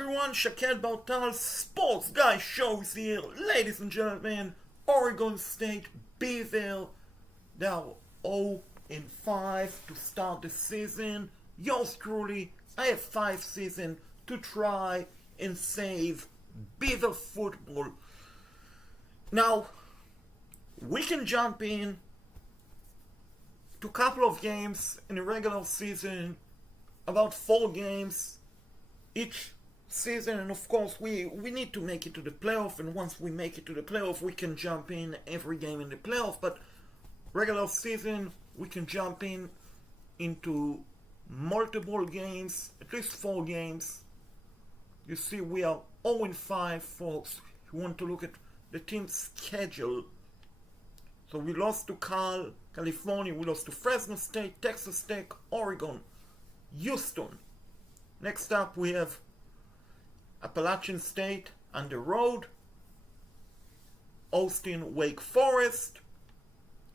everyone, Shaqued Bartal, Sports Guy Show is here. Ladies and gentlemen, Oregon State Beeville. Now 0-5 to start the season. Yours truly, I have 5 seasons to try and save Beaver football. Now, we can jump in to a couple of games in the regular season, about 4 games each season, and of course we need to make it to the playoff, and once we make it to the playoff we can jump in every game in the playoff. But regular season we can jump into multiple games, at least 4 games. You see, we are 0-5, folks. If you want to look at the team's schedule, so we lost to California, we lost to Fresno State, Texas Tech, Oregon, Houston. Next up we have Appalachian State on the road, Austin, Wake Forest,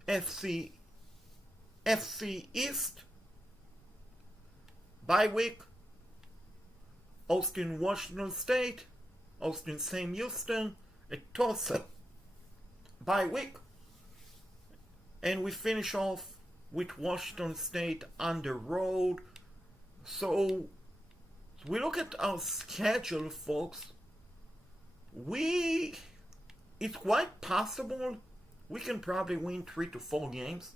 FC East, bye week, Austin, Washington State, Austin, Sam Houston, at Tulsa, bye week, and we finish off with Washington State on the road. So we look at our schedule, folks. It's quite possible we can probably win 3 to 4 games.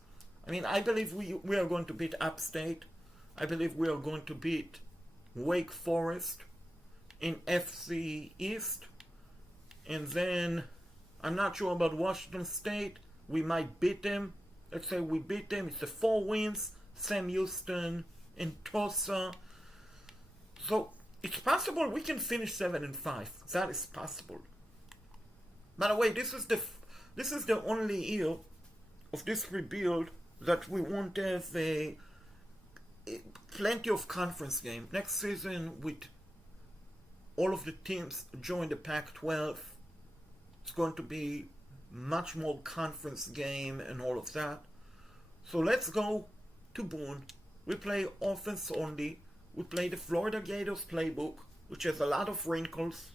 I mean, I believe we are going to beat App State. I believe we are going to beat Wake Forest in FC East. And then, I'm not sure about Washington State. We might beat them. Let's say we beat them. It's the 4 wins. Sam Houston and Tulsa. So, it's possible we can finish 7-5. That is possible. By the way, this is the only year of this rebuild that we won't have plenty of conference games. Next season, with all of the teams join the Pac-12, it's going to be much more conference game and all of that. So let's go to Boone. We play offense only. We play the Florida Gators playbook, which has a lot of wrinkles.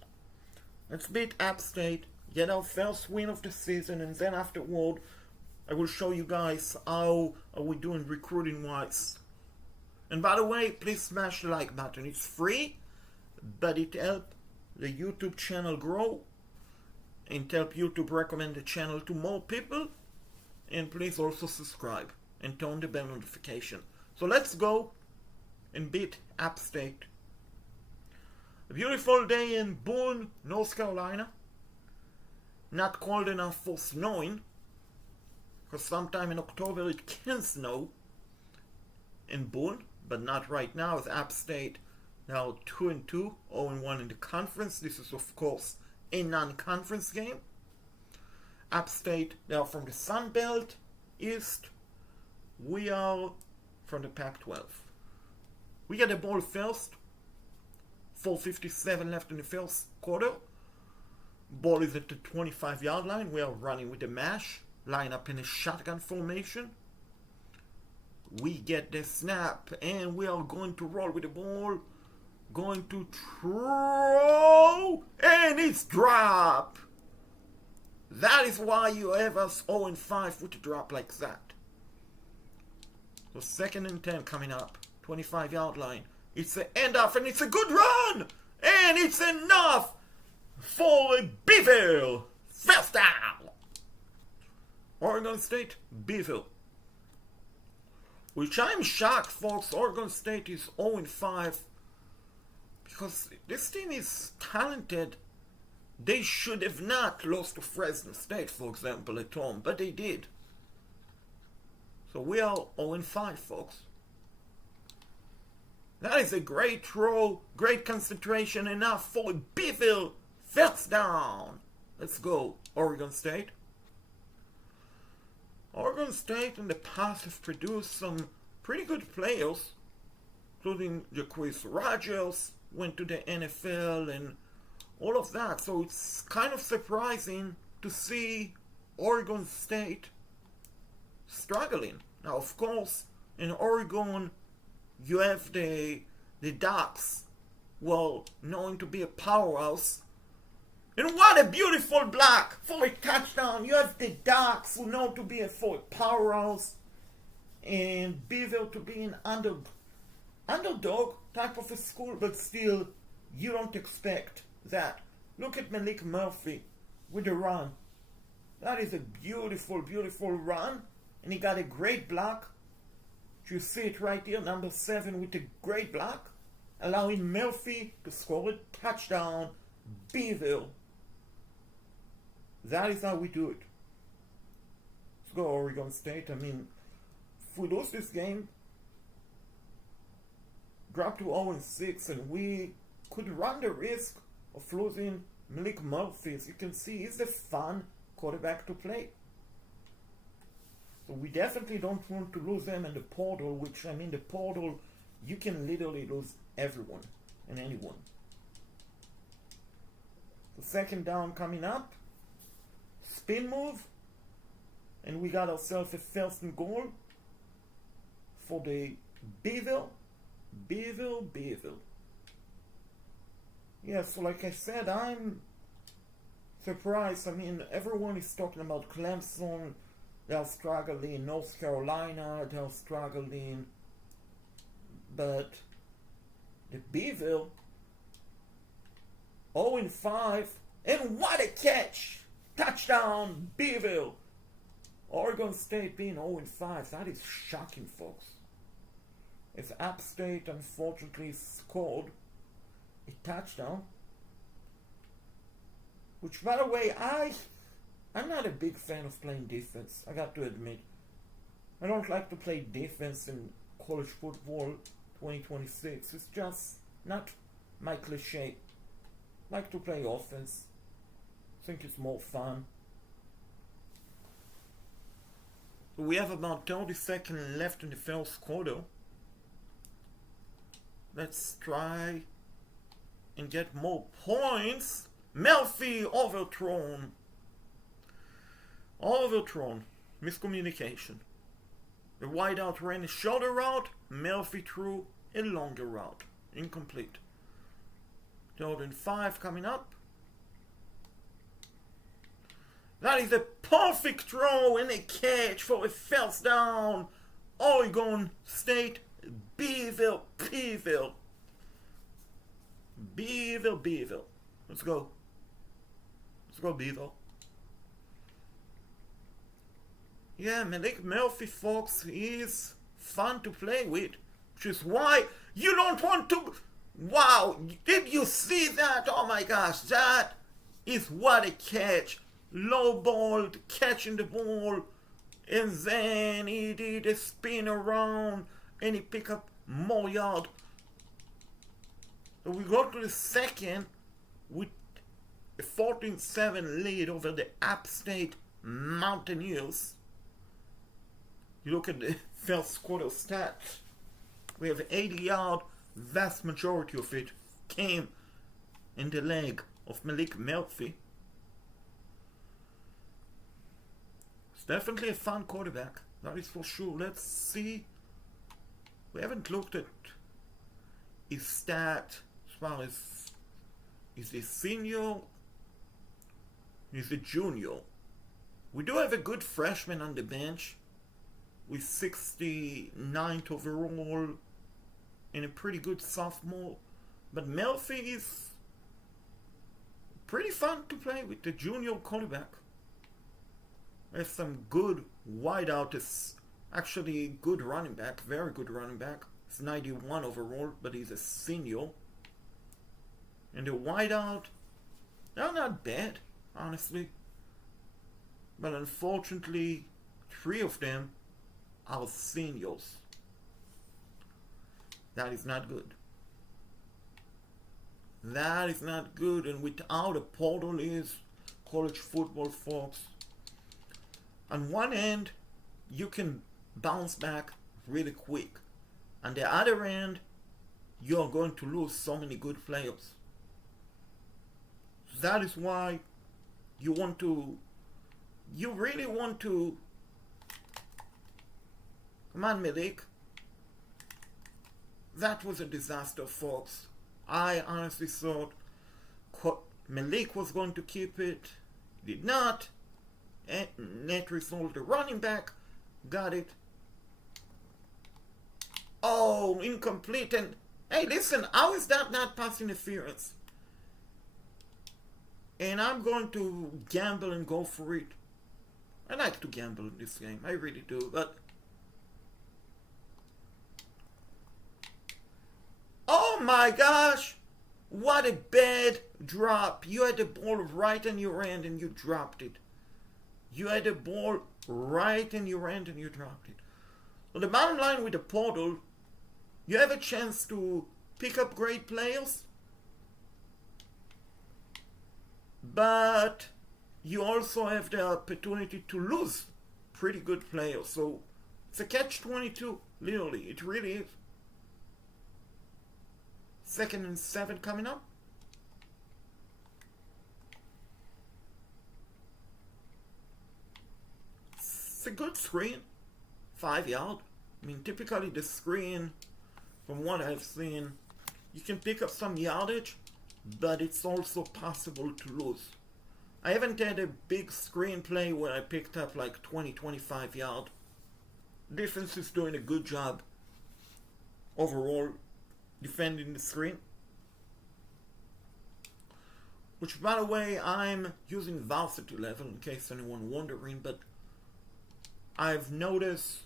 Let's beat App State, get our first win of the season, and then afterward, I will show you guys how are we doing recruiting-wise. And by the way, please smash the like button. It's free, but it helps the YouTube channel grow, and help YouTube recommend the channel to more people. And please also subscribe and turn the bell notification. So let's go and beat App State. A beautiful day in Boone, North Carolina. Not cold enough for snowing, because sometime in October it can snow in Boone, but not right now, with App State now 2-2, 0-1 in the conference. This is of course a non-conference game. App State, they are from the Sun Belt East. We are from the Pac-12. We get the ball first. 4:57 left in the first quarter. Ball is at the 25-yard line. We are running with the mash. Line up in a shotgun formation. We get the snap, and we are going to roll with the ball. Going to throw, and it's drop. That is why you have us 0-5 with a drop like that. So 2nd and 10 coming up. 25-yard line. It's an end off, and it's a good run! And it's enough for a Beeville. First down. Oregon State, Beeville. Which I'm shocked, folks. Oregon State is 0-5. Because this team is talented. They should have not lost to Fresno State, for example, at home. But they did. So we are 0-5, folks. That is a great throw, great concentration, enough for Beeville. First down. Let's go, Oregon State. Oregon State in the past have produced some pretty good players, including Jacquizz Rodgers, went to the NFL and all of that. So it's kind of surprising to see Oregon State struggling. Now, of course, in Oregon, you have the Ducks well, known to be a powerhouse. And what a beautiful block for a touchdown. You have the Ducks, who know to be for a powerhouse, and Beaver to be an underdog type of a school, but still, you don't expect that. Look at Malik Murphy with the run. That is a beautiful, beautiful run. And he got a great block. You see it right here, number 7 with a great block, allowing Murphy to score a touchdown. Beaver. That is how we do it. Let's go Oregon State. I mean, if we lose this game, drop to 0-6, and we could run the risk of losing Malik Murphy. As you can see, he's a fun quarterback to play. So we definitely don't want to lose them in the portal, which, I mean, the portal, you can literally lose everyone and anyone. The second down coming up. Spin move. And we got ourselves a 1st and goal for the Beaver. Yeah, so like I said, I'm surprised. I mean, everyone is talking about Clemson. They're struggling. North Carolina, they're struggling. But the Beaver, 0-5. And what a catch! Touchdown, Beaver! Oregon State being 0-5. That is shocking, folks. As App State unfortunately scored a touchdown. Which, by the way, I'm not a big fan of playing defense, I got to admit. I don't like to play defense in college football 2026. It's just not my cliche. I like to play offense. I think it's more fun. We have about 30 seconds left in the first quarter. Let's try and get more points. Murphy overthrown. Miscommunication. The wideout ran a shorter route. Murphy threw a longer route. Incomplete. 3rd and 5 coming up. That is a perfect throw and a catch for a 1st down. Oregon State. Beaver. Let's go. Beaver. Yeah, Malik Murphy, folks, is fun to play with, which is why you don't want to. Wow, did you see that? Oh my gosh, that is what a catch. Low ball, catching the ball, and then he did a spin around and he picked up more yard. So we go to the second with a 14-7 lead over the App State Mountaineers. You look at the first quarter stats. We have 80 yard, vast majority of it came in the leg of Malik Murphy. It's definitely a fun quarterback, that is for sure. Let's see. We haven't looked at his stat as far as is he senior, is he junior. We do have a good freshman on the bench with 69th overall and a pretty good sophomore. But Murphy is pretty fun to play with, the junior quarterback. There's some good wideout. Is actually good running back, very good running back. He's 91 overall, but he's a senior. And the wideout, they're not bad, honestly. But unfortunately, 3 of them are seniors. That is not good. That is not good. And without a portal is college football, folks. On one end, you can bounce back really quick. On the other end, you're going to lose so many good players. That is why you really want to. Come on, Malik. That was a disaster, folks. I honestly thought Malik was going to keep it. Did not. And net result, the running back got it. Oh, incomplete. And hey, listen, how is that not pass interference? And I'm going to gamble and go for it. I like to gamble in this game. I really do. But oh my gosh! What a bad drop. You had the ball right in your hand and you dropped it. You had the ball right in your hand and you dropped it. Well, the bottom line with the portal, you have a chance to pick up great players, but you also have the opportunity to lose pretty good players. So it's a catch-22, literally. It really is. 2nd and 7 coming up. It's a good screen. 5 yard. I mean, typically the screen, from what I've seen, you can pick up some yardage, but it's also possible to lose. I haven't had a big screen play where I picked up like 20-25 yard. Defense is doing a good job overall defending the screen. Which, by the way, I'm using varsity level in case anyone wondering, but I've noticed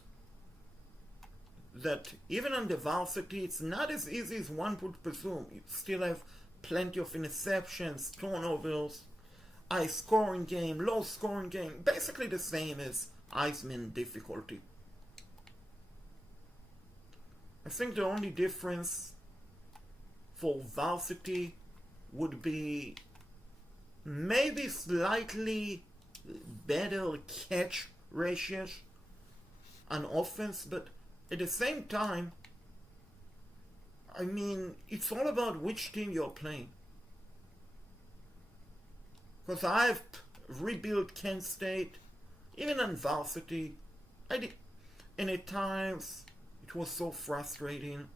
that even on the varsity, it's not as easy as one would presume. You still have plenty of interceptions, turnovers, high scoring game, low scoring game, basically the same as Heisman difficulty. I think the only difference for varsity would be maybe slightly better catch ratios on offense, but at the same time, I mean, it's all about which team you're playing. Because I've rebuilt Kent State, even on varsity, I did, and at times it was so frustrating.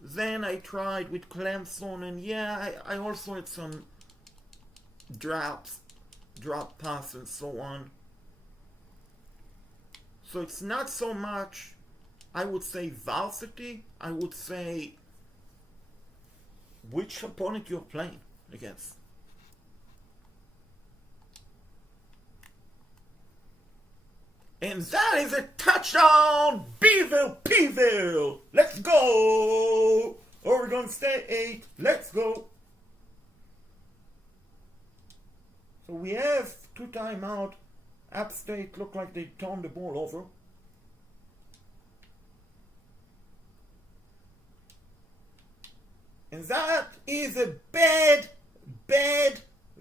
Then I tried with Clemson, and yeah, I also had some drop pass and so on. So it's not so much, I would say, varsity. I would say which opponent you're playing against. And that is a touchdown! Beeville! Let's go! Oregon State 8. Let's go! So we have 2 timeout. App State looked like they turned the ball over. And that is a bad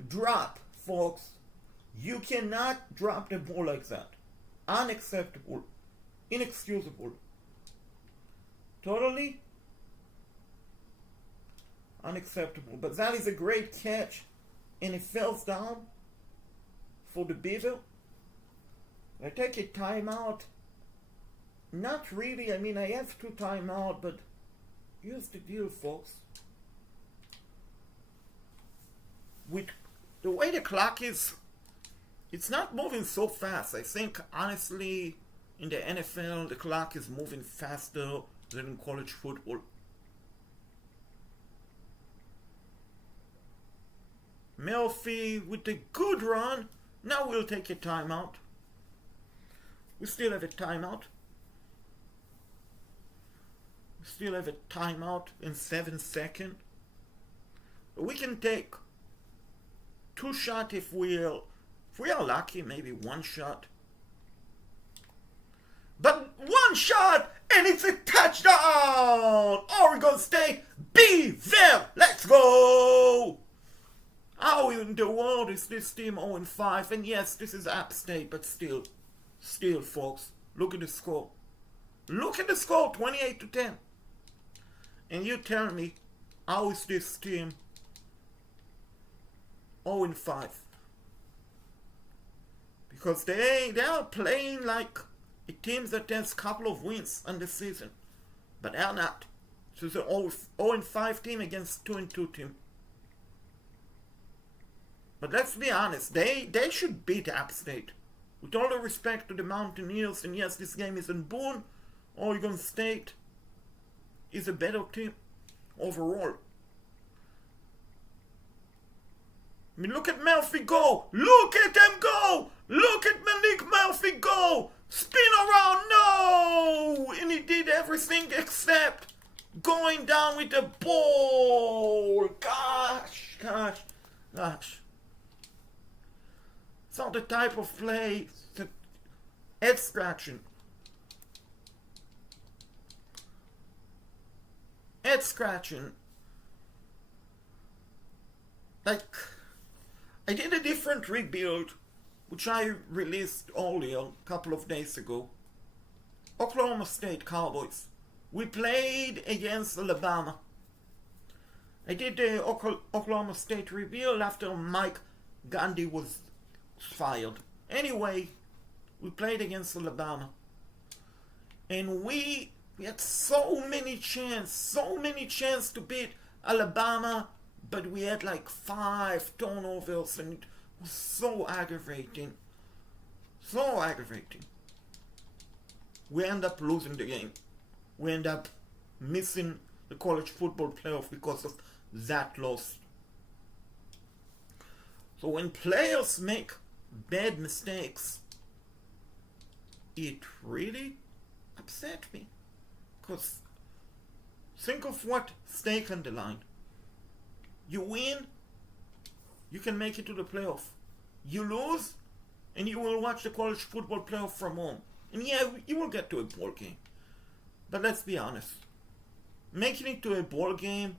drop, folks. You cannot drop the ball like that. Unacceptable. Inexcusable. Totally unacceptable. But that is a great catch. And it falls down for the Beaver. I take a timeout. Not really. I mean, I have 2 timeout, but here's the deal, folks. With the way the clock is, it's not moving so fast. I think, honestly, in the NFL, the clock is moving faster than in college football. Murphy with a good run. Now we'll take a timeout. We still have a timeout. We still have a timeout in 7 seconds. We can take 2 shots if we are lucky, maybe 1 shot. But 1 shot and it's a touchdown! Oregon State, be there! Let's go! How in the world is this team 0-5? And yes, this is App State, but still, folks, look at the score. Look at the score, 28-10. And you tell me, how is this team 0-5? Because they are playing like a team that has a couple of wins on the season. But they are not. So it's an 0-5 team against 2-2 team. But let's be honest, they should beat App State. With all the respect to the Mountaineers, and yes, this game is in Boone, Oregon State is a better team overall. I mean, look at Murphy go! Look at them go! Look at Malik Murphy go! Spin around, no! And he did everything except going down with the ball. Gosh. It's not the type of play that head scratching. Head scratching. Like, I did a different rebuild, which I released earlier, a couple of days ago. Oklahoma State Cowboys. We played against Alabama. I did the Oklahoma State rebuild after Mike Gandhi was fired. Anyway, we played against Alabama. And we had so many chances to beat Alabama, but we had like 5 turnovers, and it was so aggravating. So aggravating. We end up losing the game. We end up missing the college football playoff because of that loss. So when players make bad mistakes, it really upset me. Because think of what stake on the line. You win, you can make it to the playoff. You lose, and you will watch the college football playoff from home. And yeah, you will get to a ball game. But let's be honest. Making it to a ball game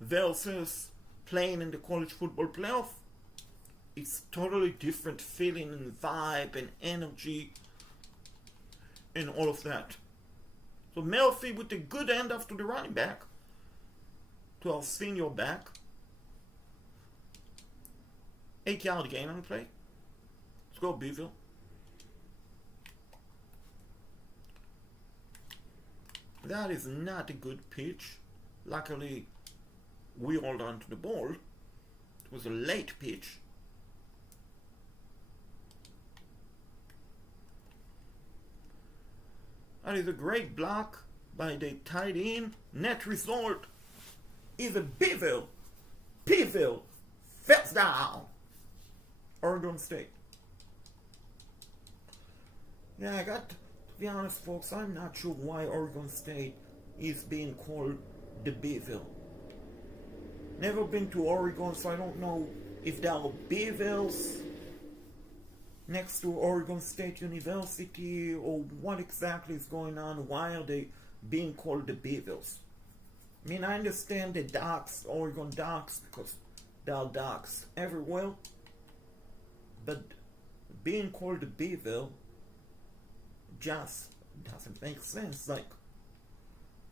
versus playing in the college football playoff, it's totally different feeling and vibe and energy and all of that. So Murphy with a good handoff to the running back, to our senior back. 8-yard gain on the play. Let's go, Beeville. That is not a good pitch. Luckily, we hold on to the ball. It was a late pitch. That is a great block by the tight end. Net result is a Beeville. First down. Oregon State. Yeah, I got to be honest, folks, I'm not sure why Oregon State is being called the Beeville. Never been to Oregon, so I don't know if there are Beevilles next to Oregon State University or what exactly is going on. Why are they being called the Beevilles? I mean, I understand the Ducks, Oregon Ducks, because there are Ducks everywhere, but being called the Beeville just doesn't make sense. Like,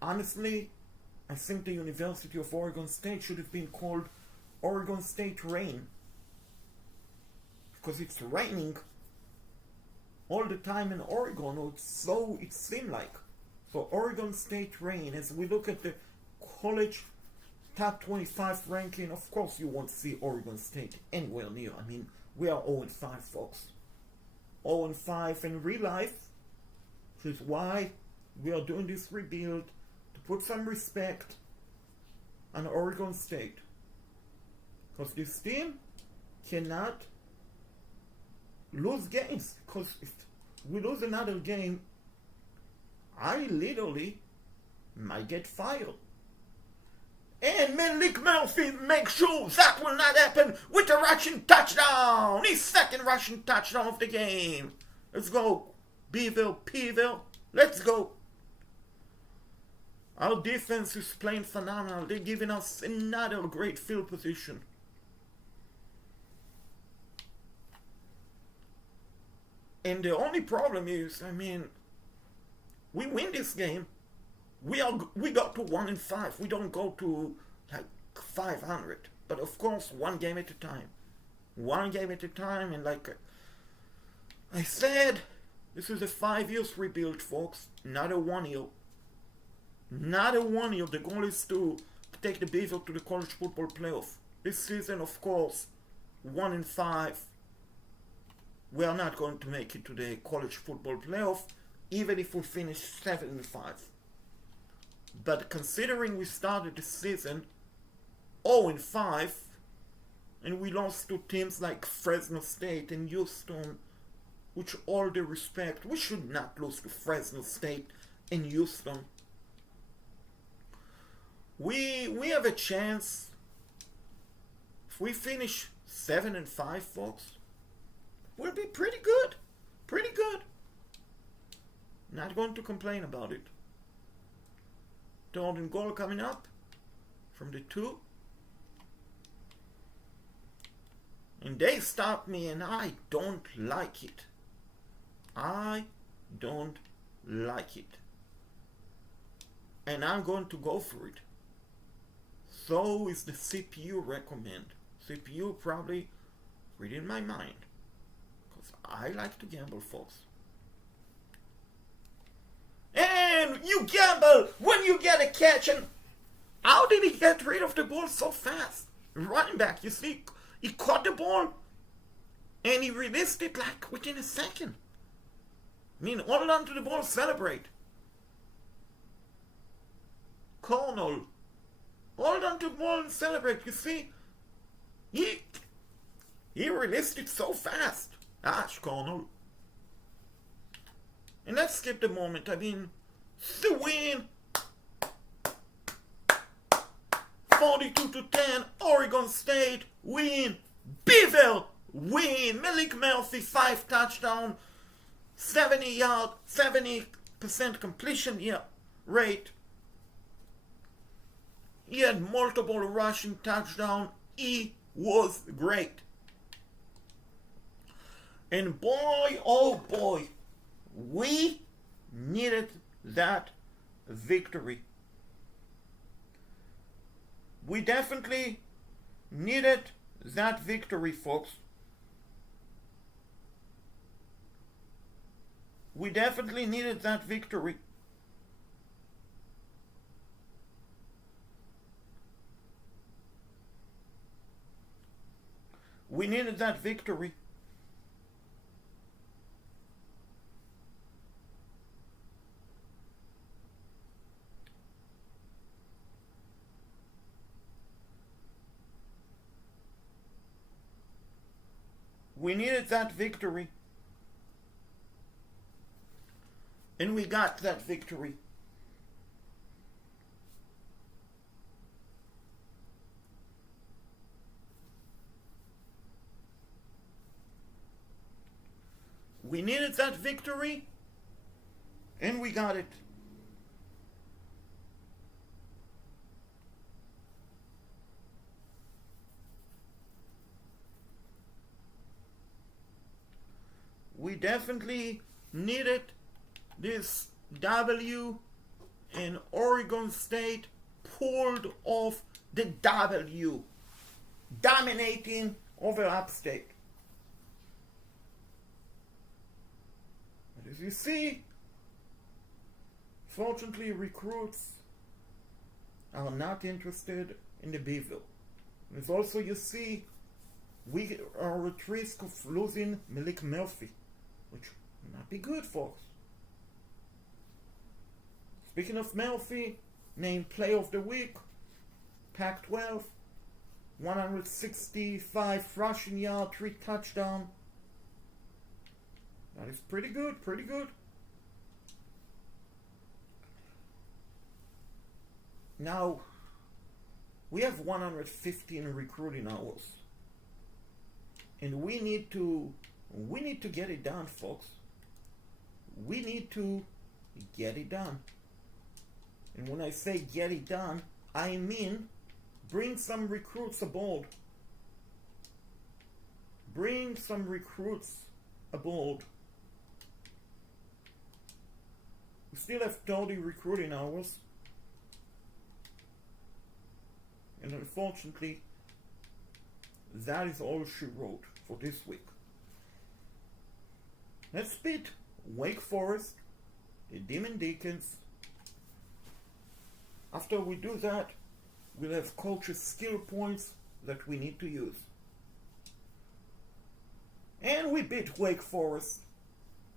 honestly, I think the University of Oregon State should have been called Oregon State Rain, because it's raining all the time in Oregon, or so it seemed like. So Oregon State Rain, as we look at the college top 25 ranking, of course you won't see Oregon State anywhere near. I mean, we are 0-5, folks. 0-5 in real life, which is why we are doing this rebuild, to put some respect on Oregon State. Because this team cannot lose games. Because if we lose another game, I literally might get fired. And Malik Murphy makes sure that will not happen with a rushing touchdown. His second rushing touchdown of the game. Let's go, Beeville, Peeville. Let's go. Our defense is playing phenomenal. They're giving us another great field position. And the only problem is, I mean, we win this game. We got to 1-5. We don't go to like 500. But of course, one game at a time. One game at a time. And like I said, this is a 5 years rebuild, folks. Not a 1 year. Not a 1-year. The goal is to take the Beaver to the college football playoff. This season, of course, 1-5. We are not going to make it to the college football playoff, even if we finish 7-5. But considering we started the season 0-5, and we lost to teams like Fresno State and Houston, which all due respect, we should not lose to Fresno State and Houston. We have a chance. If we finish 7-5, folks, we'll be pretty good. Pretty good. Not going to complain about it. Third and goal coming up from the 2. And they stopped me, and I don't like it. I don't like it. And I'm going to go for it. So is the CPU recommend. CPU probably reading my mind. Because I like to gamble, folks. And you gamble when you get a catch. And how did he get rid of the ball so fast? Running back, you see, he caught the ball and he released it like within a second. I mean, hold on to the ball, celebrate. Colonel, hold on to the ball and celebrate. You see, he released it so fast. Gosh, Colonel. And let's skip the moment. I mean, the win. 42-10. Oregon State win. Beaver win. Malik Murphy 5 touchdown, 70% completion rate. He had multiple rushing touchdowns. He was great. And boy, oh boy, we needed that victory. We definitely needed that victory, folks. We definitely needed that victory. We needed that victory. We needed that victory. And we got that victory. We needed that victory, and we got it. We definitely needed this W, and Oregon State pulled off the W, dominating over Upstate. But as you see, fortunately recruits are not interested in the Beaver. As also you see, we are at risk of losing Malik Murphy, which will not be good for us. Speaking of Murphy, named Player of the Week, Pac-12, 165 rushing yard, 3 touchdowns. That is pretty good, pretty good. Now, we have 115 recruiting hours. And we need to get it done, folks. We need to get it done. And when I say get it done, I mean bring some recruits aboard. Bring some recruits aboard. We still have 30 recruiting hours. And unfortunately, that is all she wrote for this week. Let's beat Wake Forest, the Demon Deacons, After we do that, we'll have culture skill points that we need to use. And we beat Wake Forest.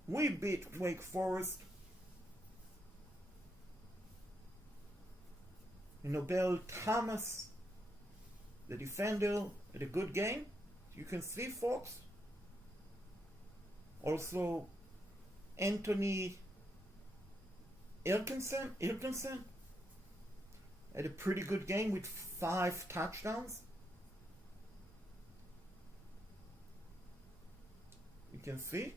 We beat Wake Forest. Nobel Thomas, the defender, had a good game. You can see, folks. Also, Anthony Ilkinson had a pretty good game with 5 touchdowns. You can see.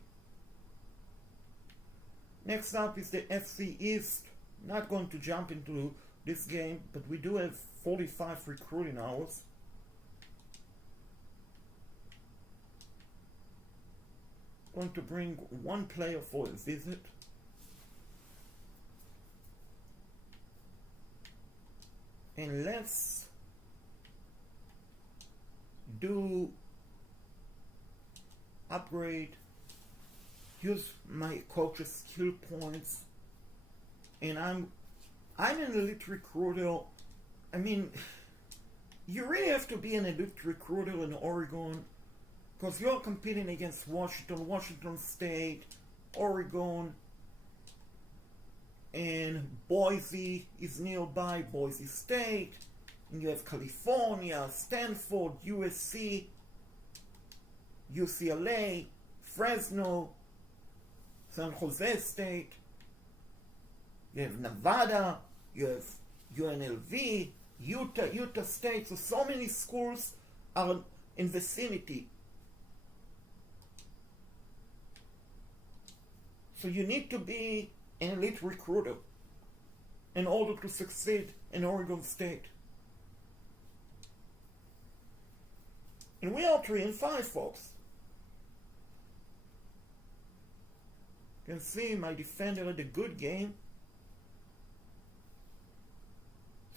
Next up is the FC East. Not going to jump into this game, but we do have 45 recruiting hours. Going to bring one player for a visit. And let's do upgrade, use my culture skill points, and I'm an elite recruiter. I mean, you really have to be an elite recruiter in Oregon, because you're competing against Washington State, Oregon, and Boise is nearby, Boise State, and you have California, Stanford, USC, UCLA, Fresno, San Jose State, you have Nevada, you have UNLV, Utah State, so many schools are in vicinity. So you need to be an elite recruiter in order to succeed in Oregon State. And we are 3-5, folks. You can see my defender had a good game.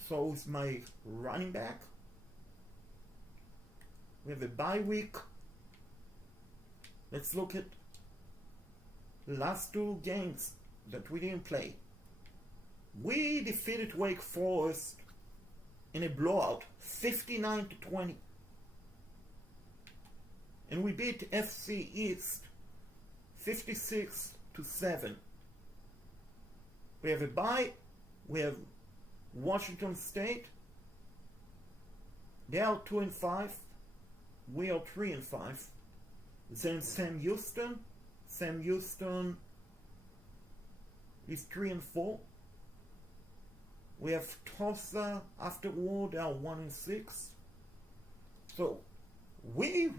So is my running back. We have a bye week. Let's look at the last 2 games that we didn't play. We defeated Wake Forest in a blowout, 59-20. And we beat FC East 56-7. We have a bye. We have Washington State. They are 2-5. We are 3-5. Then Sam Houston. Sam Houston is 3-4. We have Tulsa afterward. They are 1-6. So we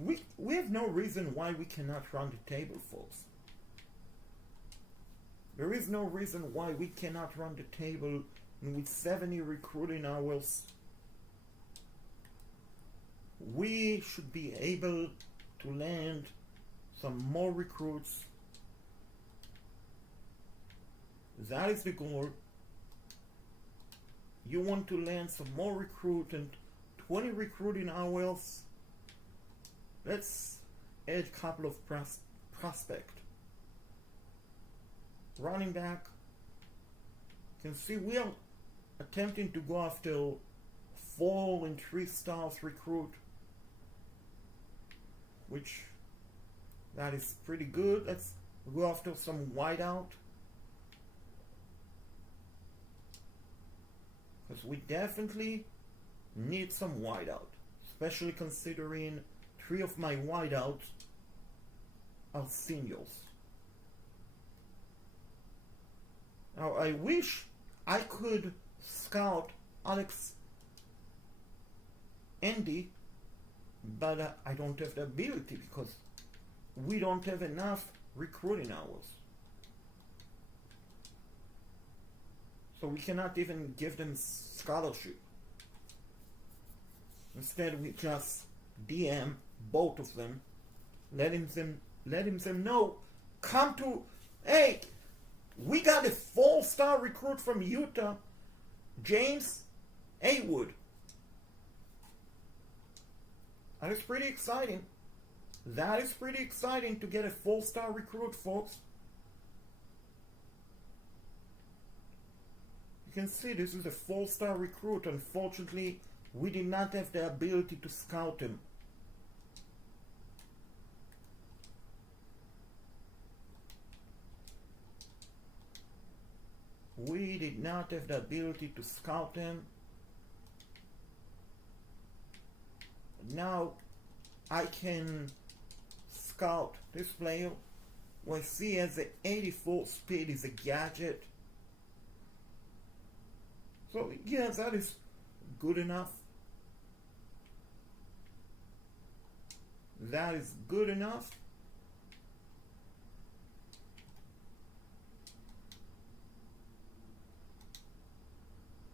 have no reason why we cannot run the table, folks. There is no reason why we cannot run the table with 70 recruiting hours. We should be able to land some more recruits. That is the goal. You want to land some more recruit and 20 recruiting hours. Let's add a couple of prospect. Running back. You can see we are attempting to go after 4 and 3 stars recruit, which that is pretty good. Let's go after some wideout, because we definitely need some wideout, especially considering 3 of my wideouts are seniors. Now I wish I could scout Alex Andy, but I don't have the ability because we don't have enough recruiting hours. So we cannot even give them scholarship. Instead we just DM both of them, letting them know, come to, hey, we got a 4-star recruit from Utah, James Haywood. That is pretty exciting. That is pretty exciting to get a 4-star recruit, folks. You can see, this is a 4-star recruit. Unfortunately, we did not have the ability to scout him. We did not have the ability to scout him. Now I can scout this player. We see as the 84 speed is a gadget. So yes, that is good enough. That is good enough.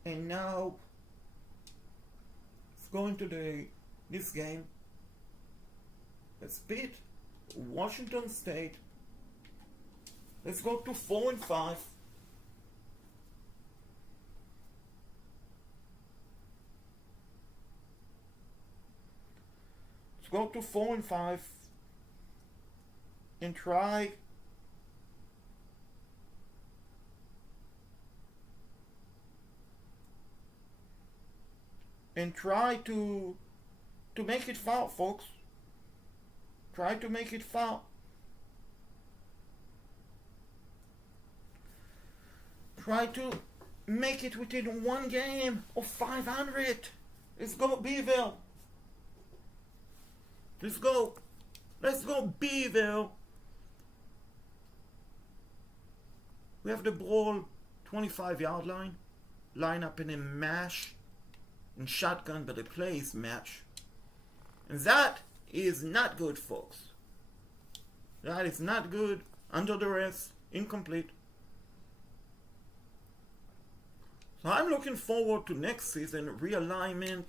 And now let's go into this game. Let's beat Washington State. Let's go to 4-5. Let's go to 4-5 and try to make it foul, folks. Try to make it foul. Try to make it within one game of 500. Let's go, Beeville. Let's go. Let's go, Beeville. We have the ball 25-yard line. Line up in a mash. And shotgun, but the play is match. And that is not good, folks. That is not good. Under duress, incomplete. So I'm looking forward to next season, realignment.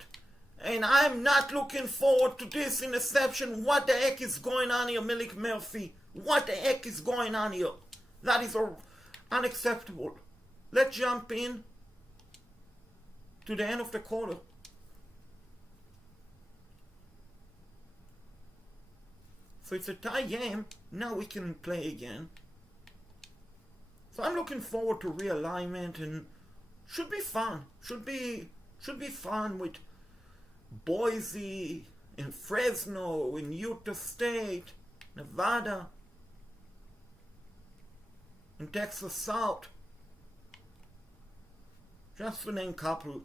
And I'm not looking forward to this interception. What the heck is going on here, Malik Murphy? What the heck is going on here? That is unacceptable. Let's jump in to the end of the quarter. So it's a tie game. Now we can play again. So I'm looking forward to realignment, and should be fun. Should be fun with Boise and Fresno and Utah State, Nevada and Texas South. Just to name a couple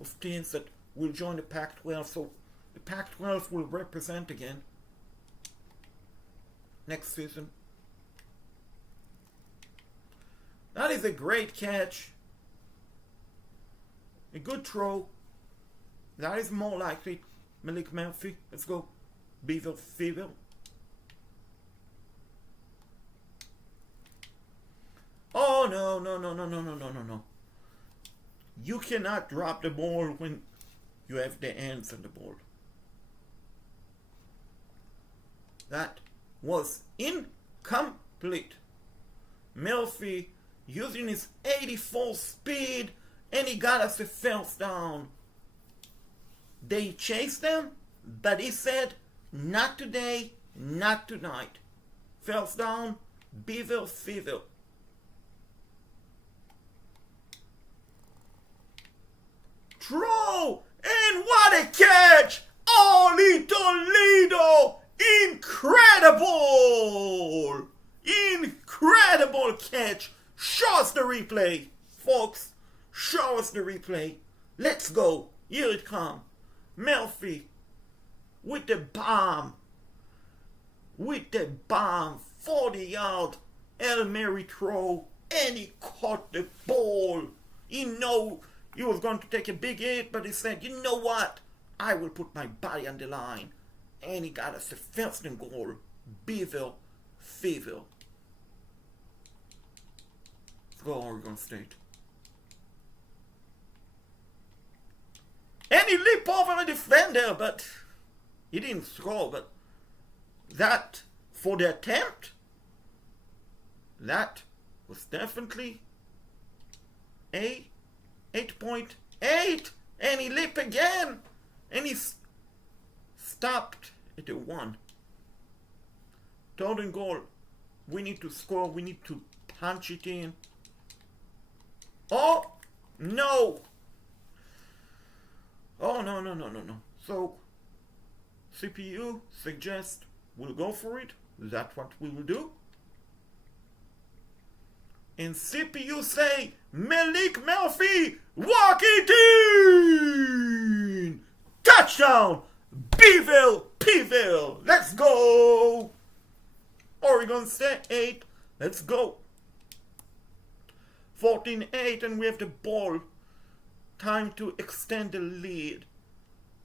of teams that will join the Pac-12. So the Pac-12 will represent again next season. That is a great catch. A good throw. That is more likely Malik Murphy. Let's go. Beaver Fever. Oh, no. You cannot drop the ball when you have the hands on the ball. That was incomplete. Murphy using his 84 speed, and he got us a first down. They chased them, but he said, not today, not tonight. First down, Beaver Fever. Throw! And what a catch! Oli Toledo! Incredible! Incredible catch! Show us the replay, folks. Show us the replay. Let's go. Here it comes. Murphy with the bomb. 40-yard Hail Mary throw, and he caught the ball. He knew he was going to take a big hit, but he said, you know what? I will put my body on the line. And he got us the first and goal. Beaver Fever. Let's go, Oregon State. And he leaped over a defender, but he didn't score. But that, for the attempt, that was definitely a 8.8. And he leaped again. And he stopped at a 1. Third and goal. We need to score. We need to punch it in. Oh, No! Oh, no, no, no, no, no. So, CPU suggests we'll go for it. That's what we will do. And CPU say, Malik Murphy, walk it in! Touchdown! Beeville, Peeville, let's go! Oregon State, let's go. 14-8, and we have the ball. Time to extend the lead.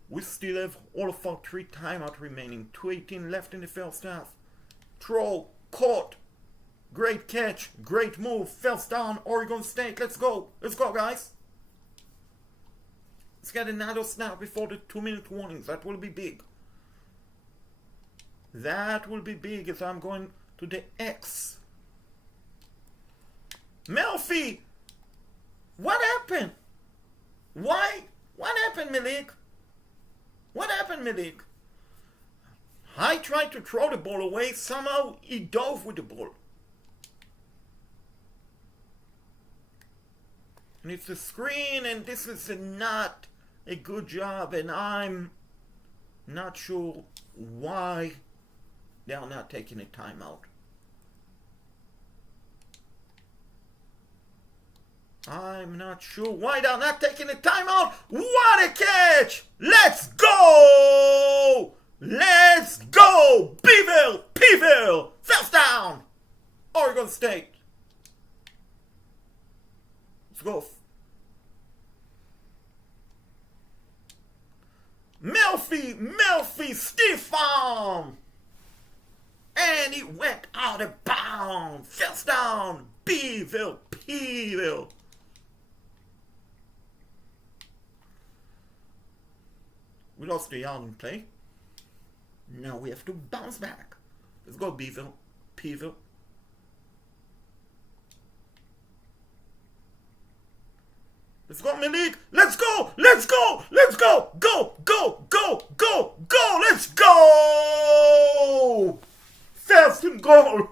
We still have all of our 3 timeouts remaining. 2:18 left in the first half. Throw, caught. Great catch, great move. First down, Oregon State. Let's go. Let's go, guys. Let's get another snap before the 2-minute warning. That will be big. That will be big as I'm going to the X. Murphy! What happened? Why? What happened, Malik? What happened, Malik? I tried to throw the ball away. Somehow he dove with the ball. And it's a screen, and this is not a good job, and I'm not sure why they are not taking a timeout. I'm not sure why they're not taking a timeout. What a catch! Let's go! Let's go! Beeville! Peeville! First down! Oregon State. Let's go. Murphy, stiff arm! And he went out of bounds. First down! Beeville! Peeville! We lost the yard in play. Now we have to bounce back. Let's go, Beeville. Peeville. Let's go, Malik. Let's go. Let's go. Let's go. Go, go, go, go, go. Let's go. First and goal.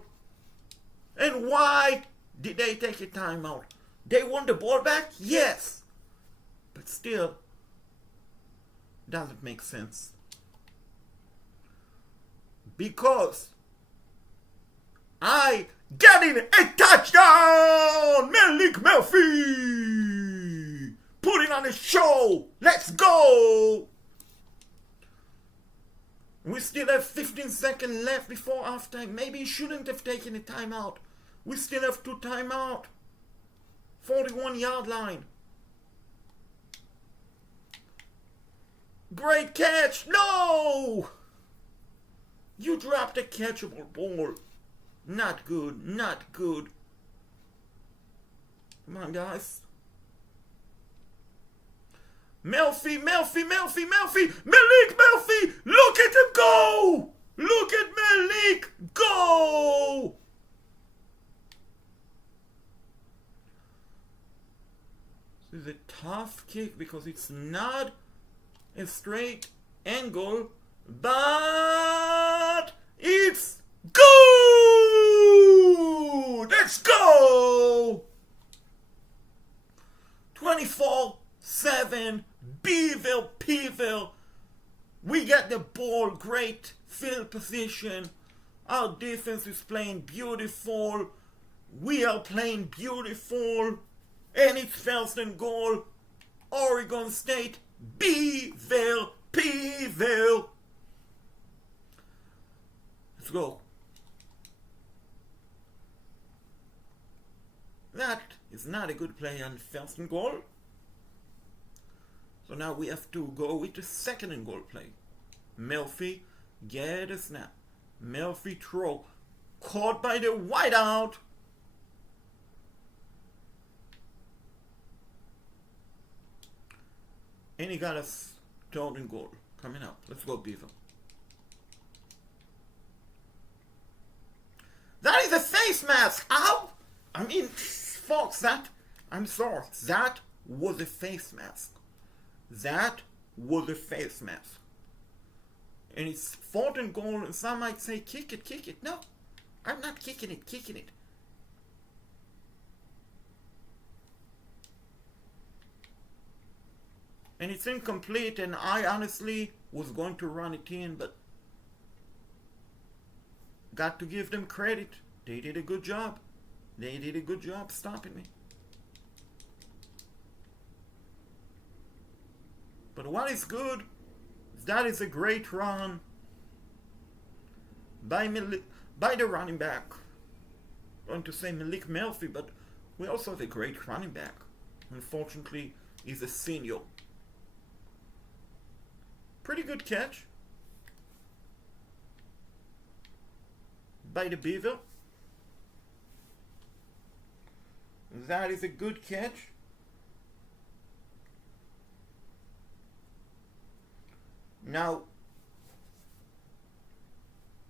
And why did they take a timeout? They won the ball back? Yes. But still, doesn't make sense. Because I getting a touchdown! Malik Murphy! Putting on a show! Let's go! We still have 15 seconds left before halftime. Maybe he shouldn't have taken a timeout. We still have 2 timeouts. 41-yard line. Great catch! No! You dropped a catchable ball. Not good, not good. Come on, guys. Murphy! Malik Murphy! Look at him go! Look at Malik go! This is a tough kick because it's not a straight angle, but it's good! Let's go! 24-7, Beeville, Peeville. We get the ball, great field position. Our defense is playing beautiful. We are playing beautiful. And it's first and goal. Oregon State, Beeville, Peeville. Let's go. That is not a good play on first and goal. So now we have to go with the second and goal play. Murphy, get a snap. Murphy throw. Caught by the wideout. And he got us third and goal. Coming up. Let's go, Beaver. That is a face mask! Ow! I mean, folks, I'm sorry. That was a face mask. That was a face mask. And it's fourth and goal, and some might say, kick it, kick it. No, I'm not kicking it. And it's incomplete, and I honestly was going to run it in, but got to give them credit. They did a good job. They did a good job stopping me. But what is good, that is a great run by the running back. I'm going to say Malik Murphy, but we also have a great running back. Unfortunately, he's a senior. Pretty good catch by the Beaver. That is a good catch. Now,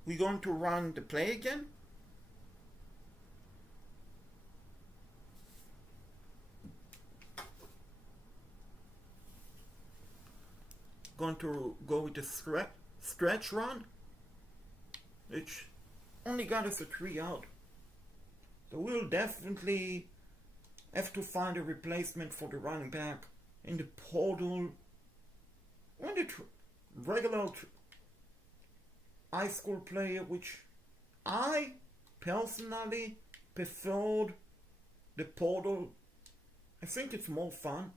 we're going to run the play again. Going to go with the stretch run, which only got us a 3 out. So we'll definitely have to find a replacement for the running back in the portal. When the regular high school player, which I personally preferred the portal. I think it's more fun.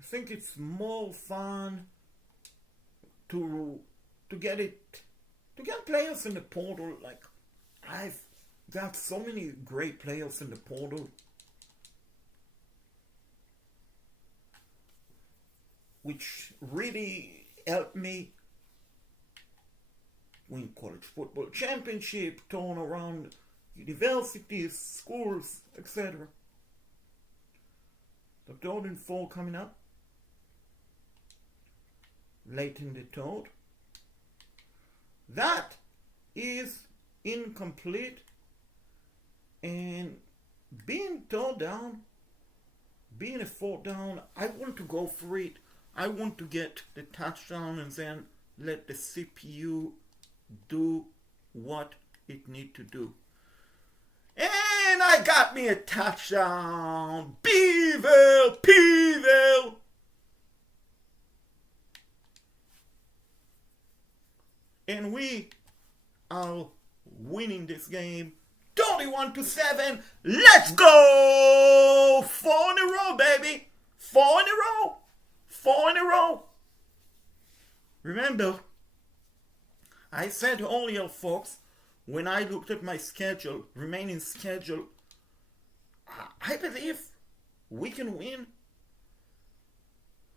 I think it's more fun to get players in the portal. Like, I've got so many great players in the portal, which really helped me win college football championship, turn around universities, schools, etc. The 3rd and 4 coming up. Late in the 3rd. That is incomplete. And being 3rd down, being a 4th down, I want to go for it. I want to get the touchdown and then let the CPU do what it need to do. And I got me a touchdown. Beaver! And we are winning this game 31-7. Let's go! 4 in a row, baby. 4 in a row. 4 in a row. Remember, I said earlier, folks, when I looked at my schedule, remaining schedule, I believe we can win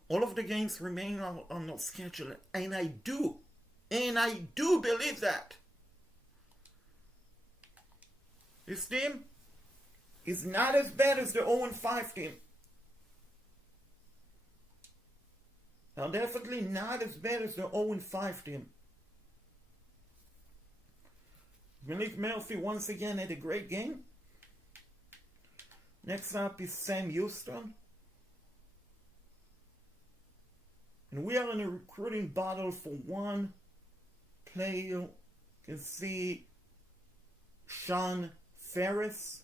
all of the games remaining on our schedule. And I do. And I do believe that. This team is not as bad as the 0-5 team. Now, definitely not as bad as the 0-5 team. Malik Murphy once again had a great game. Next up is Sam Houston. And we are in a recruiting battle for one player. You can see Sean Ferris.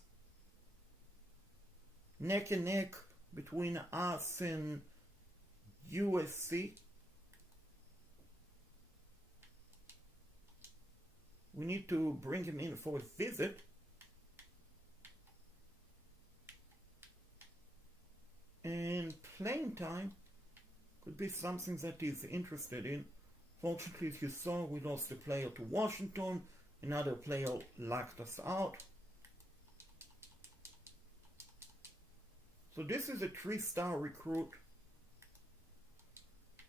Neck and neck between us and USC. We need to bring him in for a visit. And playing time could be something that he's interested in. Fortunately, as you saw, we lost a player to Washington. Another player locked us out. So this is a 3-star recruit.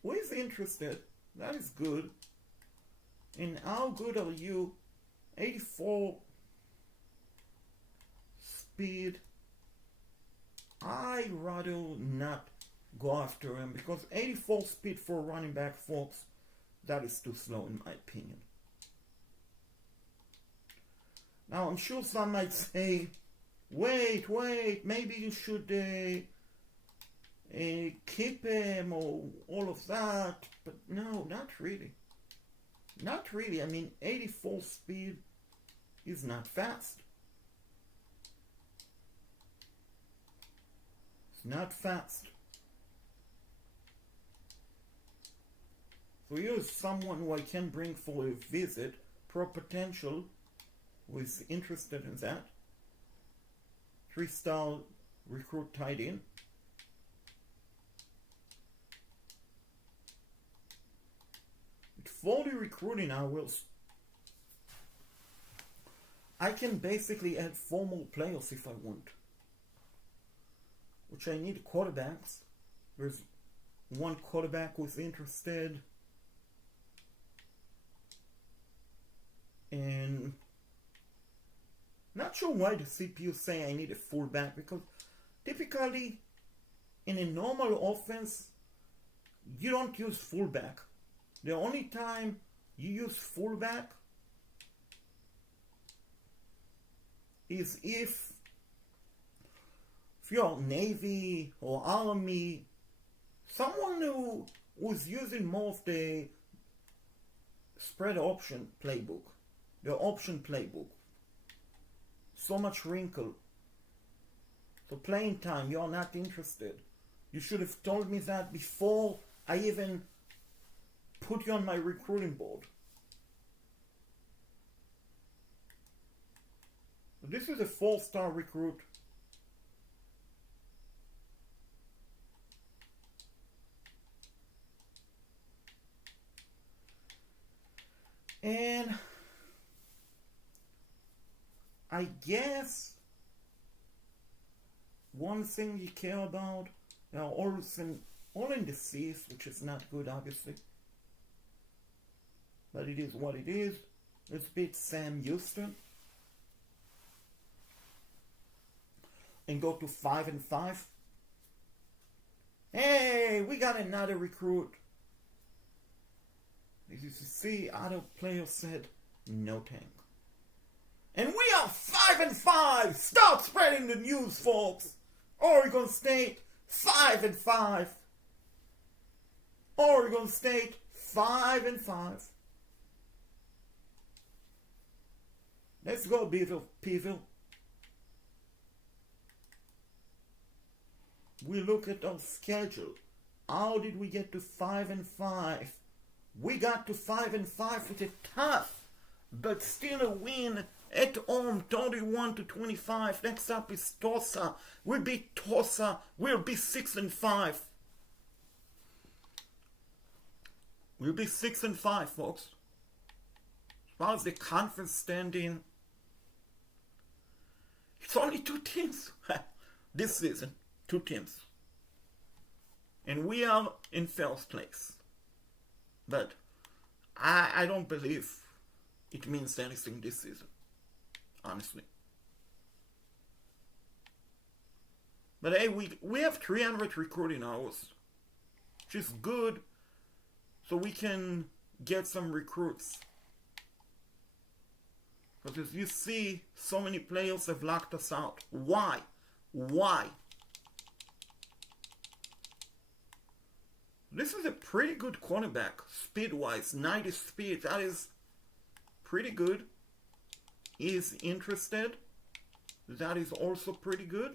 Who is interested? That is good. And how good are you? 84 speed. I'd rather not go after him because 84 speed for a running back, folks, that is too slow in my opinion. Now I'm sure some might say, wait, maybe you should keep him or all of that. But no, not really. Not really. I mean, 84 speed is not fast. It's not fast. So here's someone who I can bring for a visit, pro potential, who is interested in that. 3-star recruit tied in. With 40 recruiting hours, I can basically add 4 more players if I want. Which I need quarterbacks. There's one quarterback who's interested. And not sure why the CPU say I need a fullback, because typically in a normal offense you don't use fullback. The only time you use fullback is if you're Navy or Army, someone who's using more of the spread option playbook, the option playbook. So much wrinkle. So playing time, you're not interested. You should have told me that before I even put you on my recruiting board. This is a 4-star recruit. And I guess one thing you care about, they are all in the C's, which is not good, obviously. But it is what it is. Let's beat Sam Houston and go to 5-5. Hey, we got another recruit. As you see, other players said no tank. And we are 5-5. Start spreading the news, folks. Oregon State 5-5. Oregon State 5-5. Let's go, Peeville. We look at our schedule. How did we get to 5-5? We got to 5-5 with a tough, but still a win at home, 31-25. Next up is Tulsa. We beat Tulsa. We'll be 6-5. We'll be 6-5, folks. As far as the conference standing, it's only 2 teams this season. 2 teams. And we are in first place. But I don't believe it means anything this season, honestly. But hey, we have 300 recruiting hours, which is good, so we can get some recruits. Because as you see, so many players have locked us out. Why? This is a pretty good cornerback, speed-wise, 90 speed. That is pretty good. He is interested. That is also pretty good.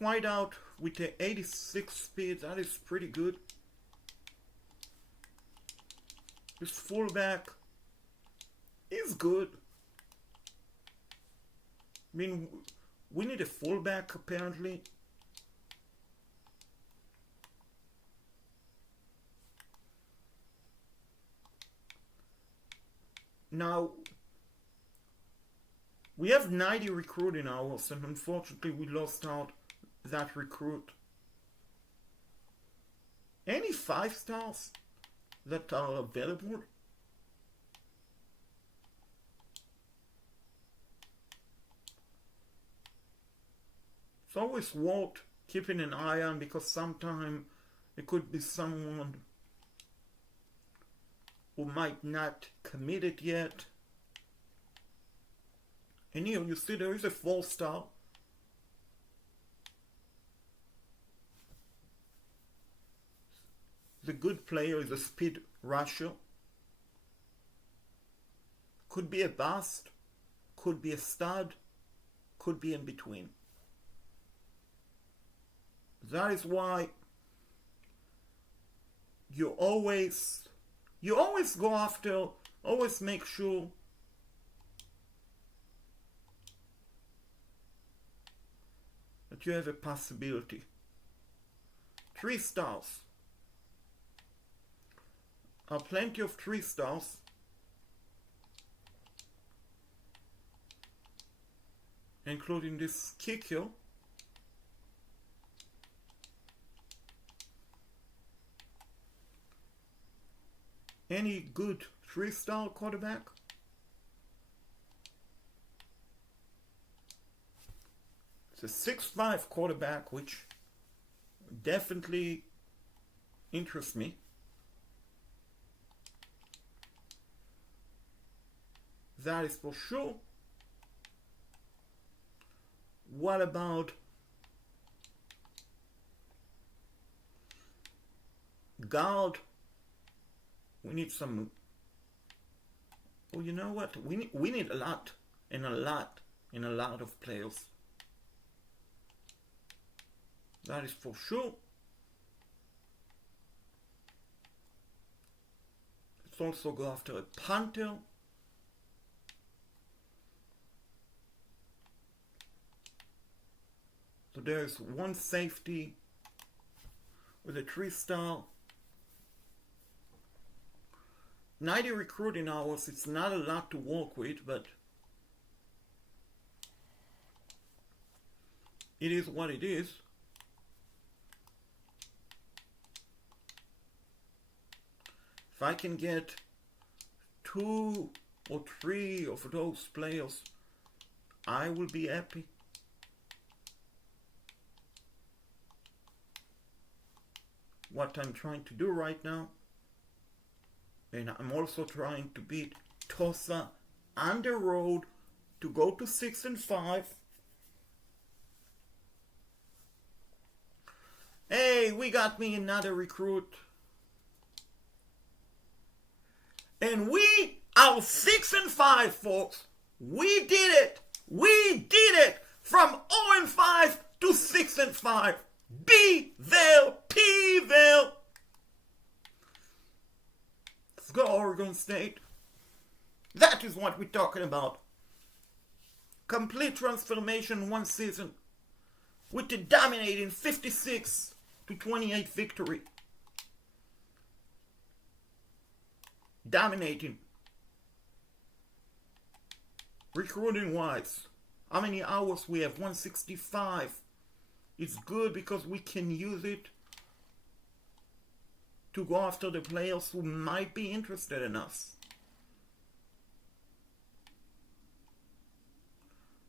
Wide out with the 86 speed. That is pretty good. This fullback is good. I mean, we need a fullback apparently. Now, we have 90 recruiting hours, and unfortunately we lost out that recruit. Any 5-stars that are available? It's always worth keeping an eye on, because sometimes it could be someone who might not commit it yet. And here you see there is a 4-star. The good player is a speed rusher. Could be a bust, could be a stud, could be in between. That is why you always go after, always make sure that you have a possibility. 3 stars. Are plenty of 3 stars. Including this kicker. Any good 3-star quarterback? It's a 6'5" quarterback, which definitely interests me. That is for sure. What about guard? We need some. Well, you know what? We need a lot of players. That is for sure. Let's also go after a punter. So there's 1 safety with a 3-star. 90 recruiting hours, it's not a lot to work with, but it is what it is. If I can get 2 or 3 of those players, I will be happy. What I'm trying to do right now, and I'm also trying to beat Tulsa on the road to go to 6-5. Hey, we got me another recruit. And we are 6-5, folks. We did it. We did it. From 0-5 to 6-5. Be there, P there. Let's go, Oregon State. That is what we're talking about. Complete transformation 1 season with a dominating 56-28 victory. Dominating. Recruiting wise, how many hours we have? 165. It's good because we can use it to go after the players who might be interested in us.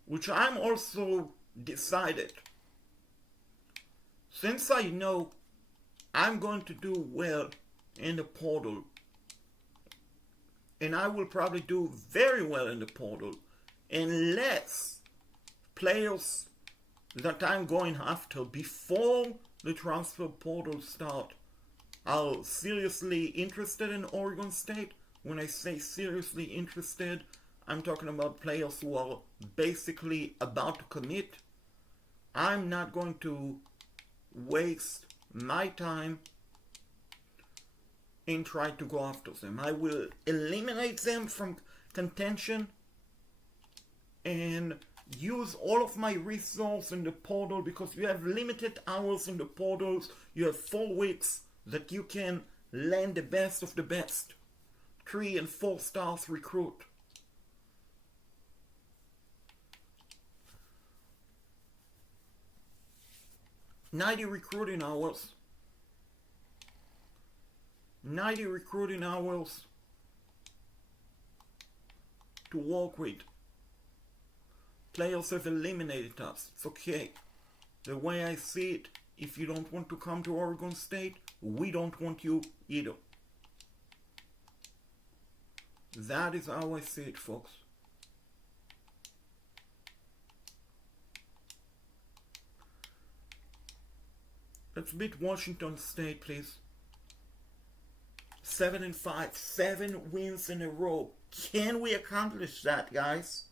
Which I'm also decided. Since I know I'm going to do well in the portal, and I will probably do very well in the portal, unless players that I'm going after before the transfer portal start are seriously interested in Oregon State. When I say seriously interested, I'm talking about players who are basically about to commit. I'm not going to waste my time and try to go after them. I will eliminate them from contention and use all of my resources in the portal, because you have limited hours in the portals. You have 4 weeks that you can land the best of the best. 3 and 4 stars recruit. $90 recruiting hours. 90 recruiting hours to work with. Players have eliminated us. It's okay. The way I see it, if you don't want to come to Oregon State, we don't want you either. That is how I see it, folks. Let's beat Washington State, please. 7-5, 7 wins in a row. Can we accomplish that, guys?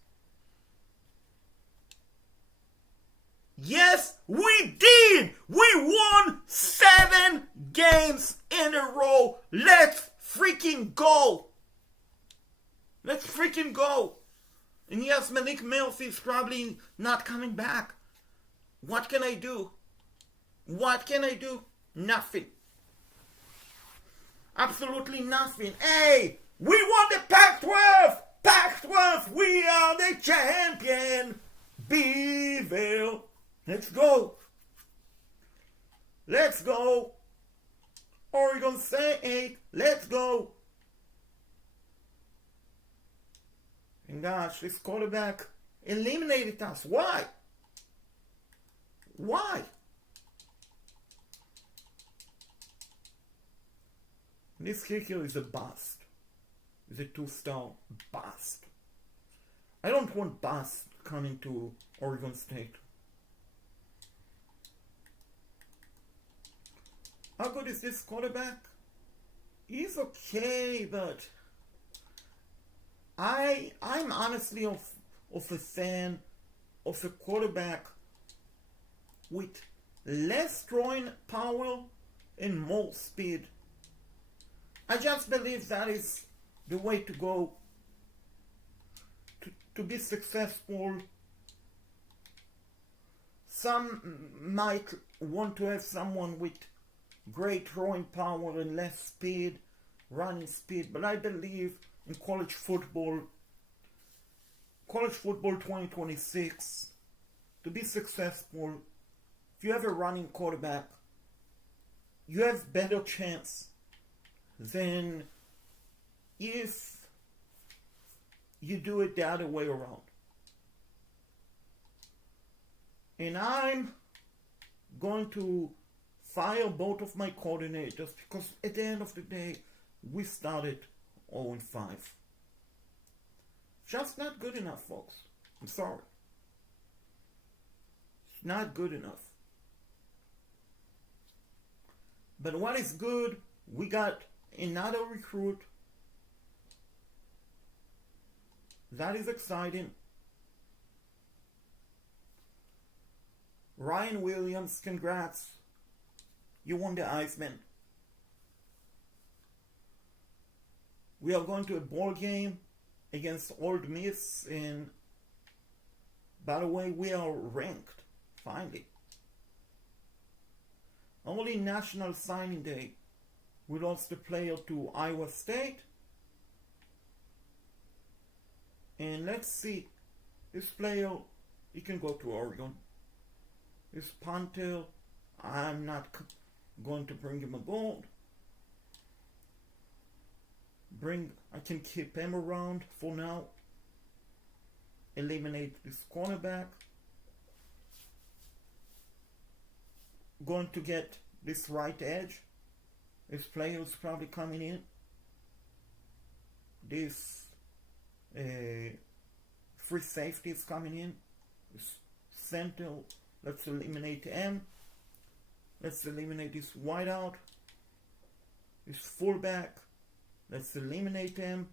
Yes, we did! We won 7 games in a row. Let's freaking go! Let's freaking go! And yes, Malik Mills is probably not coming back. What can I do? What can I do? Nothing. Absolutely nothing. Hey! We won the Pac-12! Pac-12! We are the champion! Beeville! Let's go! Let's go! Oregon State! Let's go! And gosh, this quarterback eliminated us. Why? Why? This kicker is a bust. Is a 2-star bust. I don't want bust coming to Oregon State. How good is this quarterback? He's okay, but I'm honestly of a fan of a quarterback with less throwing power and more speed. I just believe that is the way to go to be successful. Some might want to have someone with great throwing power and less speed, running speed, but I believe in college football 2026, to be successful, if you have a running quarterback, you have better chance than if you do it the other way around. And I'm going to fire both of my coordinators because at the end of the day, we started 0-5. Just not good enough, folks. I'm sorry. It's not good enough. But what is good, we got another recruit. That is exciting. Ryan Williams, congrats. You won the Heisman. We are going to a ball game against Old Miss, and by the way, we are ranked, finally. Only National Signing Day, we lost a player to Iowa State. And let's see, this player, he can go to Oregon. This punter, I'm not going to bring him aboard. I can keep him around for now. Eliminate this cornerback. Going to get this right edge. This player is probably coming in. This free safety is coming in. This center, let's eliminate him. Let's eliminate this wideout. This fullback. Let's eliminate him.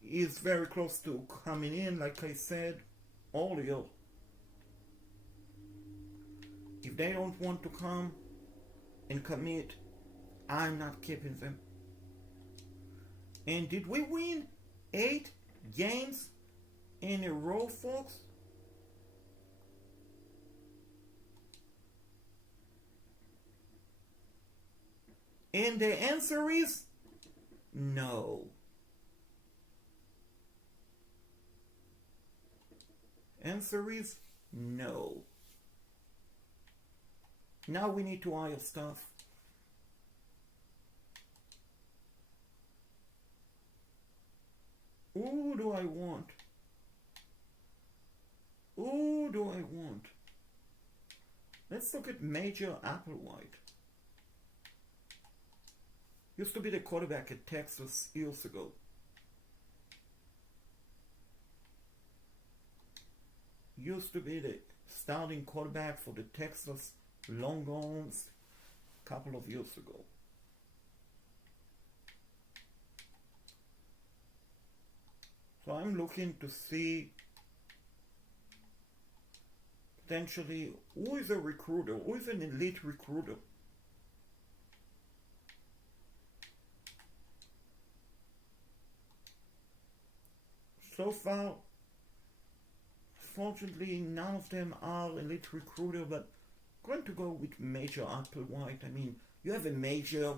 He is very close to coming in, like I said earlier. If they don't want to come and commit, I'm not keeping them. And did we win 8 games in a row, folks? And the answer is no. Answer is no. Now we need to hire staff. Who do I want? Who do I want? Let's look at Major Applewhite. Used to be the quarterback at Texas years ago. Used to be the starting quarterback for the Texas Longhorns a couple of years ago. So I'm looking to see potentially who is a recruiter, who is an elite recruiter. So far, fortunately, none of them are elite recruiter, but I'm going to go with Major Applewhite. I mean, you have a major,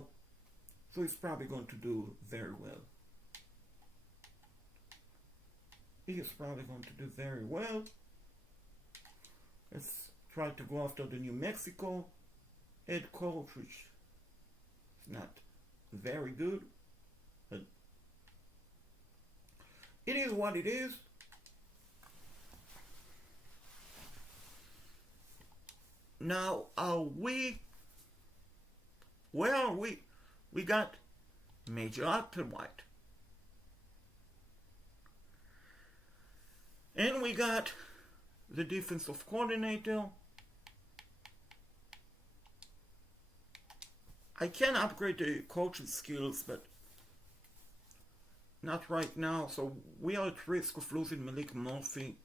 so he's probably going to do very well. He is probably going to do very well. Let's try to go after the New Mexico head coach, which is not very good, but it is what it is. Now, where are we? We got Major Applewhite. And we got the defensive coordinator. I can upgrade the coaching skills, but not right now. So we are at risk of losing Malik Murphy.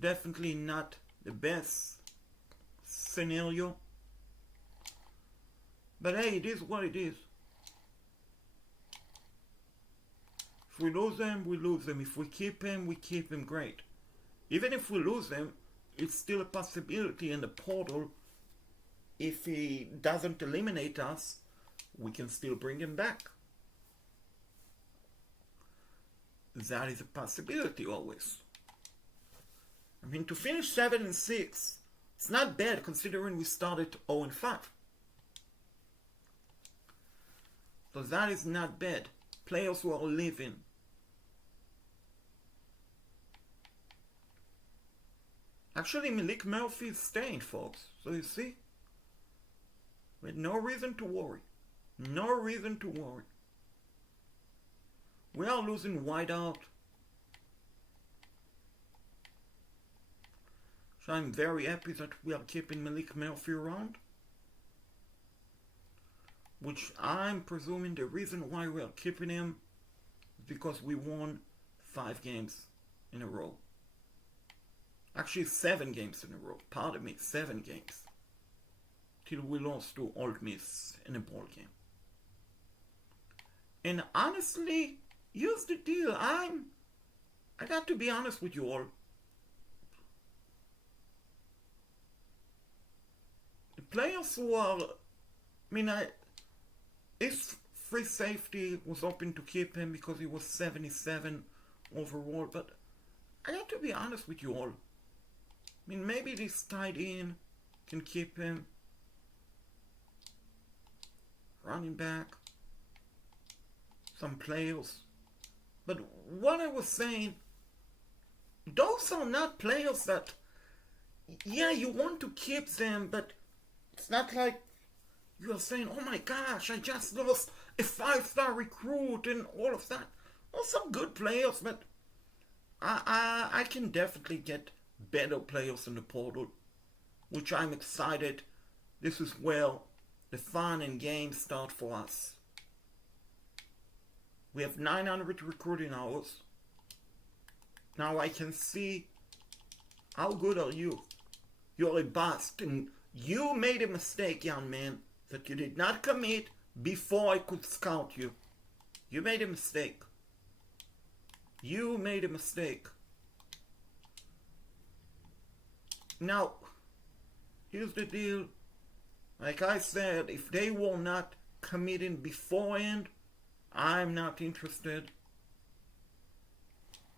Definitely not the best scenario. But hey, it is what it is. If we lose them, we lose them. If we keep him, we keep him. Great. Even if we lose them, it's still a possibility in the portal. If he doesn't eliminate us, we can still bring him back. That is a possibility always. I mean, to finish 7-6, it's not bad considering we started 0-5. So that is not bad. Players who are leaving. Actually, Malik Murphy is staying, folks. So you see, we had no reason to worry. No reason to worry. We are losing wideout. So I'm very happy that we are keeping Malik Murphy around. Which I'm presuming the reason why we are keeping him is because we won 5 games in a row. Actually 7 games in a row. Pardon me, 7 games. Till we lost to Ole Miss in a ball game. And honestly, here's the deal. I got to be honest with you all. The players who are, his free safety was hoping to keep him because he was 77 overall, but I have to be honest with you all. Maybe this tight end can keep him. Running back. Some players. But what I was saying, those are not players that, yeah, you want to keep them, but it's not like you are saying, oh my gosh, I just lost a 5-star recruit and all of that. Well, some good players, but I can definitely get better players in the portal, which I'm excited. This is where the fun and games start for us. We have 900 recruiting hours. Now I can see how good are you. You're a bust, and you made a mistake, young man, that you did not commit before I could scout you. You made a mistake. You made a mistake. Now, here's the deal. Like I said, if they were not committing beforehand, I'm not interested.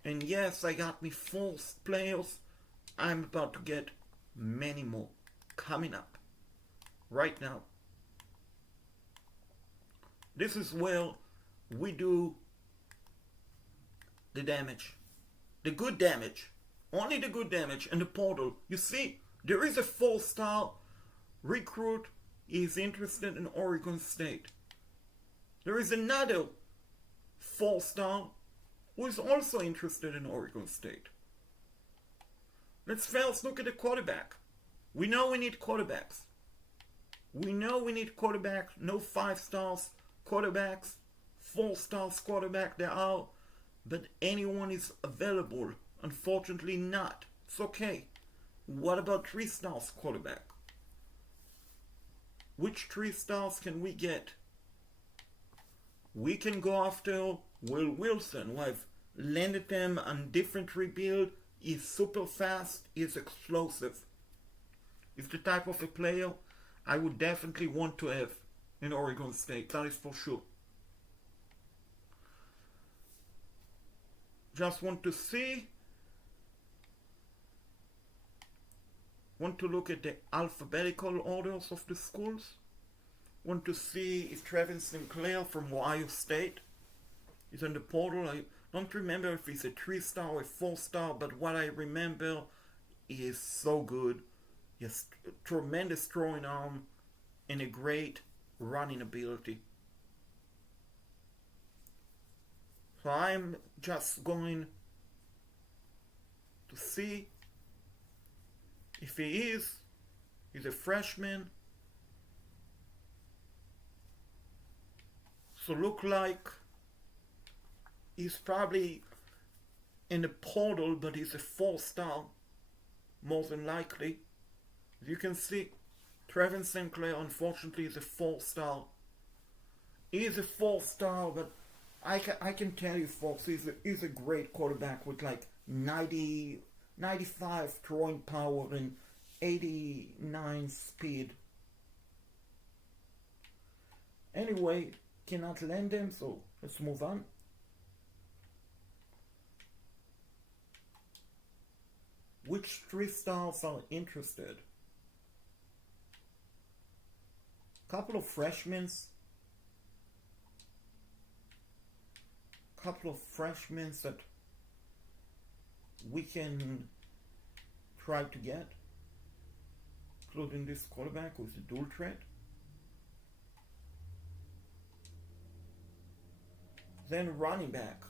And yes, I got me 4 players. I'm about to get many more coming up right now. This is where we do the damage. The good damage. Only the good damage in the portal. You see, there is a 4-star recruit. He's interested in Oregon State. There is another 4-star who is also interested in Oregon State. Let's first look at the quarterback. We know we need quarterbacks. We know we need quarterbacks. No 5 stars quarterbacks. 4-star quarterback there are, but anyone is available. Unfortunately not. It's okay. What about 3-star quarterback? Which 3 stars can we get? We can go after Will Wilson, who I've landed them on different rebuild. He's super fast, he's explosive. He's the type of a player I would definitely want to have in Oregon State, that is for sure. Just want to look at the alphabetical orders of the schools. Want to see if Travis Sinclair from Ohio State is on the portal. I don't remember if he's a 3-star or a 4-star, but what I remember is so good. He has tremendous throwing arm and a great running ability. So I'm just going to see if he's a freshman. So look like he's probably in the portal, but he's a 4-star, more than likely. As you can see, Travis Sinclair, unfortunately, is a 4-star. He is a 4-star, but I can tell you, folks, he's a great quarterback with like 95 throwing power and 89 speed. Anyway, cannot land them, so let's move on. Which 3 stars are interested? Couple of freshmen that we can try to get, including this quarterback who's a dual threat. Then running back.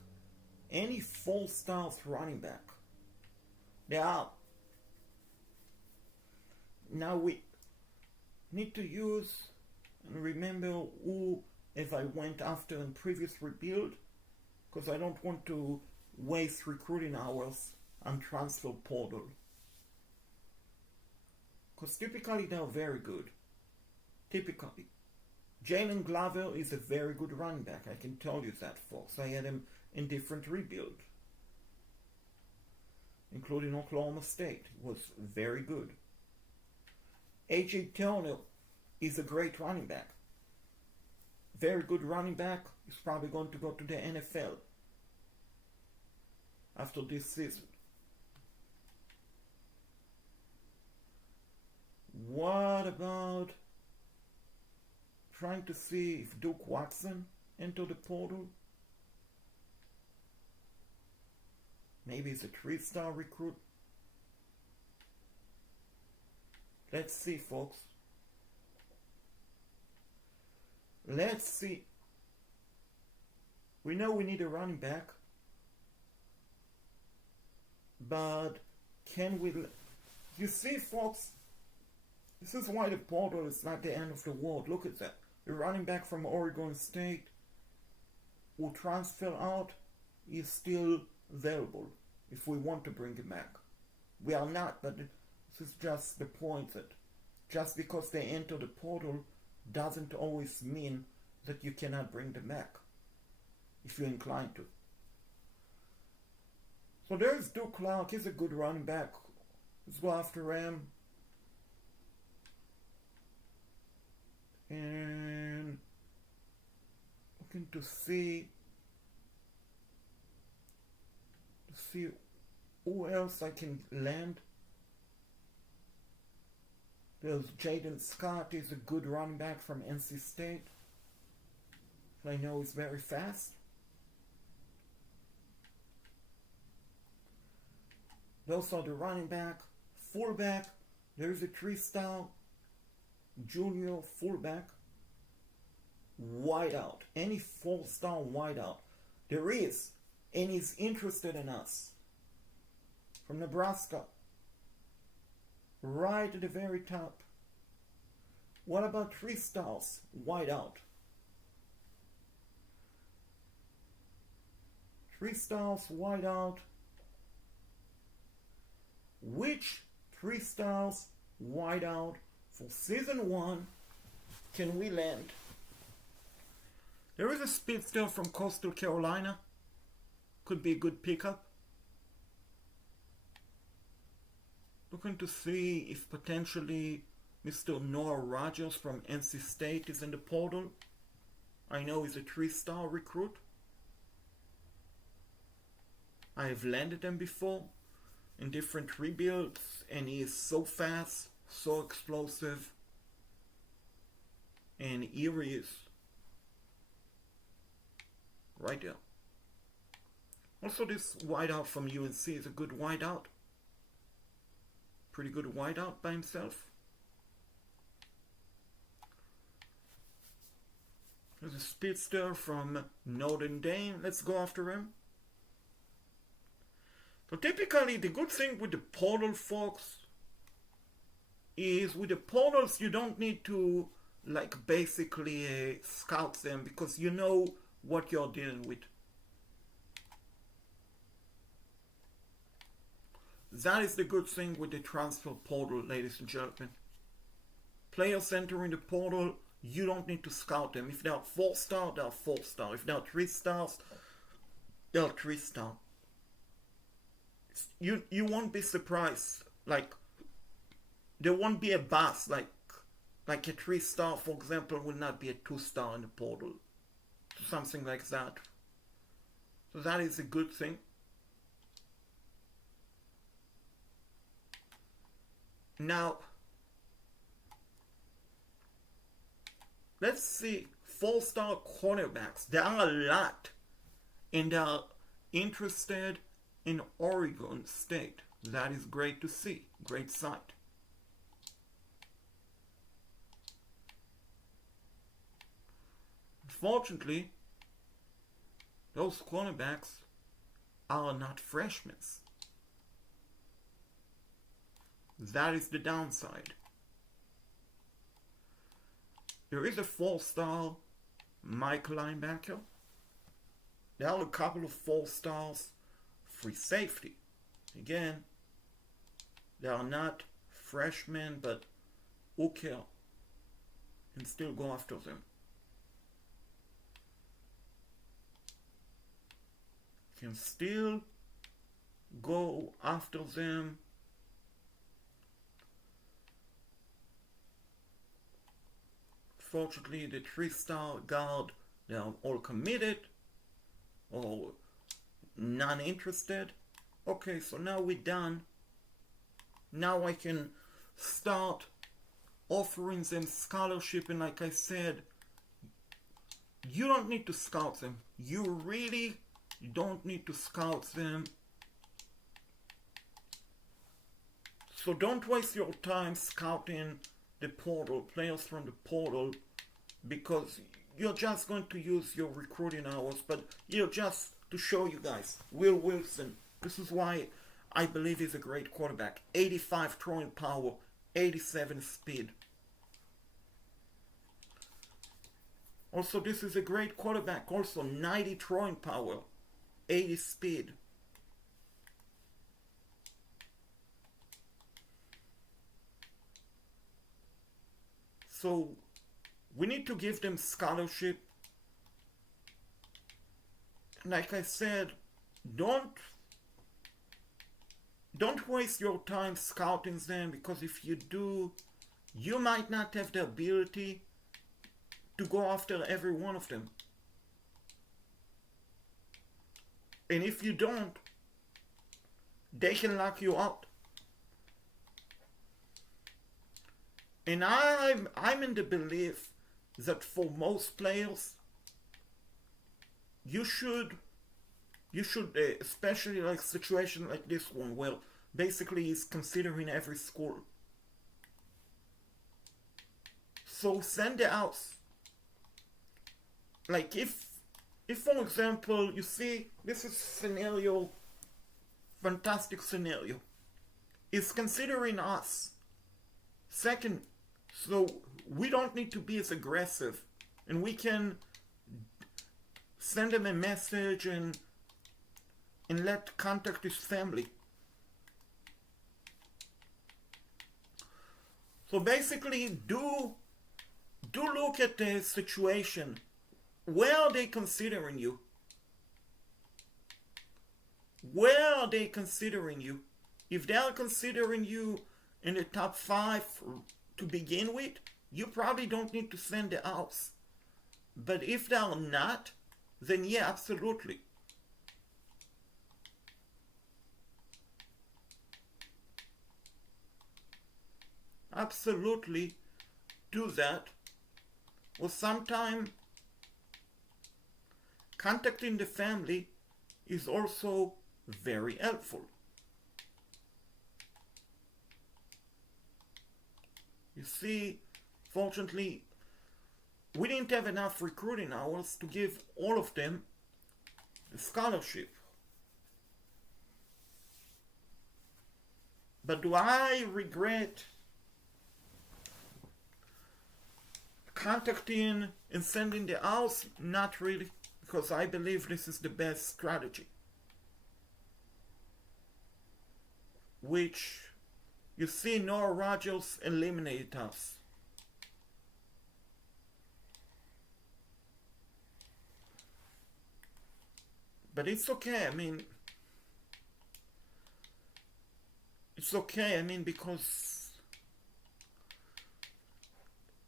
Any 4 stars running back. They are. Now we need to use and remember who if I went after in previous rebuild, because I don't want to waste recruiting hours on transfer portal. Because typically they're very good. Typically. Jalen Glover is a very good running back, I can tell you that, folks. I had him in different rebuilds, including Oklahoma State. He was very good. AJ Turner is a great running back. Very good running back. He's probably going to go to the NFL after this season. What about trying to see if Duke Watson entered the portal? Maybe he's a 3-star recruit. Let's see, folks. Let's see. We know we need a running back, but can we? You see, folks, this is why the portal is not the end of the world. Look at that. The running back from Oregon State who transfer out is still available if we want to bring him back. We are not, but this is just the point that just because they enter the portal doesn't always mean that you cannot bring them back if you're inclined to. So there's Duke Clark. He's a good running back. Let's go after him. And looking to see who else I can land. There's Jaden Scott. He's a good running back from NC State. I know he's very fast. Those are the running back. Fullback, there's a 3-star junior fullback. Wideout, any 4-star wideout. There is, and he's interested in us. From Nebraska. Right at the very top. What about 3 stars? Wideout. 3 stars whiteout. Which 3 stars whiteout for Season 1 can we land? There is a speedster from Coastal Carolina. Could be a good pickup. Looking to see if potentially Mr. Noah Rogers from NC State is in the portal. I know he's a 3-star recruit. I have landed him before in different rebuilds, and he is so fast, so explosive, and here he is. Right there. Also, this wideout from UNC is a good wideout. Pretty good wideout by himself. There's a speedster from Notre Dame. Let's go after him. So typically, the good thing with the portal, folks, is with the portals you don't need to like basically scout them, because you know what you're dealing with. That is the good thing with the transfer portal, ladies and gentlemen. Players entering the portal, you don't need to scout them. If they're 4-star, they're 4-star. If they're 3 stars, they're 3-star. You won't be surprised. Like, there won't be a bust. Like a 3-star, for example, will not be a 2-star in the portal. Something like that. So that is a good thing. Now, let's see 4-star cornerbacks. There are a lot, and they are interested in Oregon State. That is great to see. Great sight. Unfortunately, those cornerbacks are not freshmen. That is the downside. There is a 4-star Mike linebacker. There are a couple of 4-stars free safety. Again, they are not freshmen, but who care? And still go after them. Can still go after them. Fortunately, the 3-star guard, they are all committed or non-interested. Okay, so now we're done. Now I can start offering them scholarship, and like I said, you don't need to scout them. You really don't need to scout them. So don't waste your time scouting the portal, players from the portal, because you're just going to use your recruiting hours. But just to show you guys, Will Wilson, this is why I believe he's a great quarterback. 85 throwing power, 87 speed. Also, this is a great quarterback. Also, 90 throwing power, 80 speed. So we need to give them scholarship. Like I said, don't waste your time scouting them, because if you do, you might not have the ability to go after every one of them. And if you don't, they can lock you out. And I'm in the belief that for most players, you should, especially like a situation like this one, where basically he's considering every school. So send the outs. Like if for example, you see, this is scenario, fantastic scenario. Is considering us second, so we don't need to be as aggressive, and we can send them a message and and let contact his family. So basically, do look at the situation. Where are they considering you? Where are they considering you? If they are considering you in the top 5 to begin with, you probably don't need to send the house. But if they are not, then yeah, absolutely. Absolutely do that. Or sometime contacting the family is also very helpful. You see, fortunately, we didn't have enough recruiting hours to give all of them a scholarship. But do I regret contacting and sending the house? Not really, because I believe this is the best strategy. Which, you see, Nora Rogers eliminated us. But it's okay, I mean, it's okay, I mean, because,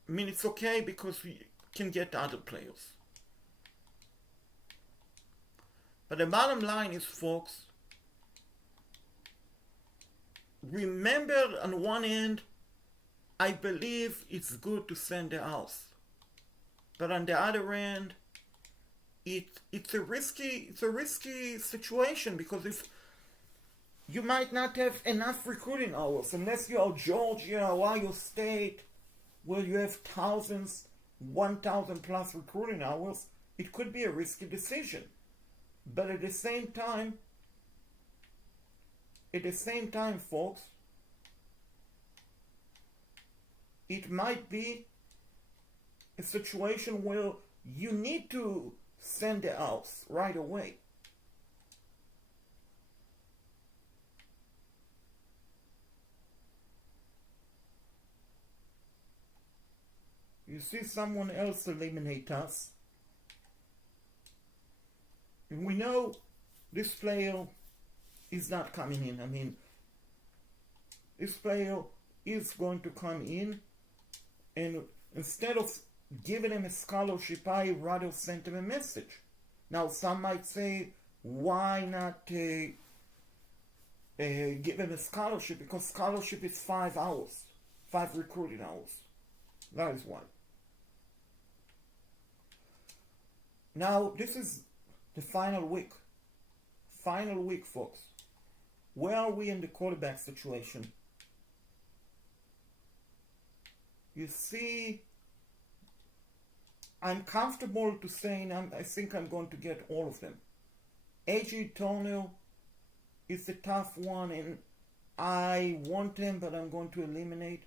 it's okay because we can get other players. But the bottom line is, folks, remember, on one end, I believe it's good to send the house. But on the other end, it's a risky situation, because if you might not have enough recruiting hours unless you are Georgia, Ohio State, where you have thousands, 1,000 plus recruiting hours, it could be a risky decision. But at the same time, folks, it might be a situation where you need to send the house right away. You see someone else eliminate us, and we know this player is not coming in. I mean, this player is going to come in, and instead of giving him a scholarship, I rather sent him a message. Now, some might say, why not give him a scholarship? Because scholarship is 5 hours, 5 recruiting hours. That is why. Now, this is the final week. Final week, folks. Where are we in the quarterback situation? You see, I'm comfortable to saying I think I'm going to get all of them. A.J. Turner is a tough one, and I want him, but I'm going to eliminate.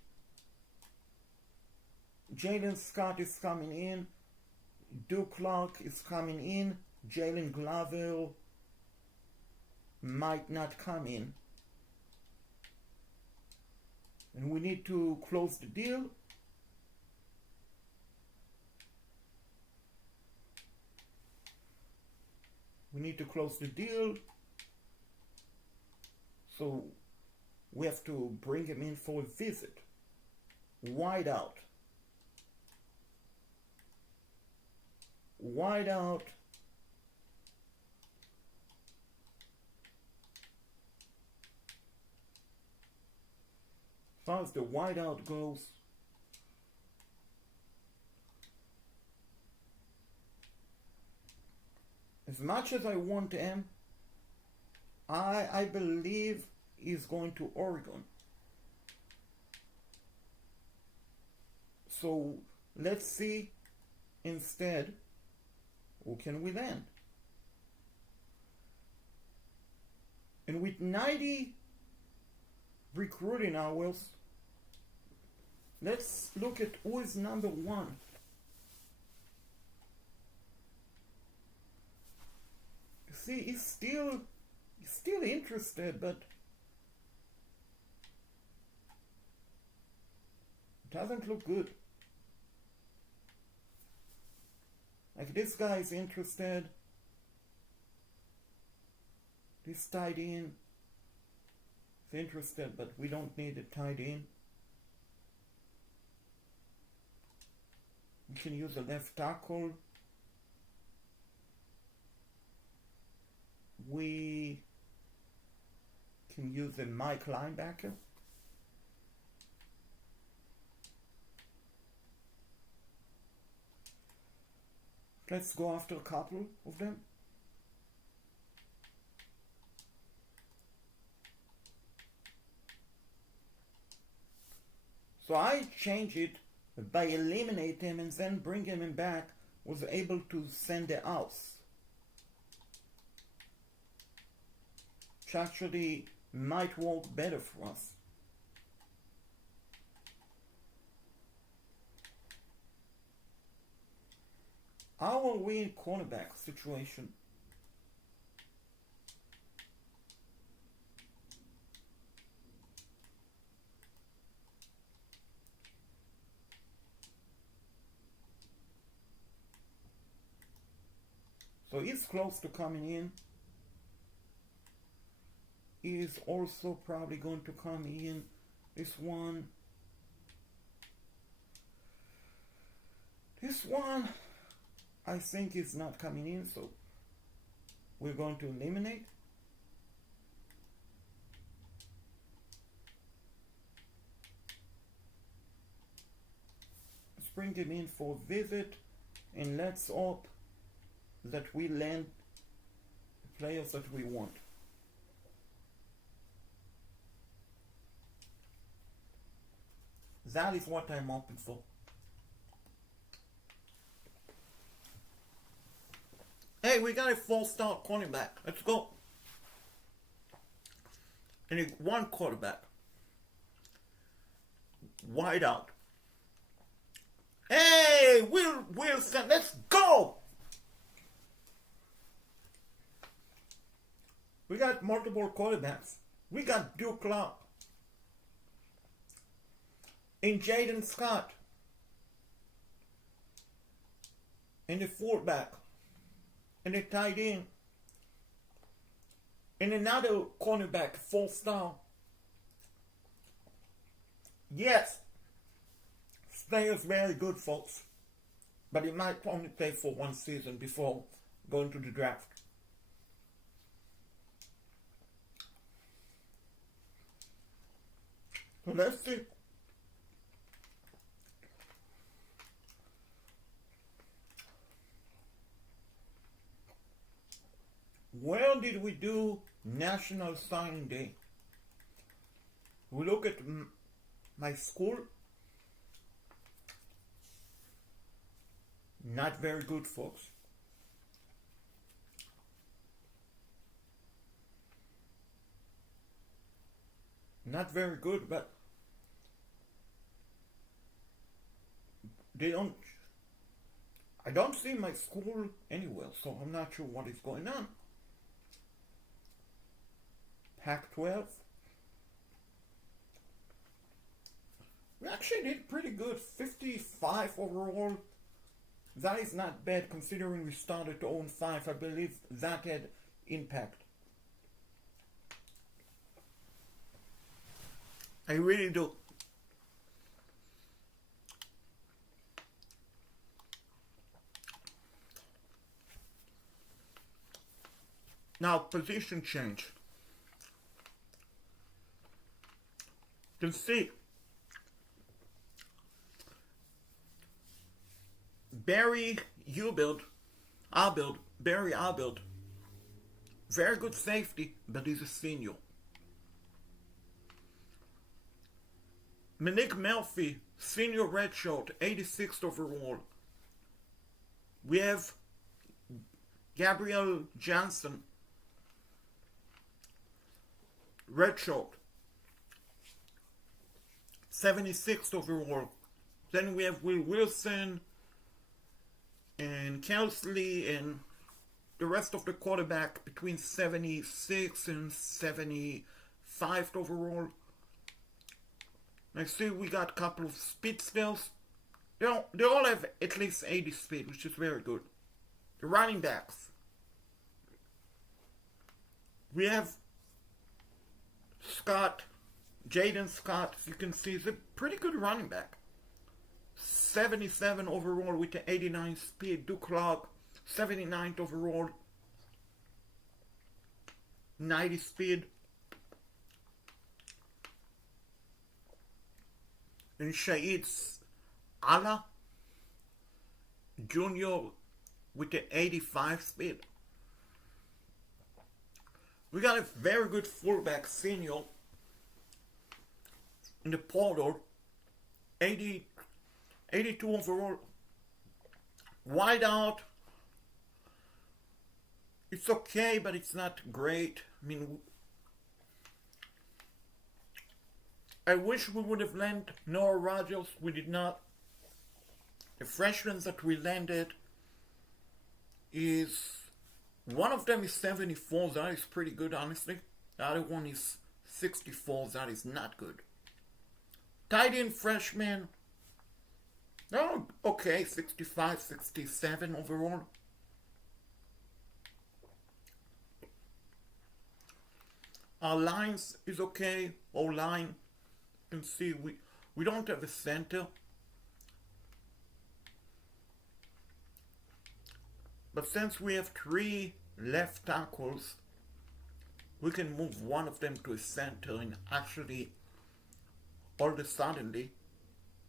Jalen Scott is coming in. Duke Clark is coming in. Jalen Glover might not come in. And we need to close the deal. We need to close the deal. So we have to bring him in for a visit. Wide out. Wide out. As far as the wide out goes, as much as I want him, I believe he's going to Oregon. So let's see instead who can we land. And with 90 recruiting hours, let's look at who is number 1. See, he's still He's still interested, but it doesn't look good. Like this guy is interested. This tied in is interested, but we don't need it tied in. We can use a left tackle. We can use a Mike linebacker. Let's go after a couple of them. So I change it by eliminate him and then bring him back. Was able to send the house. Which actually might work better for us. How are we in cornerback situation? So he's close to coming in. He is also probably going to come in. This one, I think is not coming in, so we're going to eliminate. Let's bring him in for a visit, and let's hope that we land the players that we want. That is what I'm hoping for. Hey, we got a 4-star cornerback. Let's go. And one quarterback. Wide out. Hey, Wilson, let's go! We got multiple quarterbacks. We got Duke Law. And Jaden Scott. And the fullback. And a tight end. And another cornerback, 4-star. Yes. Player's very good, folks. But he might only play for one season before going to the draft. So let's see. Where did we do National Signing Day? We look at my school. Not very good, folks. Not very good, but I don't see my school anywhere, so I'm not sure what is going on. Pac-12. We actually did pretty good, 55 overall. That is not bad considering we started 0-5. I believe that had impact. I really do. Now, position change. You can see Barry Arbild, very good safety, but he's a senior. Monique Murphy, senior redshirt, 86th overall. We have Gabrielle Johnson, redshirt, 76th overall. Then we have Will Wilson and Kelsey and the rest of the quarterback between 76 and 75 overall. I see we got a couple of speedsters. They all have at least 80 speed, which is very good. The running backs. We have Scott, Jaden Scott, as you can see, is a pretty good running back. 77 overall with the 89 speed. Duke Log, 79th overall, 90 speed. And Shahid's Allah Junior with the 85 speed. We got a very good fullback senior in the portal, 82 overall. Wide out, it's okay, but it's not great. I mean, I wish we would have landed Noah Rogers. We did not. The freshmen that we landed is, one of them is 74. That is pretty good, honestly. The other one is 64. That is not good. Tight end freshman. Oh, okay, 65, 67 overall. Our lines is okay. O-line. You can see we don't have a center. But since we have 3 left tackles, we can move one of them to a center, and actually, all of a sudden,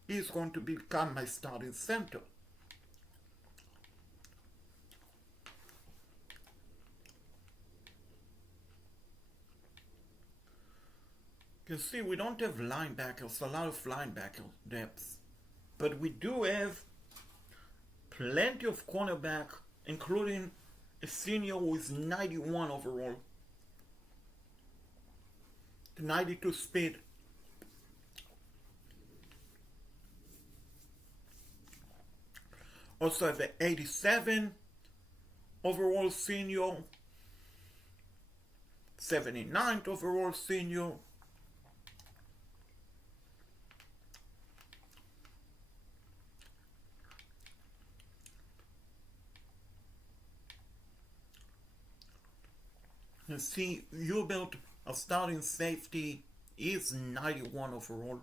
he's going to become my starting center. You can see we don't have linebackers, a lot of linebacker depth, but we do have plenty of cornerback, including a senior who is 91 overall, 92 speed. Also have the 87 overall senior, 79th overall senior. You see, Hubert, a starting safety, is 91 overall.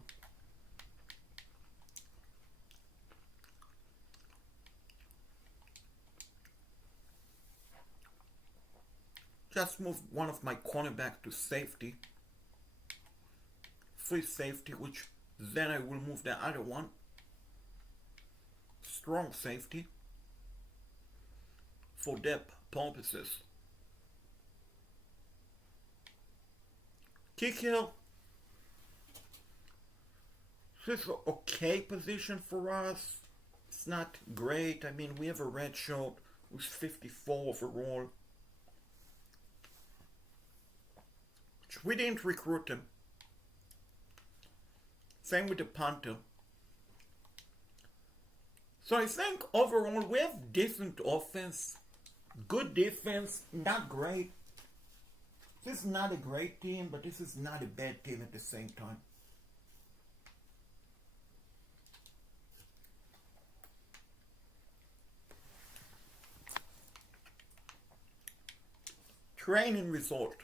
Just move one of my cornerback to safety. Free safety, which then I will move the other one. Strong safety. For depth purposes. Kicker. This is an okay position for us. It's not great. I mean, we have a red shirt who's 54 overall. We didn't recruit him. Same with the punter. So I think overall we have decent offense. Good defense, not great. This is not a great team, but this is not a bad team at the same time. Training result.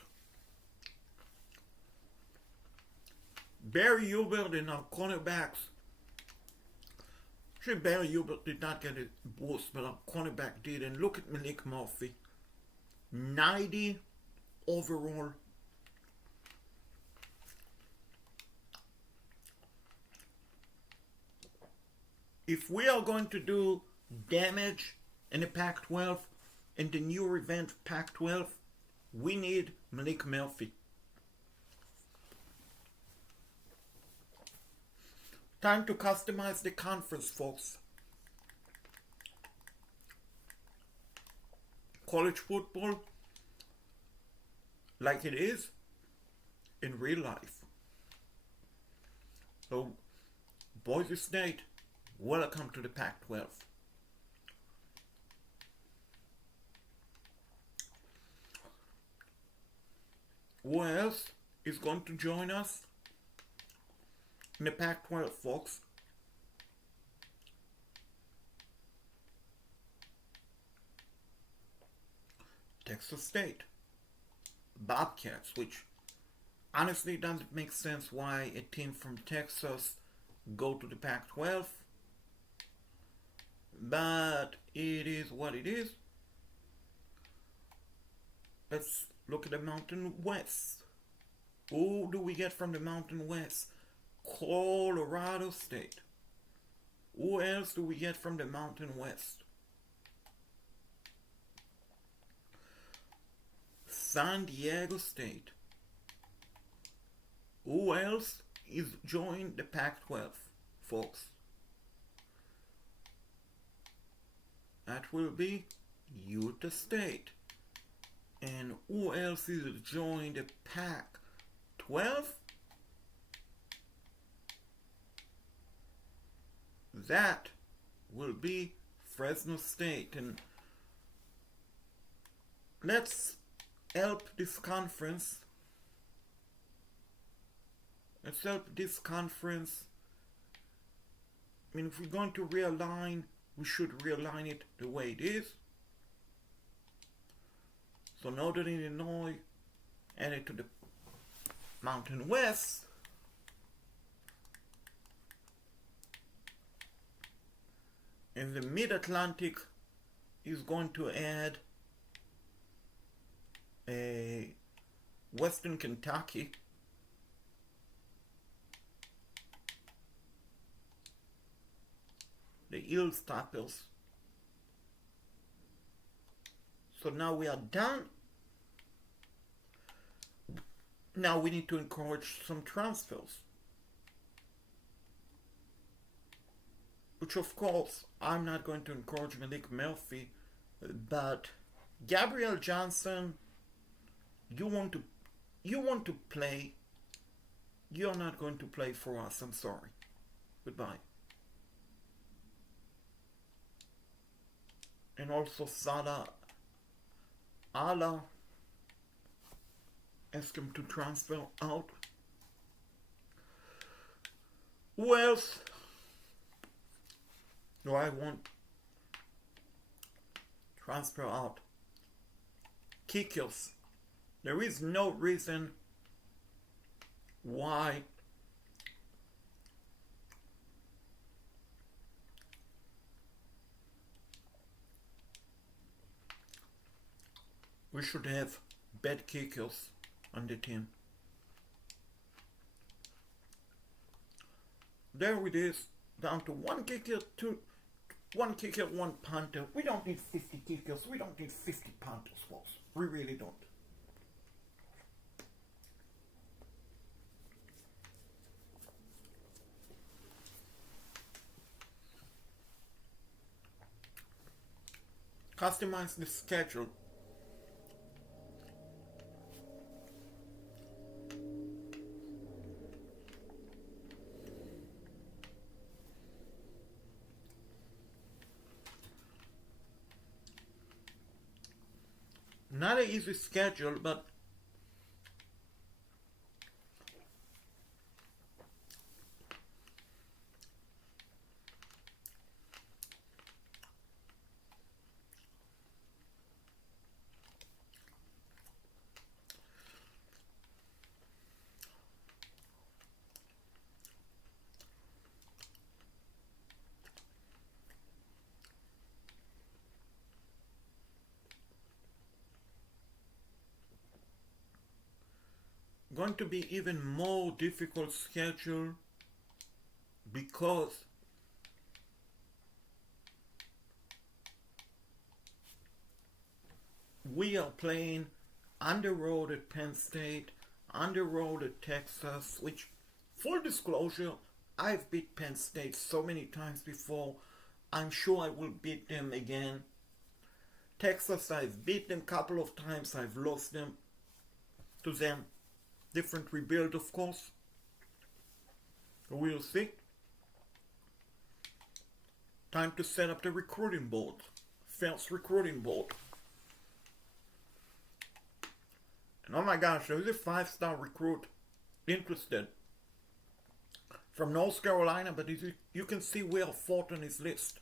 Barry Hubert and our cornerbacks. Actually, Barry Hubert did not get a boost, but our cornerback did. And look at Malik Murphy. 90 overall. If we are going to do damage in the Pac-12, in the new event Pac-12, we need Malik Murphy. Time to customize the conference, folks. College football, like it is in real life. So, Boise State, welcome to the Pac-12. Who else is going to join us in the Pac-12, folks? Texas State. Bobcats, which honestly doesn't make sense why a team from Texas go to the Pac-12. But it is what it is. Let's look at the Mountain West. Who do we get from the Mountain West? Colorado State. Who else do we get from the Mountain West? San Diego State. Who else is joining the Pac-12, folks? That will be Utah State. And who else is joining the Pac-12? That will be Fresno State. And let's help this conference. Let's help this conference. I mean, if we're going to realign, we should realign it the way it is. So Northern Illinois added to the Mountain West. And the Mid-Atlantic is going to add a Western Kentucky. The Hills Tappers. So now we are done. Now we need to encourage some transfers. Which of course, I'm not going to encourage Malik Murphy, but Gabriel Johnson, you want to play, you're not going to play for us, I'm sorry. Goodbye. And also Salah Allah ask him to transfer out. Who else do I want transfer out? Kickers. There is no reason why we should have bad kickers on the team. There it is, down to one kicker, one punter. We don't need 50 kickers. We don't need 50 punters, folks. We really don't. Customize the schedule. Not an easy schedule, but going to be even more difficult schedule because we are playing on the road at Penn State, on the road at Texas, which, full disclosure, I've beat Penn State so many times before. I'm sure I will beat them again. Texas, I've beat them a couple of times. I've lost them to them. Different rebuild, of course. We'll see. Time to set up the recruiting board. First recruiting board. And all my my gosh, there is a 5-star recruit interested from North Carolina, but you can see we are fourth on his list.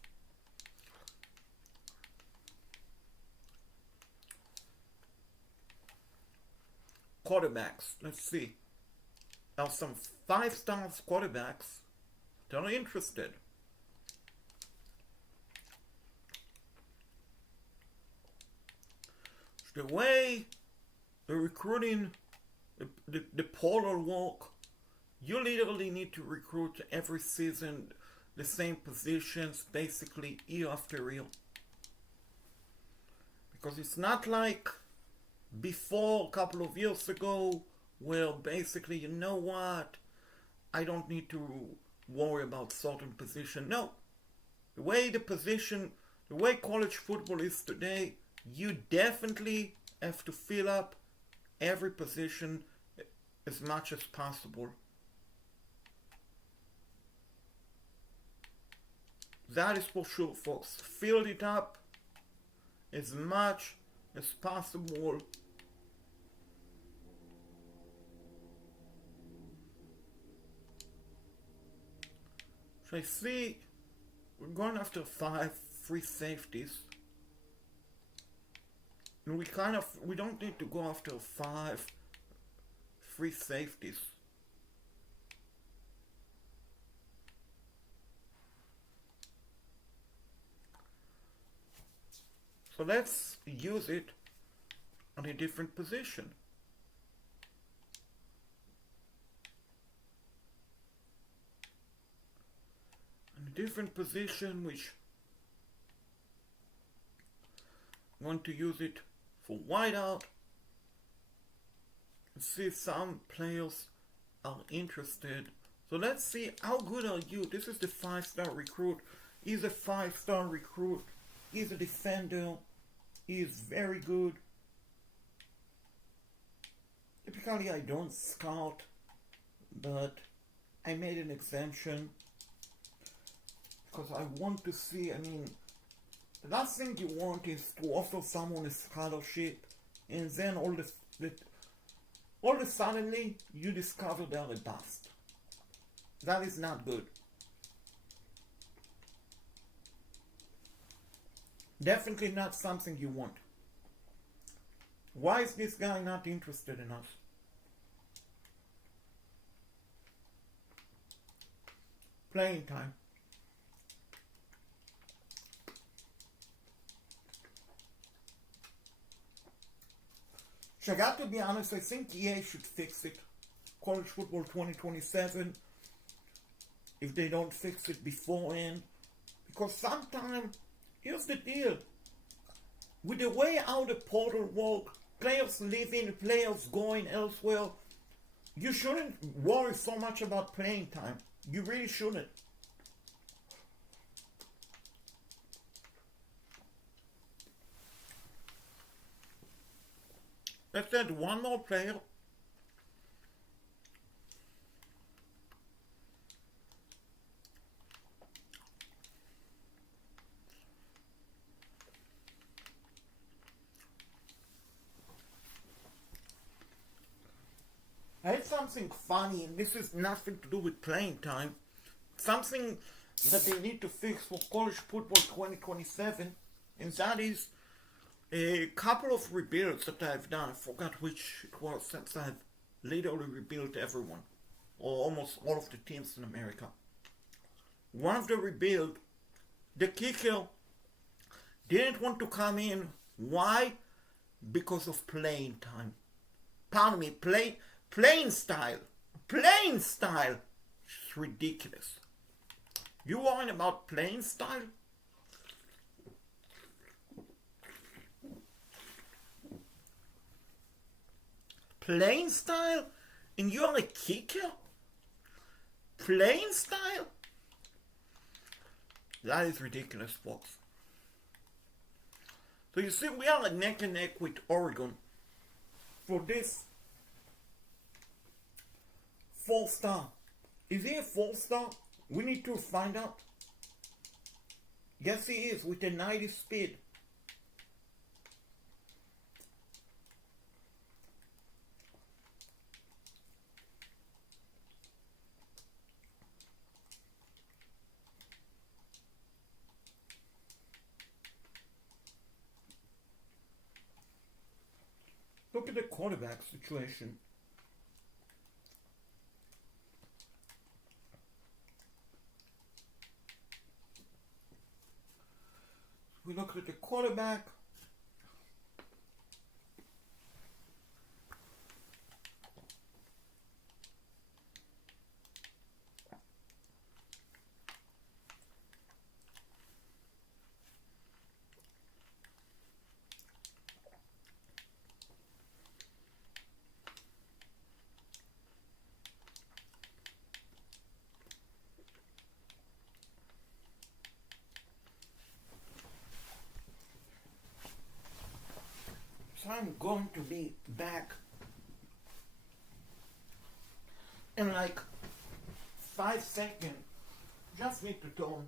Quarterbacks, let's see. There are some 5-star quarterbacks that are interested. The way the recruiting, the portal work, you literally need to recruit every season the same positions, basically year after year. Because it's not like before a couple of years ago where basically, you know what, I don't need to worry about certain position. No. The way college football is today, you definitely have to fill up every position as much as possible. That is for sure, folks. Fill it up as much as possible. So I see we're going after 5 free safeties. And we don't need to go after 5 free safeties. So let's use it on a different position. On a different position, which I want to use it for wideout. See if some players are interested. So let's see, how good are you? This is the 5-star recruit. He's a 5-star recruit. He's a defender. He is very good. Typically I don't scout, but I made an exemption because I want to see, the last thing you want is to offer someone a scholarship and then all of a suddenly you discover they're a bust. That is not good. Definitely not something you want. Why is this guy not interested in us? Playing time. So I got to be honest, I think EA should fix it. College Football 2027, if they don't fix it beforehand. Because sometimes, here's the deal. With the way how the portal works, players leaving, players going elsewhere, you shouldn't worry so much about playing time. You really shouldn't. Let's add one more player. I had something funny, and this is nothing to do with playing time. Something that they need to fix for College Football 2027, and that is a couple of rebuilds that I've done. I forgot which it was, since I've literally rebuilt everyone, or almost all of the teams in America. One of the rebuild, the kicker didn't want to come in. Why? Because of playing time. Pardon me, playing style. Playing style. It's ridiculous. You worrying about playing style? Playing style? And you're a kicker? Playing style? That is ridiculous, folks. So you see, we are like neck and neck with Oregon for this 4-star. Is he a 4-star? We need to find out. Yes, he is, with a 90 speed. Look at the quarterback situation. We look at the quarterback. So I'm going to be back in like 5 seconds. Just need to turn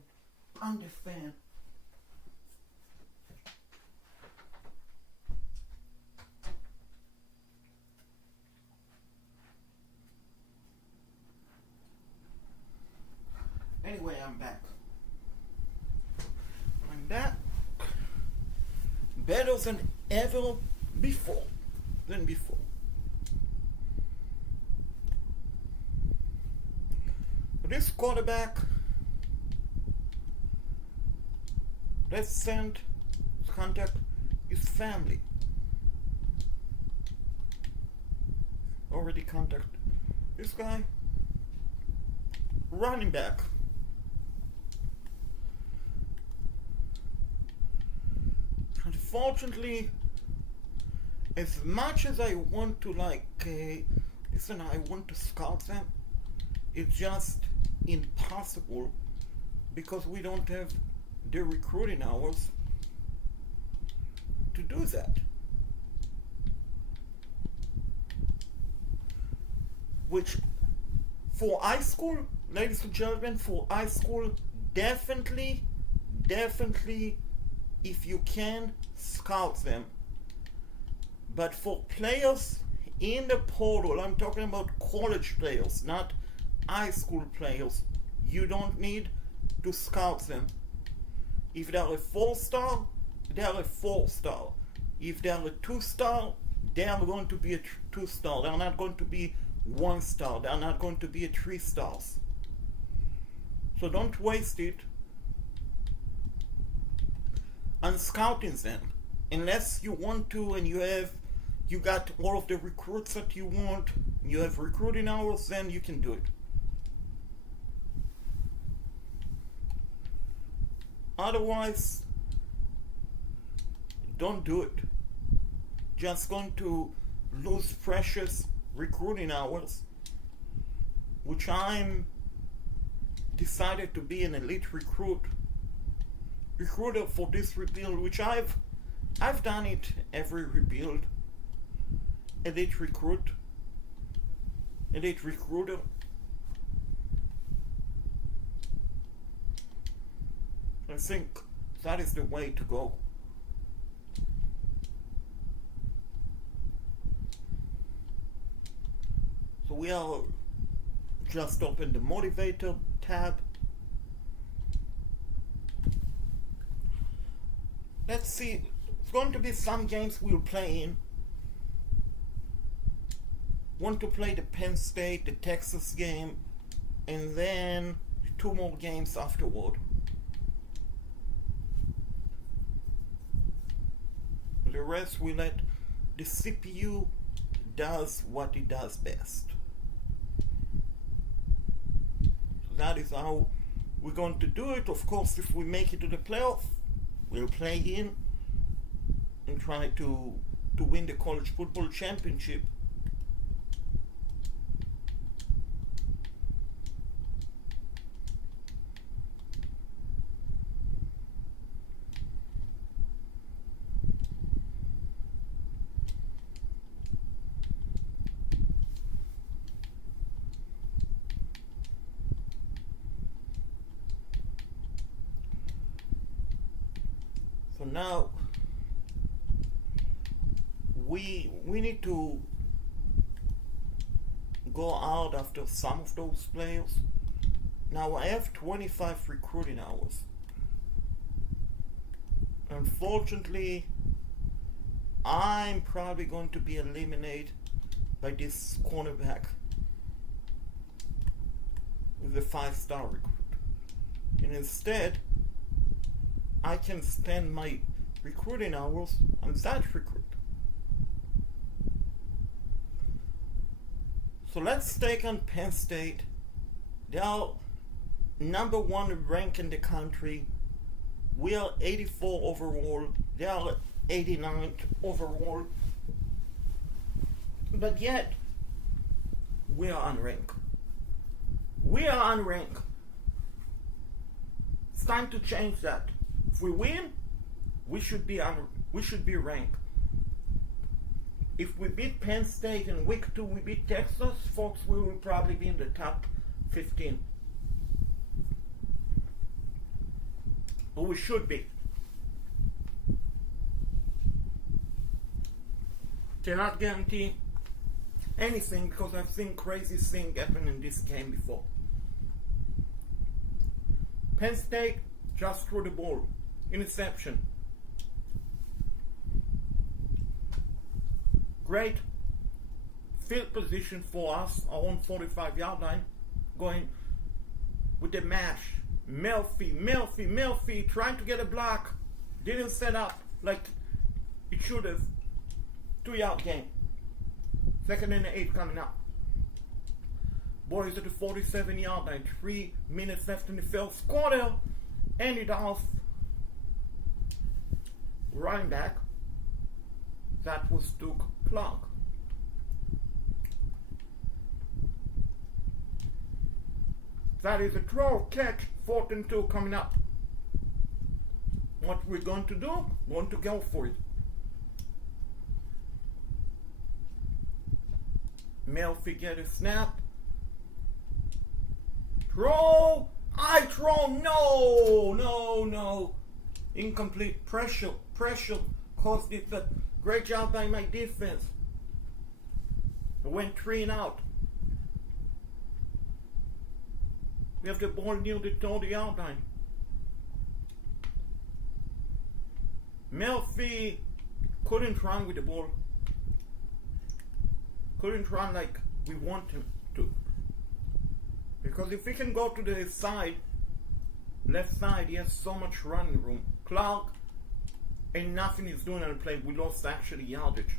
on the fan. Anyway, I'm back. I'm back. Better than ever before. This quarterback, let's send contact his family. Already contact this guy. Running back. Unfortunately, as much as I want to I want to scout them, it's just impossible because we don't have the recruiting hours to do that. Which, for high school, ladies and gentlemen, for high school, definitely, if you can, scout them. But for players in the portal, I'm talking about college players, not high school players, you don't need to scout them. If they're a 4-star, they're a 4-star. If they're a 2-star, they are going to be a 2-star. They're not going to be 1-star. They're not going to be a 3 stars. So don't waste it on scouting them. Unless you want to and you got all of the recruits that you want, you have recruiting hours, then you can do it. Otherwise, don't do it. Just going to lose precious recruiting hours, which I'm decided to be an elite recruiter for this rebuild, which I've done it every rebuild. Elite recruiter. I think that is the way to go. So we are just open the motivator tab. Let's see. It's going to be some games we'll play in. Want to play the Penn State, the Texas game, and then 2 more games afterward. The rest we let the CPU does what it does best. So that is how we're going to do it. Of course, if we make it to the playoff, we'll play in and try to win the college football championship. So now we need to go out after some of those players. Now I have 25 recruiting hours. Unfortunately, I'm probably going to be eliminated by this cornerback with a 5-star recruit. And instead, I can spend my recruiting hours on that recruit. So let's take on Penn State. They are number 1 ranked in the country. We are 84 overall. They are 89th overall. But yet, we are unranked. We are unranked. It's time to change that. If we win, we should be ranked. If we beat Penn State in week 2, we beat Texas, folks, we will probably be in the top 15. Or we should be. Cannot guarantee anything because I've seen crazy things happen in this game before. Penn State just threw the ball. Interception. Great field position for us, our own 45-yard line, going with the mash. Melfi, trying to get a block. Didn't set up like it should have. 2-yard gain. 2nd and 8 coming up. Boys at the 47-yard line. 3 minutes left in the first quarter. And it off. Running back. That was Duke Clark. That is a throw, catch, 4th and 2 coming up. What we're going to do? We're going to go for it. Melfi get a snap. Throw! I throw! No! Incomplete. Pressure caused it, but great job by my defense. I went 3 and out. We have the ball near the 30-yard line. Melfi couldn't run with the ball. Couldn't run like we want him to. Because if we can go to the side, left side, he has so much running room. Clark, and nothing he's doing on the play. We lost actually yardage.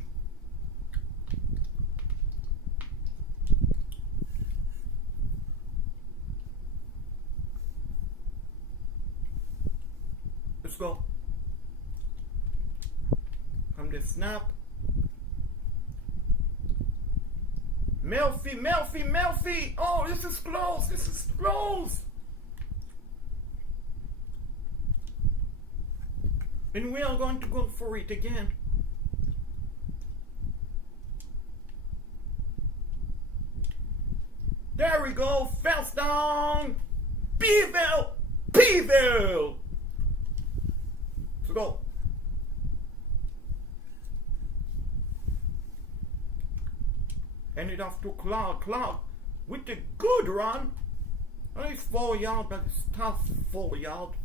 Let's go. Come the snap. Melfi! Oh, this is close! And we are going to go for it again. There we go, first down! Beeville! Let's go. Hand it off to Clark with a good run. Only 4 yards, but it's tough 4 yards.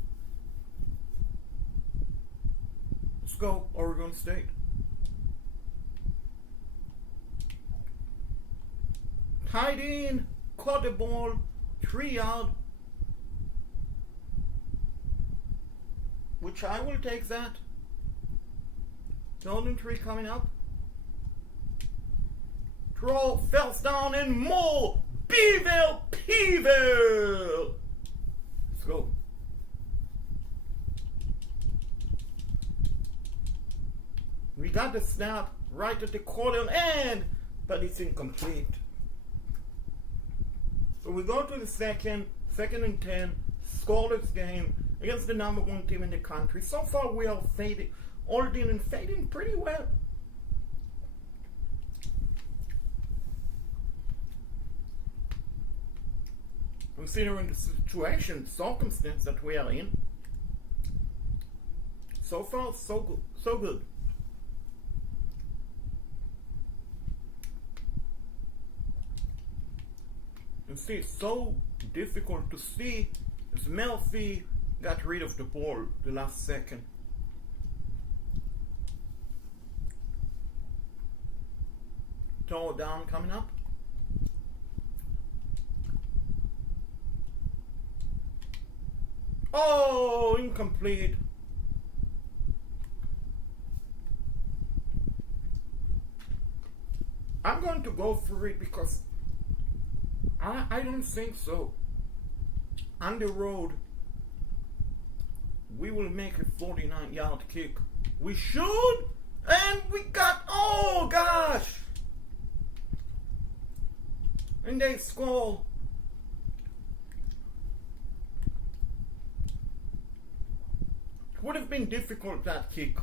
Let's go, Oregon State. Tight end, caught the ball, 3 yards. Which I will take that. Golden 3 coming up. Throw, first down, and more. Peeville. Let's go. We got the snap right at the corner end, but it's incomplete. So we go to the second and 10, scoreless game against the number 1 team in the country. So far we are fading pretty well. Considering the circumstance that we are in. So far, so good. You see, it's so difficult to see as Melfi got rid of the ball the last second. Toe down coming up. Oh, incomplete. I'm going to go for it because I don't think so. On the road, we will make a 49-yard kick. We should, and we got, oh gosh! And they score. It would have been difficult, that kick.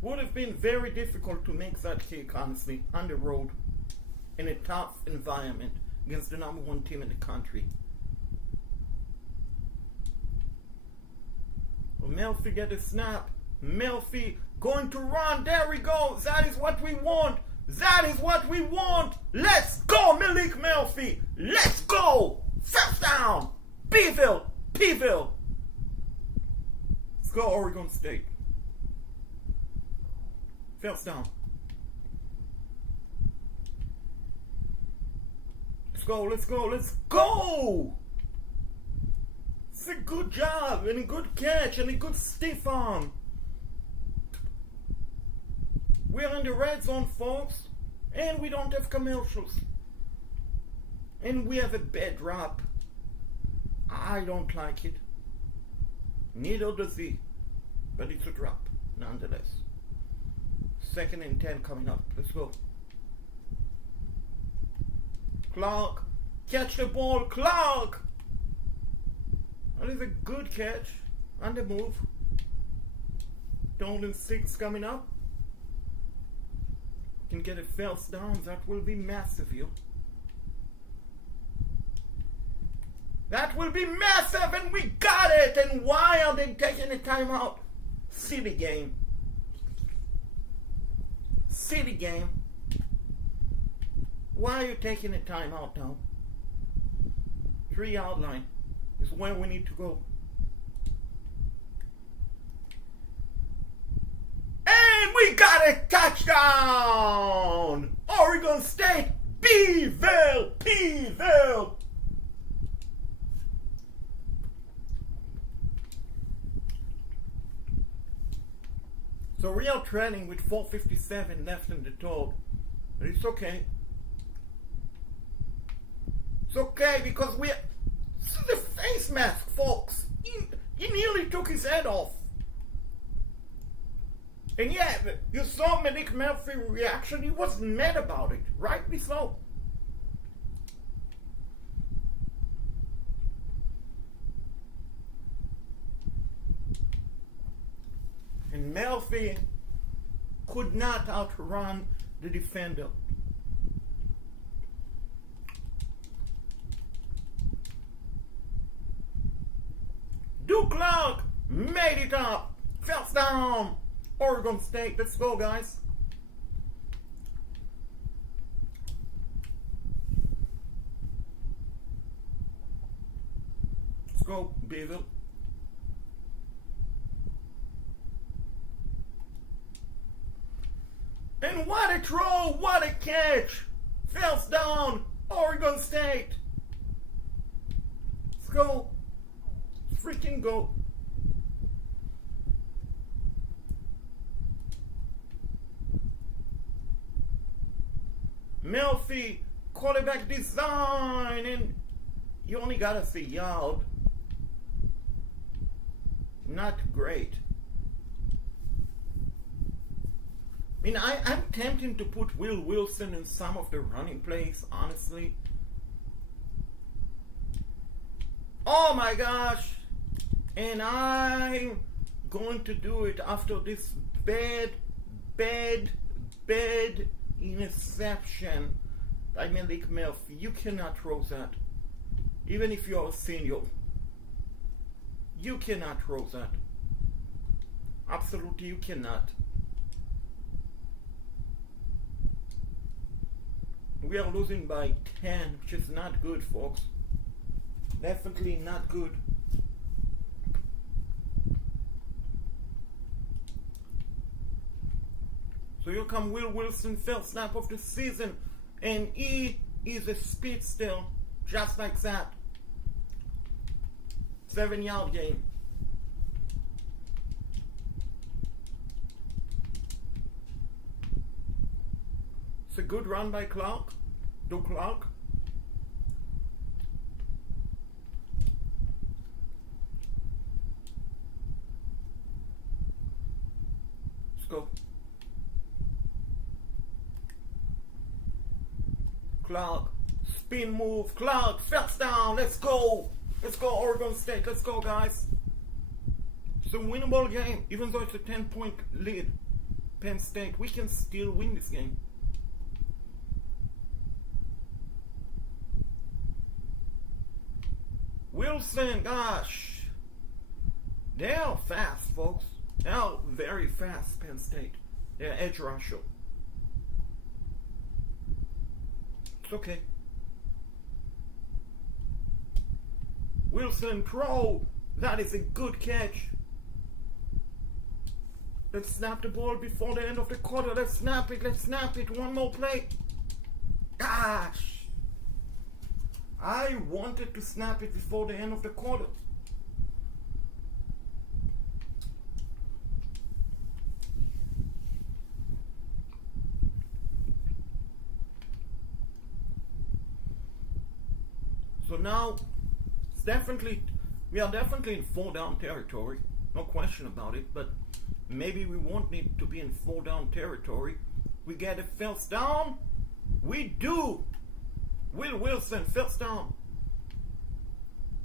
Would have been very difficult to make that kick, honestly, on the road, in a tough environment against the number one team in the country. Well, Melfi get a snap. Melfi going to run. There we go. That is what we want. That is what we want. Let's go, Malik Melfi. Let's go. First down. Peeville. Let's go, Oregon State. First down. Let's go! It's a good job, and a good catch, and a good stiff arm. We're in the red zone, folks, and we don't have commercials. And we have a bad drop. I don't like it. Neither does he. But it's a drop, nonetheless. 2nd and 10 coming up. Let's go. Clark, catch the ball, Clark! That is a good catch. On the move. 3rd and 6 coming up. Can get a first down. That will be massive here. That will be massive, and we got it! And why are they taking a timeout? Silly game. Silly game. Why are you taking a timeout now? 3-yard line is where we need to go. And we got a touchdown! Oregon State, Peeville! So we are trailing with 4:57 left in the third. But it's okay. It's okay because this is the face mask, folks. He nearly took his head off. And yeah, you saw Malik Melfi's reaction. He was mad about it. Rightly so. And Melfi could not outrun the defender. Duke Clark made it up. First down. Oregon State. Let's go, guys. Let's go, Beaver. And what a throw, what a catch. First down, Oregon State. Let's go. Freaking go. Melfi, quarterback design, and you only got us a yard. Not great. I mean, I'm tempted to put Will Wilson in some of the running plays, honestly. Oh my gosh! And I'm going to do it after this bad interception by Malik Melfi. You cannot throw that. Even if you're a senior. You cannot throw that. Absolutely, you cannot. We are losing by 10, which is not good, folks. Definitely not good. So here come Will Wilson, first snap of the season, and he is a speed still, just like that. 7-yard gain. It's a good run by Clark. Do Clark. Let's go. Clark. Spin move. Clark. First down. Let's go. Let's go, Oregon State. Let's go, guys. It's a winnable game. Even though it's a 10-point lead. Penn State. We can still win this game. Wilson, gosh. They are fast, folks. They are very fast, Penn State. They're edge rusher. It's okay. Wilson, throw. That is a good catch. Let's snap the ball before the end of the quarter. Let's snap it. Let's snap it. One more play. Gosh. I wanted to snap it before the end of the quarter. So now, we are definitely in 4-down territory. No question about it, but maybe we won't need to be in 4-down territory. We get a first down. We do. Will Wilson, first down.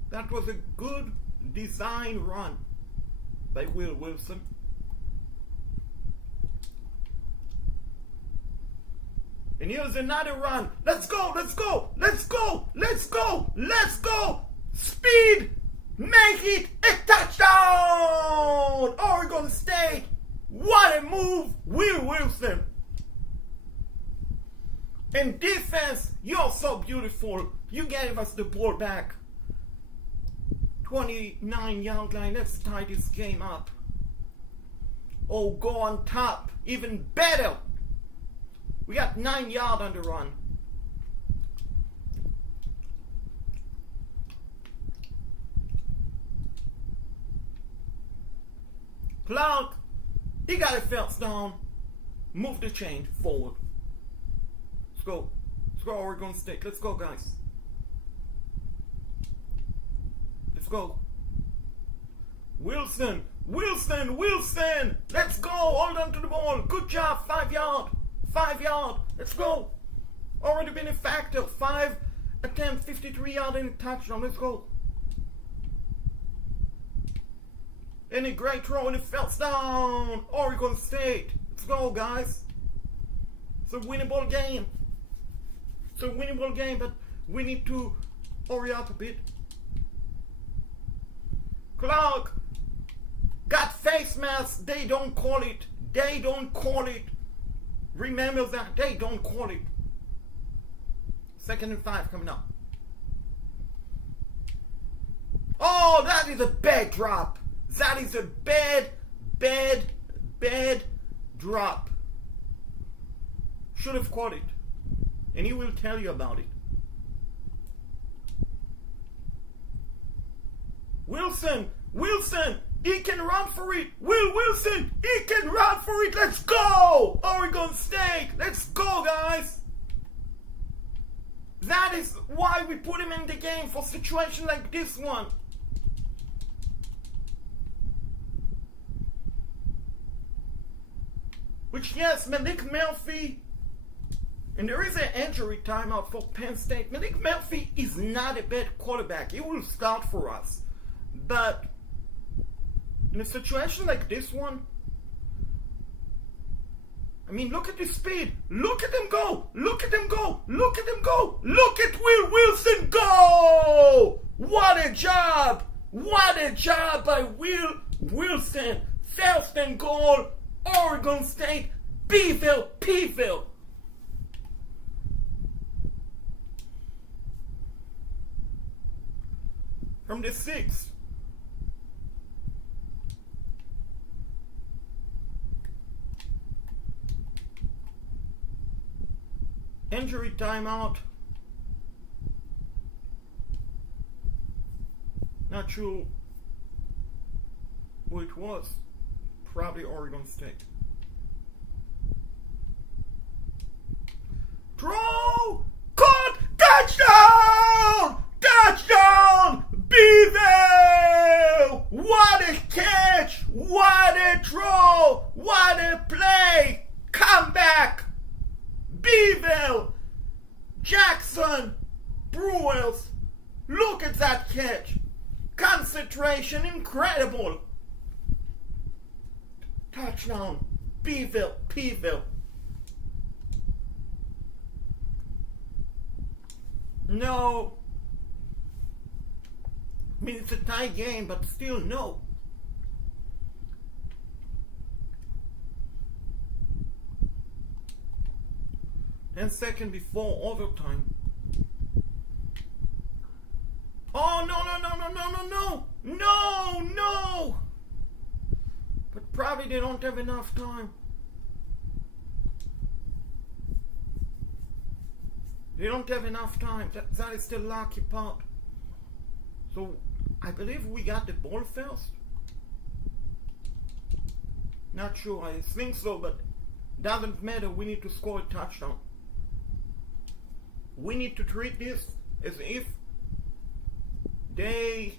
That was a good design run by Will Wilson. And here's another run. Let's go, let's go, let's go, let's go, let's go. Speed, make it a touchdown. Oregon State. What a move, Will Wilson. And defense, you're so beautiful. You gave us the ball back. 29-yard line. Let's tie this game up. Oh, go on top. Even better. We got 9 yards on the run. Clark, he got a first down. Move the chain forward. Let's go. Let's go, Oregon State. Let's go, guys. Let's go. Wilson. Wilson. Wilson. Let's go. Hold on to the ball. Good job. 5 yard. 5 yard. Let's go. Already been a factor. 5 attempt, 53 yard and a touchdown. Let's go. And a great throw and a first down. Oregon State. Let's go, guys. It's a winnable game. It's a winnable game, but we need to hurry up a bit. Clark got face mask. They don't call it. They don't call it. Remember that. They don't call it. 2nd and 5 coming up. Oh, that is a bad drop. That is a bad drop. Should have caught it. And he will tell you about it. Wilson, he can run for it. Will Wilson, he can run for it. Let's go, Oregon State. Let's go, guys. That is why we put him in the game, for a situation like this one. Which, yes, Malik Murphy, and there is an injury timeout for Penn State. Malik Murphy is not a bad quarterback. He will start for us. But in a situation like this one, I mean, look at the speed. Look at him go. Look at him go. Look at him go. Look at Will Wilson go. What a job. What a job by Will Wilson. First and goal. Oregon State. Peeville. From the 6. Injury timeout. Not sure who it was. Probably Oregon State. Throw! Caught! Touchdown! Touchdown! Beeville! What a catch! What a throw! What a play! Come back! Beeville! Jackson! Brewers! Look at that catch! Concentration incredible! Touchdown! Beeville! Peeville! No. I mean, it's a tie game, but still no. And second before overtime. Oh, no, no, no, no, no, no, no. No, no. But probably they don't have enough time. They don't have enough time. That is the lucky part. So, I believe we got the ball first. Not sure. I think so, but doesn't matter. We need to score a touchdown. We need to treat this as if they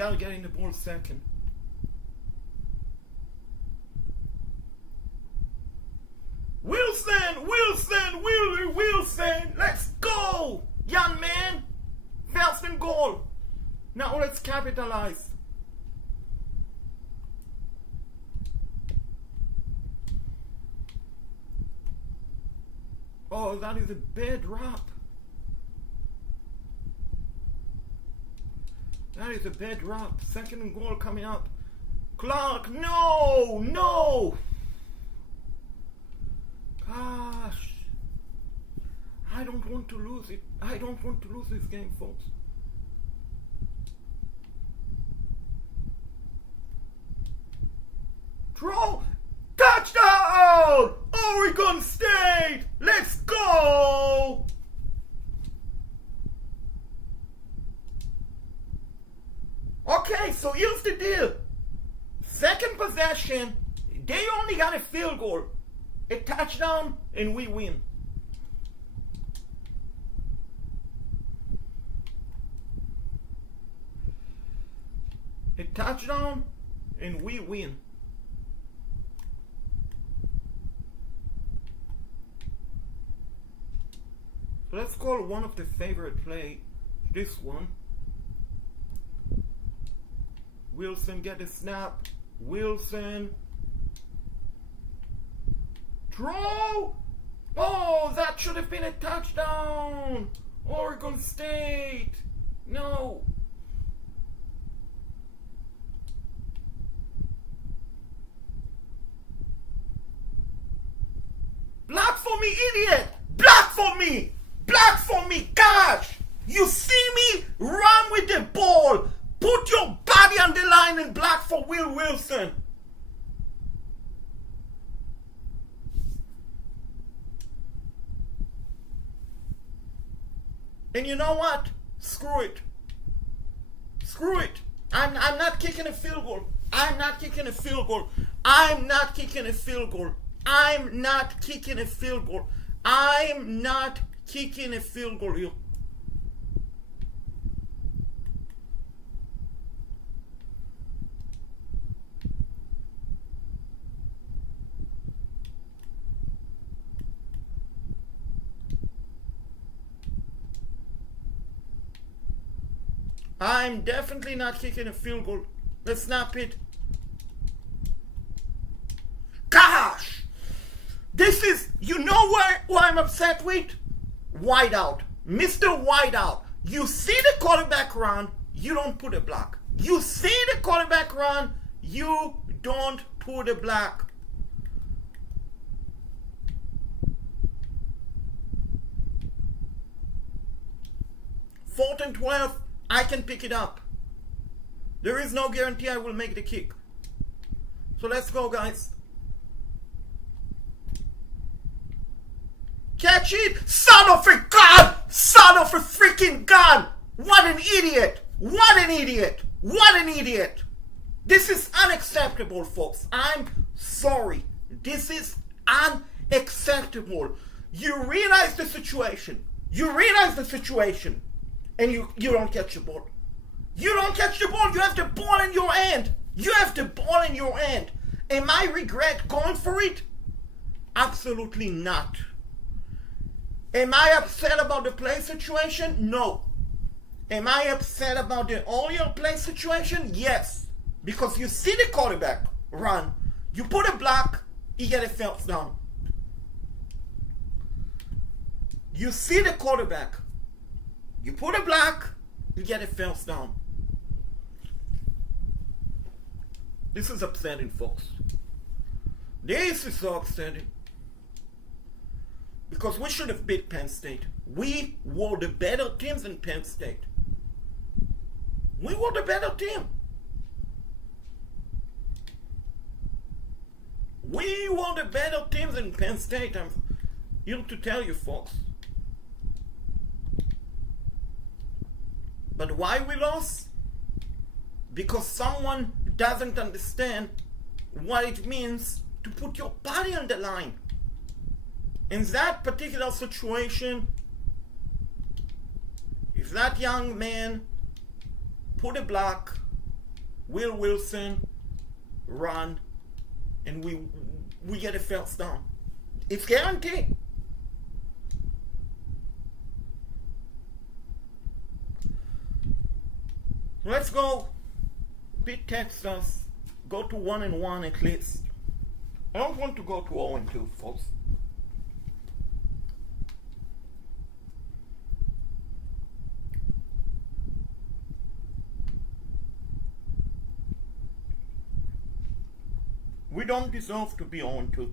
are getting the ball second. Wilson, let's go, young man. First and goal. Now let's capitalize. Oh, that is a bad drop. That is a bad drop. Second and goal coming up. Clark, no. Gosh. I don't want to lose it. I don't want to lose this game, folks. Throw! Touchdown! Oregon State! Let's go! Okay, so here's the deal. Second possession, they only got a field goal, a touchdown, and we win. A touchdown, and we win. So let's call one of the favorite play this one. Wilson get a snap. Wilson. Throw! Oh, that should have been a touchdown! Oregon State! No! Block for me, idiot! Block for me! Block for me! Gosh! You see me? Run with the ball! Put your body on the line and block for Will Wilson! And you know what? Screw it. Screw it. I'm not kicking a field goal. I'm not kicking a field goal. I'm not kicking a field goal. I'm not kicking a field goal. I'm not kicking a field goal here. I'm definitely not kicking a field goal. Let's snap it. Gosh! This is, you know who I'm upset with? Wideout. Mr. Wideout. You see the quarterback run, you don't put a block. You see the quarterback run, you don't put a block. Fourth and 12. I can pick it up. There is no guarantee I will make the kick. So let's go, guys. Catch it? Son of a gun! Son of a freaking gun! What an idiot! What an idiot! What an idiot! This is unacceptable, folks. I'm sorry. This is unacceptable. You realize the situation. You realize the situation. And you don't catch the ball. You don't catch the ball. You have the ball in your hand. You have the ball in your hand. Am I regret going for it? Absolutely not. Am I upset about the play situation? No. Am I upset about the all-year play situation? Yes. Because you see the quarterback run. You put a block, he get a first down. You see the quarterback. You put a block, you get a first down. This is upsetting, folks. This is so upsetting. Because we should have beat Penn State. We were the better teams than Penn State. We were the better team. We were the better teams than Penn State. I'm here to tell you, folks. But why we lost? Because someone doesn't understand what it means to put your body on the line. In that particular situation, if that young man put a block, Will Wilson run, and we get a first down, it's guaranteed. Let's go beat Texas, go to 1-1 at least. I don't want to go to 0-2, folks. We don't deserve to be 0-2.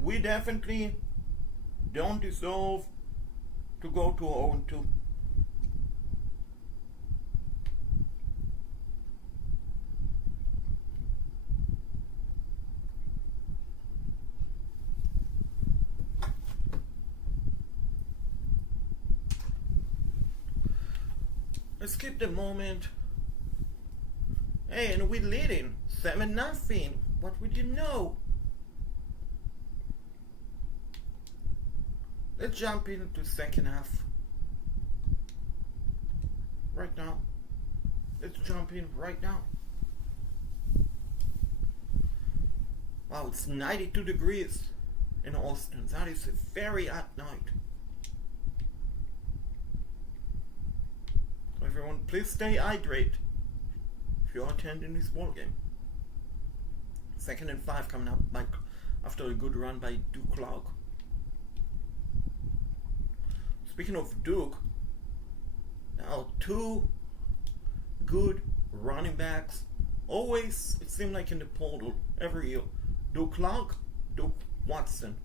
We definitely don't deserve to go to 0-2. Let's keep the moment. Hey, and we're leading 7-0. What would you know? Let's jump into second half. Right now. Let's jump in right now. Wow, it's 92 degrees in Austin. That is a very hot night. Everyone, please stay hydrated if you're attending this ball game. 2nd and 5 coming up after a good run by Duke Clark. Speaking of Duke, now 2 good running backs. Always, it seemed like in the portal every year. Duke Clark, Duke Watson.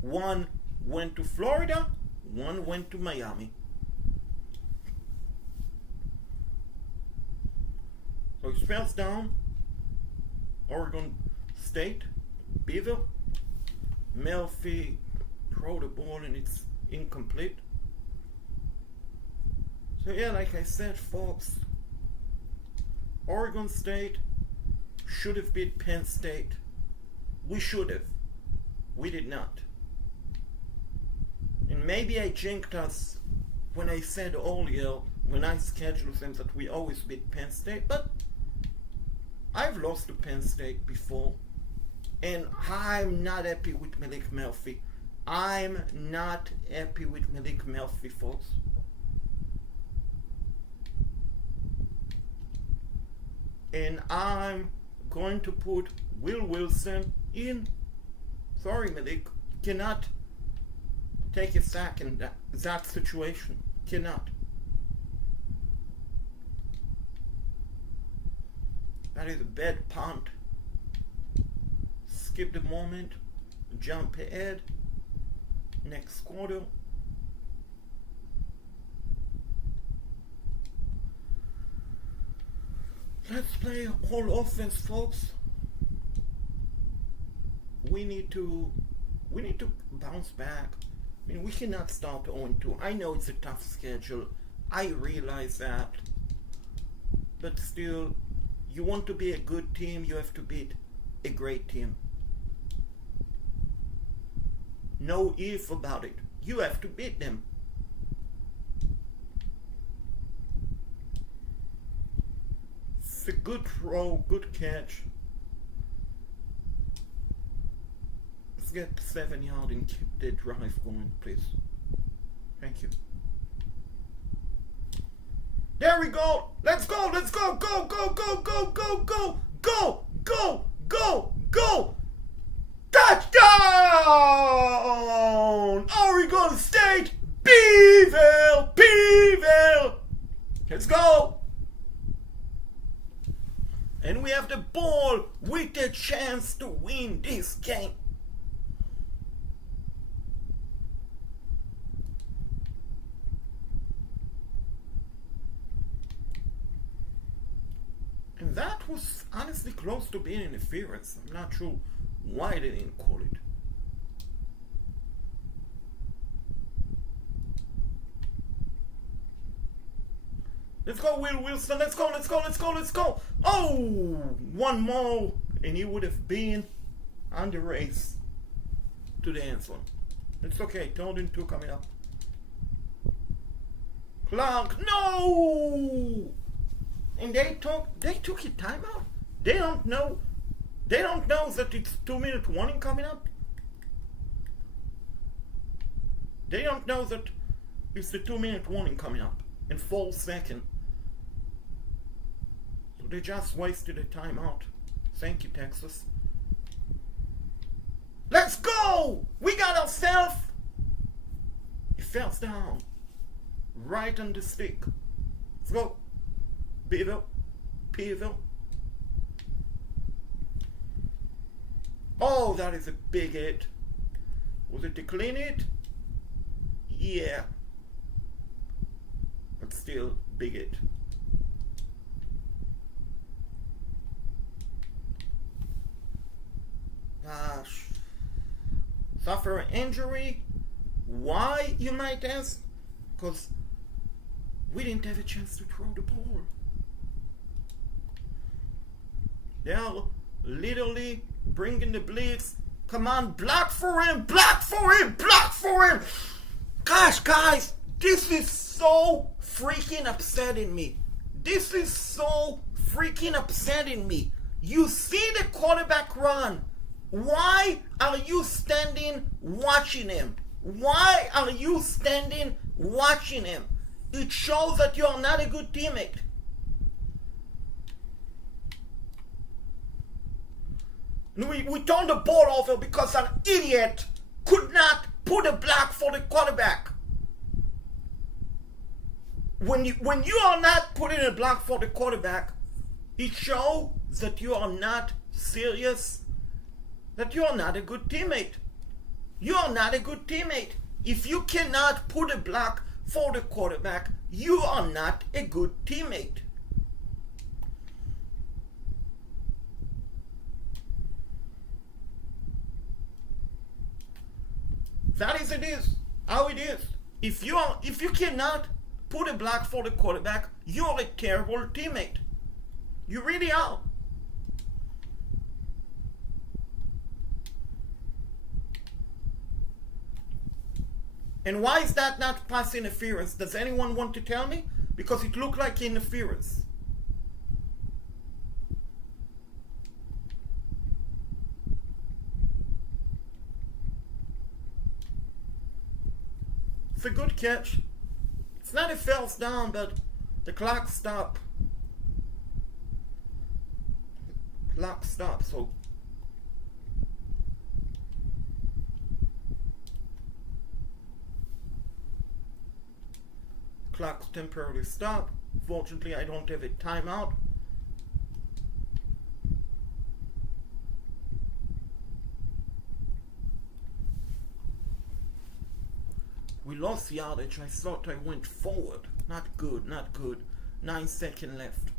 One went to Florida, one went to Miami. So it's first down, Oregon State, Beaver. Murphy throw the ball and it's incomplete. So yeah, like I said, folks, Oregon State should have beat Penn State. We should have. We did not. And maybe I jinxed us when I said earlier, when I scheduled them, that we always beat Penn State, but I've lost to Penn State before, and I'm not happy with Malik Murphy. I'm not happy with Malik Murphy, folks. And I'm going to put Will Wilson in. Sorry, Malik, cannot take a sack in that situation. Cannot. That is a bad punt. Skip the moment. Jump ahead. Next quarter. Let's play whole offense, folks. We need to bounce back. I mean, we cannot start 0-2. I know it's a tough schedule. I realize that. But still, you want to be a good team, you have to beat a great team. No if about it. You have to beat them. It's a good throw, good catch. Let's get 7 yards and keep the drive going, please. Thank you. There we go! Let's go! Let's go! Go! Go! Go! Go! Go! Go! Go! Go! Go! Go! Touchdown! Oregon State! Beeville! Beeville! Let's go! And we have the ball with a chance to win this game. And that was honestly close to being interference. I'm not sure why they didn't call it. Let's go, Will Wilson. Let's go, let's go, let's go, let's go. Oh, one more, and he would have been on the race to the end zone. It's okay. 3rd-and-2 coming up. Clark, no! And they took a timeout. They don't know that it's 2-minute warning coming up. They don't know that it's the 2-minute warning coming up in 4 seconds. So they just wasted a timeout. Thank you, Texas. Let's go! We got ourselves a first down. Right on the stick. Let's go. Beeville. Oh, that is a big hit. Was it to clean it? Yeah. But still, big hit. Gosh. Suffer an injury? Why, you might ask? Because we didn't have a chance to throw the ball. They're literally bringing the blitz. Come on, block for him, block for him, block for him. Gosh, guys, this is so freaking upsetting me. This is so freaking upsetting me. You see the quarterback run. Why are you standing watching him? Why are you standing watching him? It shows that you are not a good teammate. We turned the ball over because an idiot could not put a block for the quarterback. When you are not putting a block for the quarterback, it shows that you are not serious, that you are not a good teammate. You are not a good teammate. If you cannot put a block for the quarterback, you are not a good teammate. That is it is how it is. If you cannot put a block for the quarterback, you are a terrible teammate. You really are. And why is that not pass interference? Does anyone want to tell me? Because it looked like interference. It's a good catch. It's not a first down, but the clock stopped. Clock stopped, so clock temporarily stopped. Fortunately, I don't have a timeout. lost yardage. I thought I went forward. Not good, not good. 9 seconds left.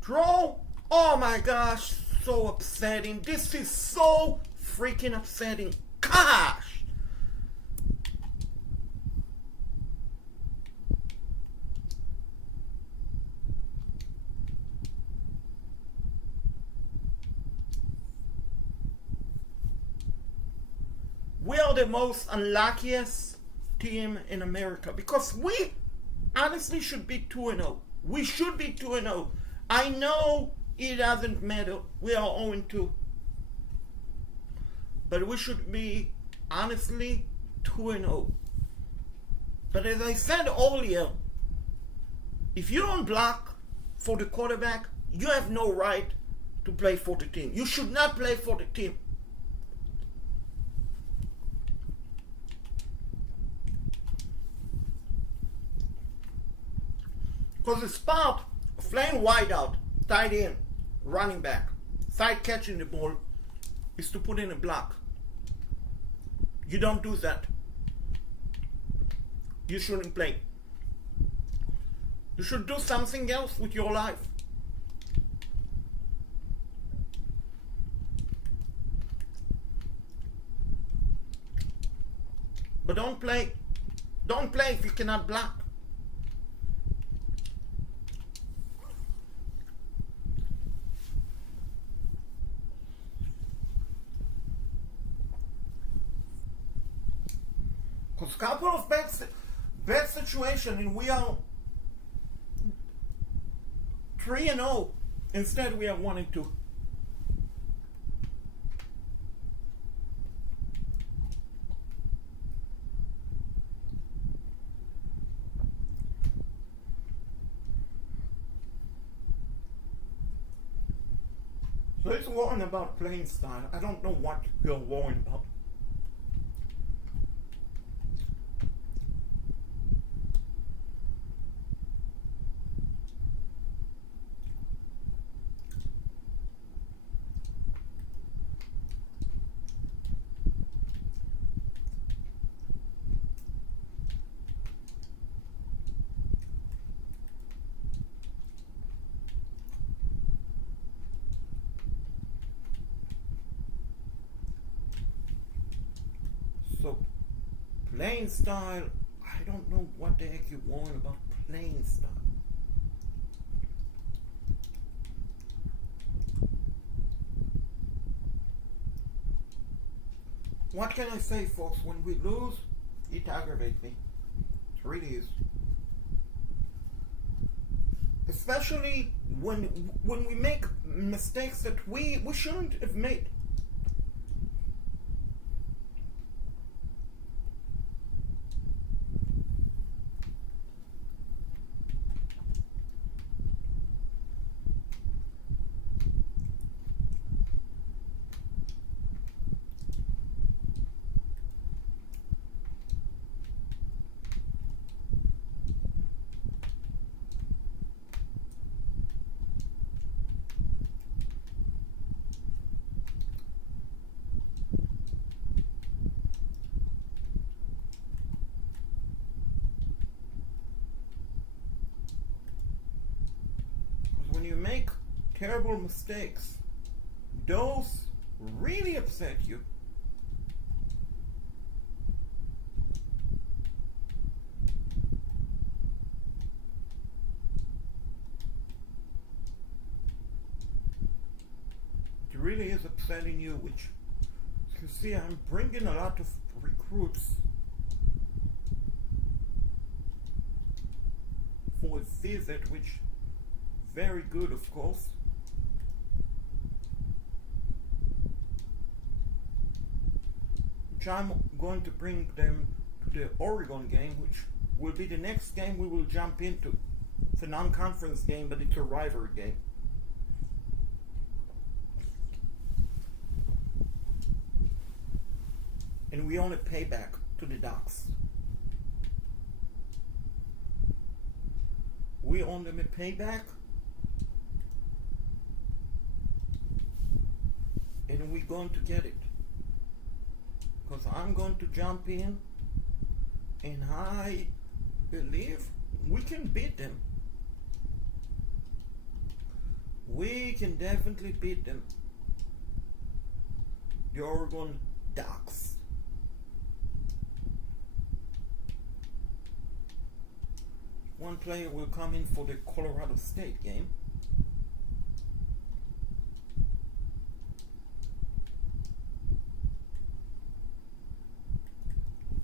Draw? Oh my gosh, so upsetting. This is so freaking upsetting. Gosh! We are the most unluckiest team in America because we honestly should be 2-0. We should be 2-0. I know it doesn't matter. We are 0-2. But we should be, honestly, 2-0. But as I said earlier, if you don't block for the quarterback, you have no right to play for the team. You should not play for the team. Because it's part of playing wide out, tight end, running back, side catching the ball, is to put in a block. You don't do that. You shouldn't play. You should do something else with your life. But don't play. Don't play if you cannot block. Because a couple of bad situation and we are 3-0. Instead we are 1-2. So it's worrying about playing style. I don't know what you're worrying about. So, playing style, I don't know what the heck you want about playing style. What can I say, folks? When we lose, it aggravates me. It really is. Especially when we make mistakes that we shouldn't have made. When you make terrible mistakes, those really upset you. It really is upsetting you, which you see I'm bringing a lot of recruits for a visit, which very good, of course. Which I'm going to bring them to the Oregon game, which will be the next game we will jump into. It's a non-conference game, but it's a rivalry game. And we own a payback to the Ducks. We own them a payback. And we're going to get it. because I'm going to jump in, and I believe we can beat them. We can definitely beat them. The Oregon Ducks. One player will come in for the Colorado State game.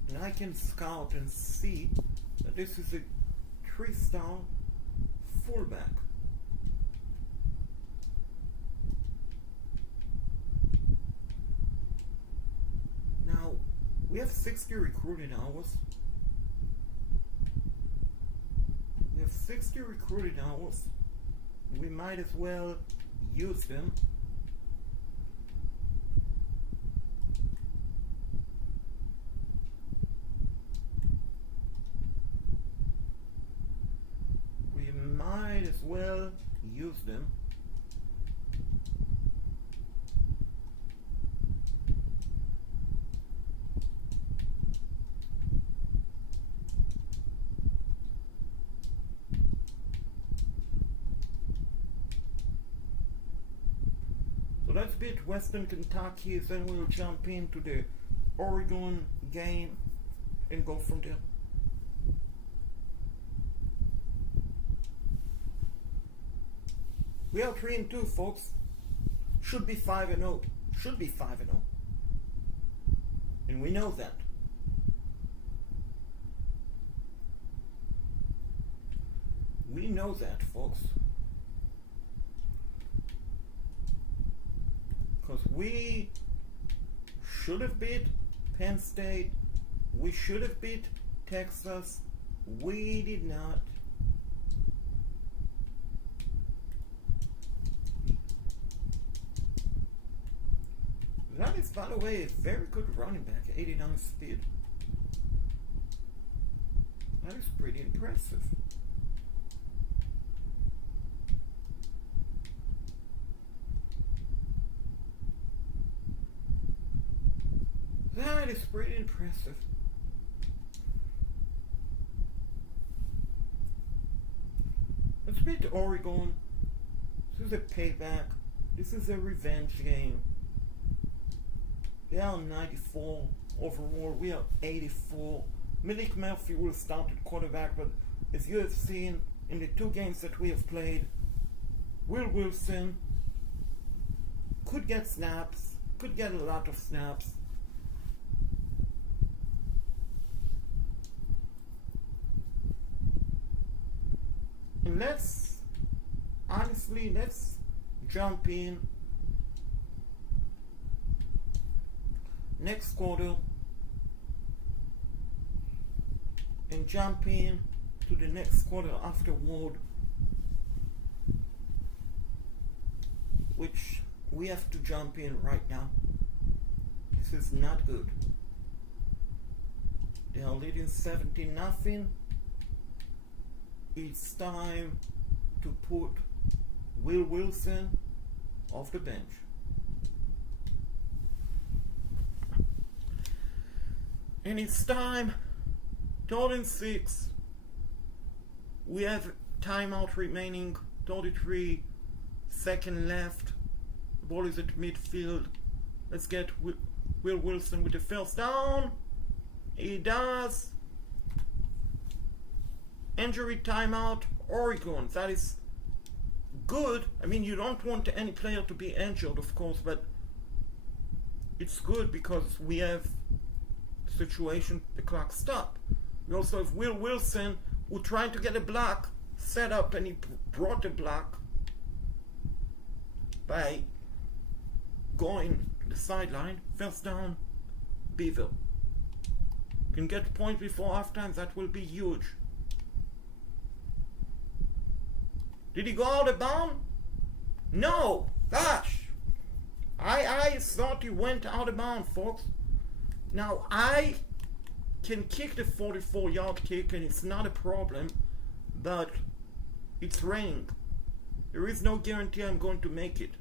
And I can scout and see that this is a 3-star fullback. Now, we have 60 recruiting hours. We have 60 recruiting hours. We might as well use them. We might as well use them. Let's beat Western Kentucky, then we'll jump into the Oregon game and go from there. We are 3-2, folks. Should be 5-0. Should be 5-0. And we know that. We know that, folks. Because we should have beat Penn State, we should have beat Texas, we did not. That is, by the way, a very good running back, 89 speed. That is pretty impressive. That is pretty impressive. Let's beat Oregon. This is a payback. This is a revenge game. They are 94 overall. We are 84. Malik Murphy will start at quarterback, but as you have seen in the 2 games that we have played, Will Wilson could get snaps, could get a lot of snaps. And let's jump in next quarter and jump in to the next quarter afterward, which we have to jump in right now. This is not good. They are leading 17-0. It's time to put Will Wilson off the bench. And it's time, 3-6. We have timeout remaining, 33 seconds left. The ball is at midfield. Let's get Will Wilson with the first down. He does. Injury timeout, Oregon. That is good. I mean, you don't want any player to be injured, of course, but it's good because we have a situation, the clock stop. We also have Will Wilson, who tried to get a block set up, and he brought a block by going to the sideline. First down, Beaver. Can get a point before halftime, that will be huge. Did he go out of bounds? No! Gosh! I thought he went out of bounds, folks. Now, I can kick the 44-yard kick, and it's not a problem, but it's raining. There is no guarantee I'm going to make it.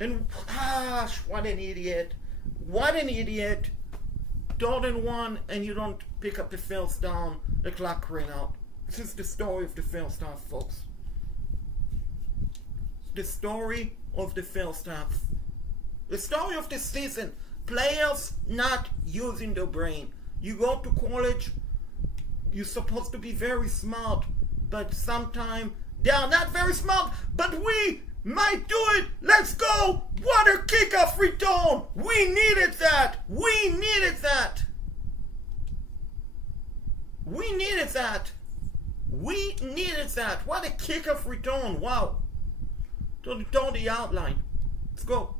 And gosh, what an idiot. What an idiot. Third and 1, and you don't pick up the first down. The clock ran out. This is the story of the first half, folks. The story of the first half. The story of the season. Players not using their brain. You go to college, you're supposed to be very smart, but sometimes they are not very smart, but we might do it. Let's go. What a kickoff return. We needed that. We needed that. We needed that. We needed that. What a kickoff return. Wow. To the 30-yard line. Let's go.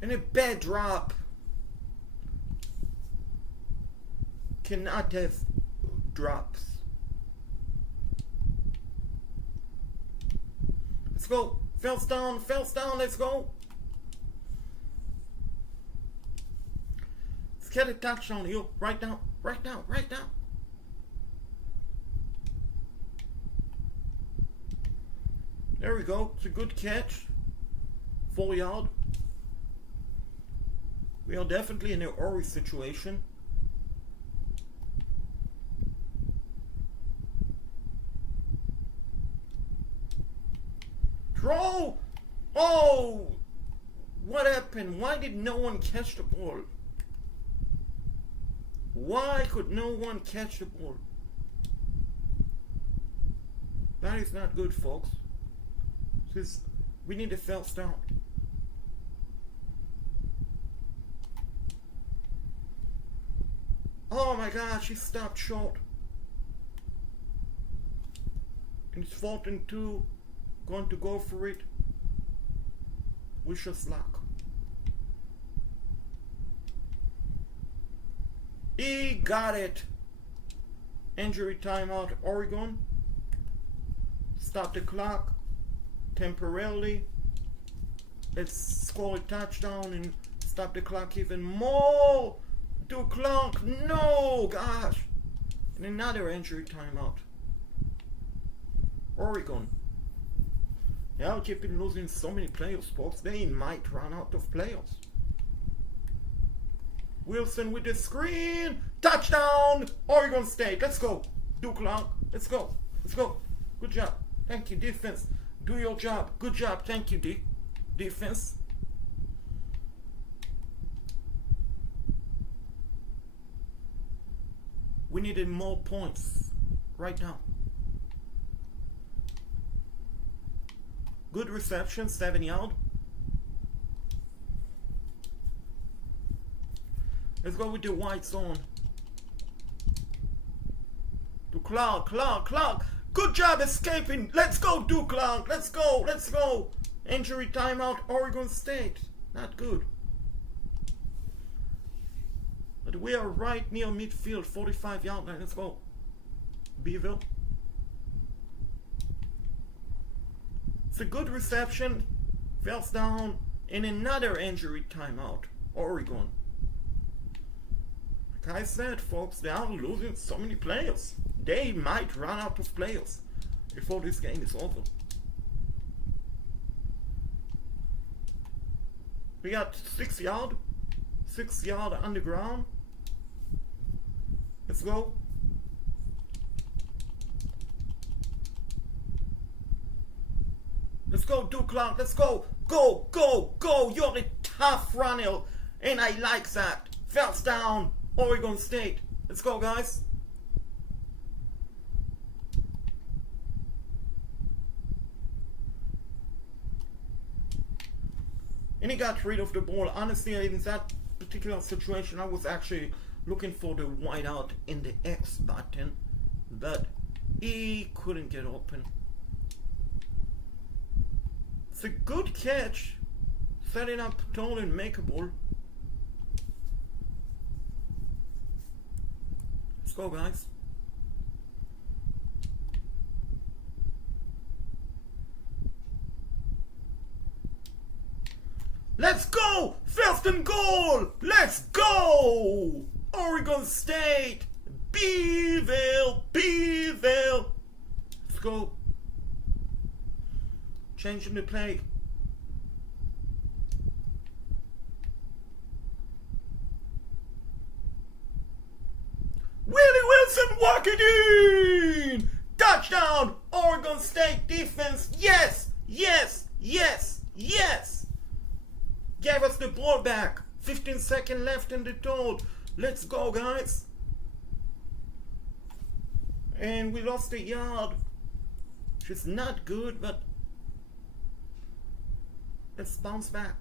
And a bad drop. Cannot have drops. Let's go. First down, let's go. Let's get a touchdown here. Right now. There we go. It's a good catch. 4 yard. We are definitely in an Ori situation. Throw! Oh! What happened? Why did no one catch the ball? Why could no one catch the ball? That is not good, folks. We need a first down. Oh my gosh, he stopped short. And it's 4th and 2. Going to go for it. Wish us luck. He got it. Injury timeout, Oregon. Stop the clock temporarily. Let's score a touchdown and stop the clock even more. Do clock. No, gosh. And another injury timeout. Oregon. Yeah, keep been losing so many players, folks. They might run out of players. Wilson with the screen. Touchdown! Oregon State. Let's go. Do clock. Let's go. Let's go. Good job. Thank you, defense. Do your job. Good job. Thank you, defense. We needed more points right now. Good reception, 7 yard. Let's go with the white zone. To Clark. Good job escaping. Let's go, do Clark. Let's go. Injury timeout, Oregon State. Not good. But we are right near midfield, 45-yard line. Let's go. Beaver. It's a good reception. First down. And another injury timeout. Oregon. Like I said, folks, they are losing so many players. They might run out of players before this game is over. We got 6 yard. 6 yard on the ground. Let's go. Let's go, Duke Clark. Let's go. Go. You're a tough runner. And I like that. First down, Oregon State. Let's go, guys. And he got rid of the ball. Honestly, in that particular situation, I was actually looking for the whiteout in the X button, but he couldn't get open. It's a good catch, setting up tall and makeable. Let's go, guys. Let's go! First and goal! Let's go! Oregon State! Beeville! Let's go. Changing the play. Willie Wilson, walk it in! Touchdown! Oregon State defense. Yes, yes, yes, yes. Gave us the ball back. 15 seconds left in the third. Let's go, guys. And we lost a yard. Which is not good, but let's bounce back.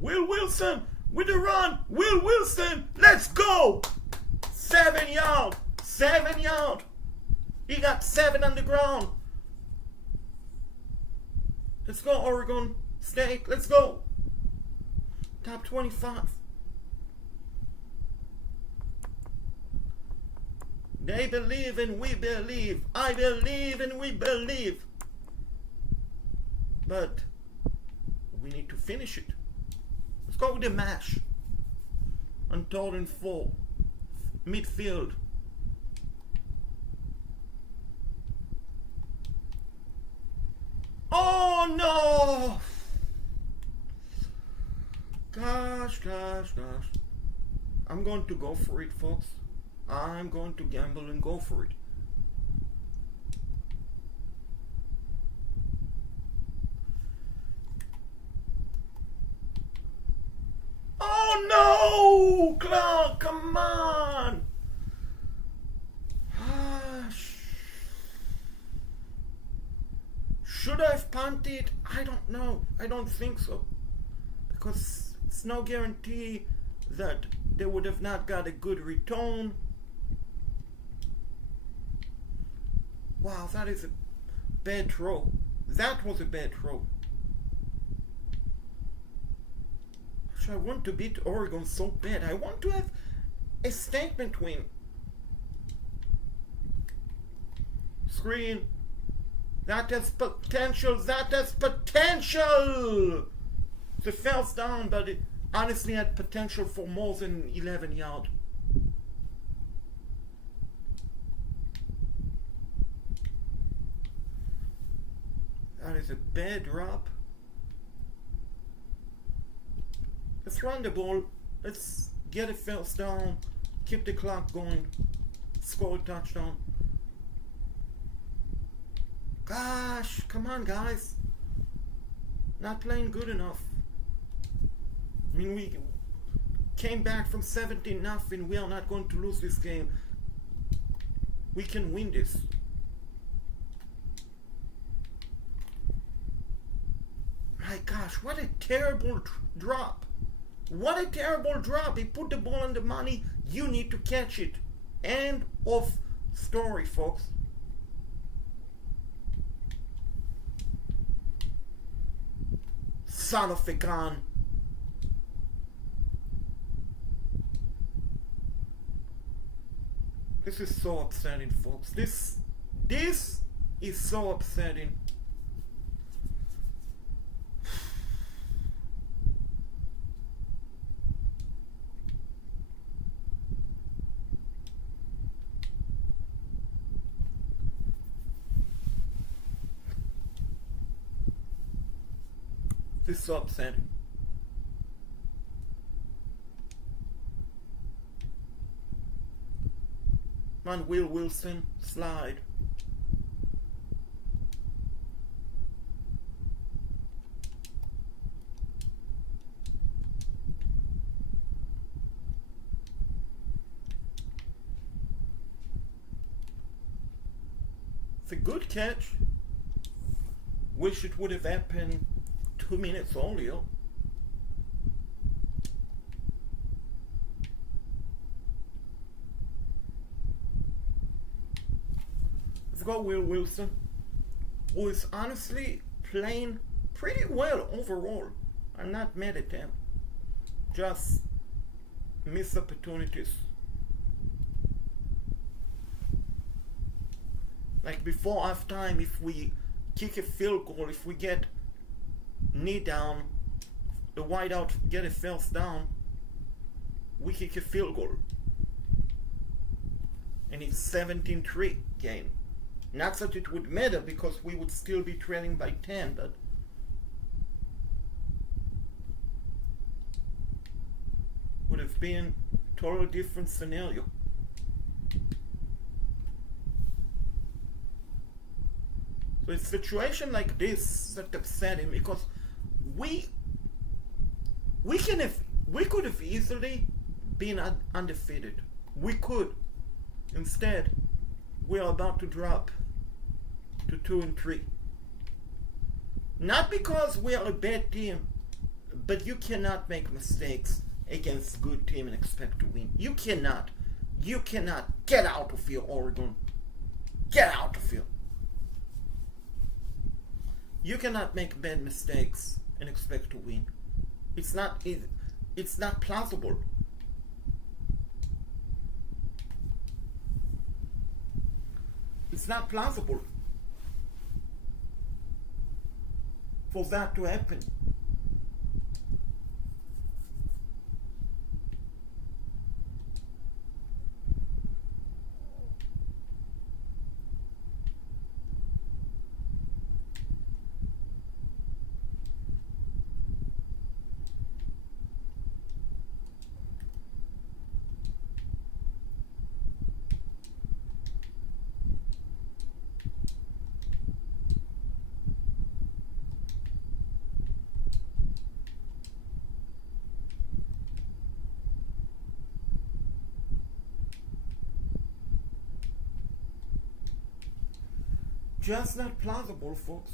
Will Wilson with the run. Will Wilson, let's go. 7 yard. 7 yard. He got 7 on the ground. Let's go, Oregon State. Let's go. Top 25. They believe and we believe. I believe and we believe. But we need to finish it. Let's go with the mash. On 3rd and 4. Midfield. Oh no! Gosh. I'm going to go for it, folks. I'm going to gamble and go for it. Oh no! Clark, come on! Should I have punted? I don't know. I don't think so. Because it's no guarantee that they would have not got a good return. Wow, that is a bad throw. That was a bad throw. Actually, I want to beat Oregon so bad. I want to have a statement win. Screen. That has potential. That has potential. The first down, but it honestly had potential for more than 11 yards. That is a bad drop. Let's run the ball. Let's get a first down. Keep the clock going. Score a touchdown. Gosh, come on, guys. Not playing good enough. I mean, we came back from 17-0. We are not going to lose this game. We can win this. My gosh, what a terrible drop. What a terrible drop. He put the ball on the money. You need to catch it. End of story, folks. Son of a gun. This is so upsetting, folks. This is so upsetting. This is so upsetting. Man, Will Wilson, slide. It's a good catch. Wish it would have happened 2 minutes earlier. Let's go, Will Wilson, who is honestly playing pretty well overall. I'm not mad at him. Just missed opportunities. Like before halftime, if we kick a field goal, if we get knee down, the wideout get a first down, we kick a field goal. and it's 17-3 game. Not that it would matter because we would still be trailing by 10, but would have been a totally different scenario. So it's a situation like this that upset him because we could have easily been undefeated. We could. Instead, we are about to drop to 2-3. Not because we are a bad team, but you cannot make mistakes against a good team and expect to win. You cannot. You cannot. Get out of here, Oregon. Get out of here. You cannot make bad mistakes and expect to win. It's not plausible. It's not plausible for that to happen. Just not plausible, folks.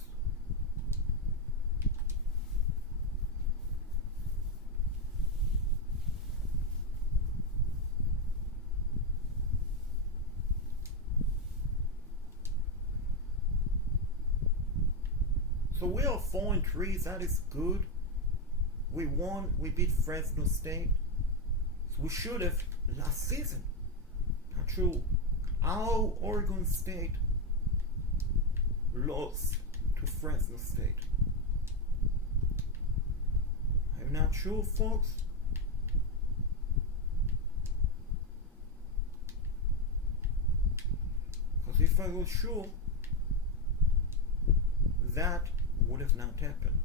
So we are 4-3. That is good. We won. We beat Fresno State. So we should have last season. Not true. How Oregon State lost to Fresno State. I'm not sure, folks. Because if I was sure, that would have not happened.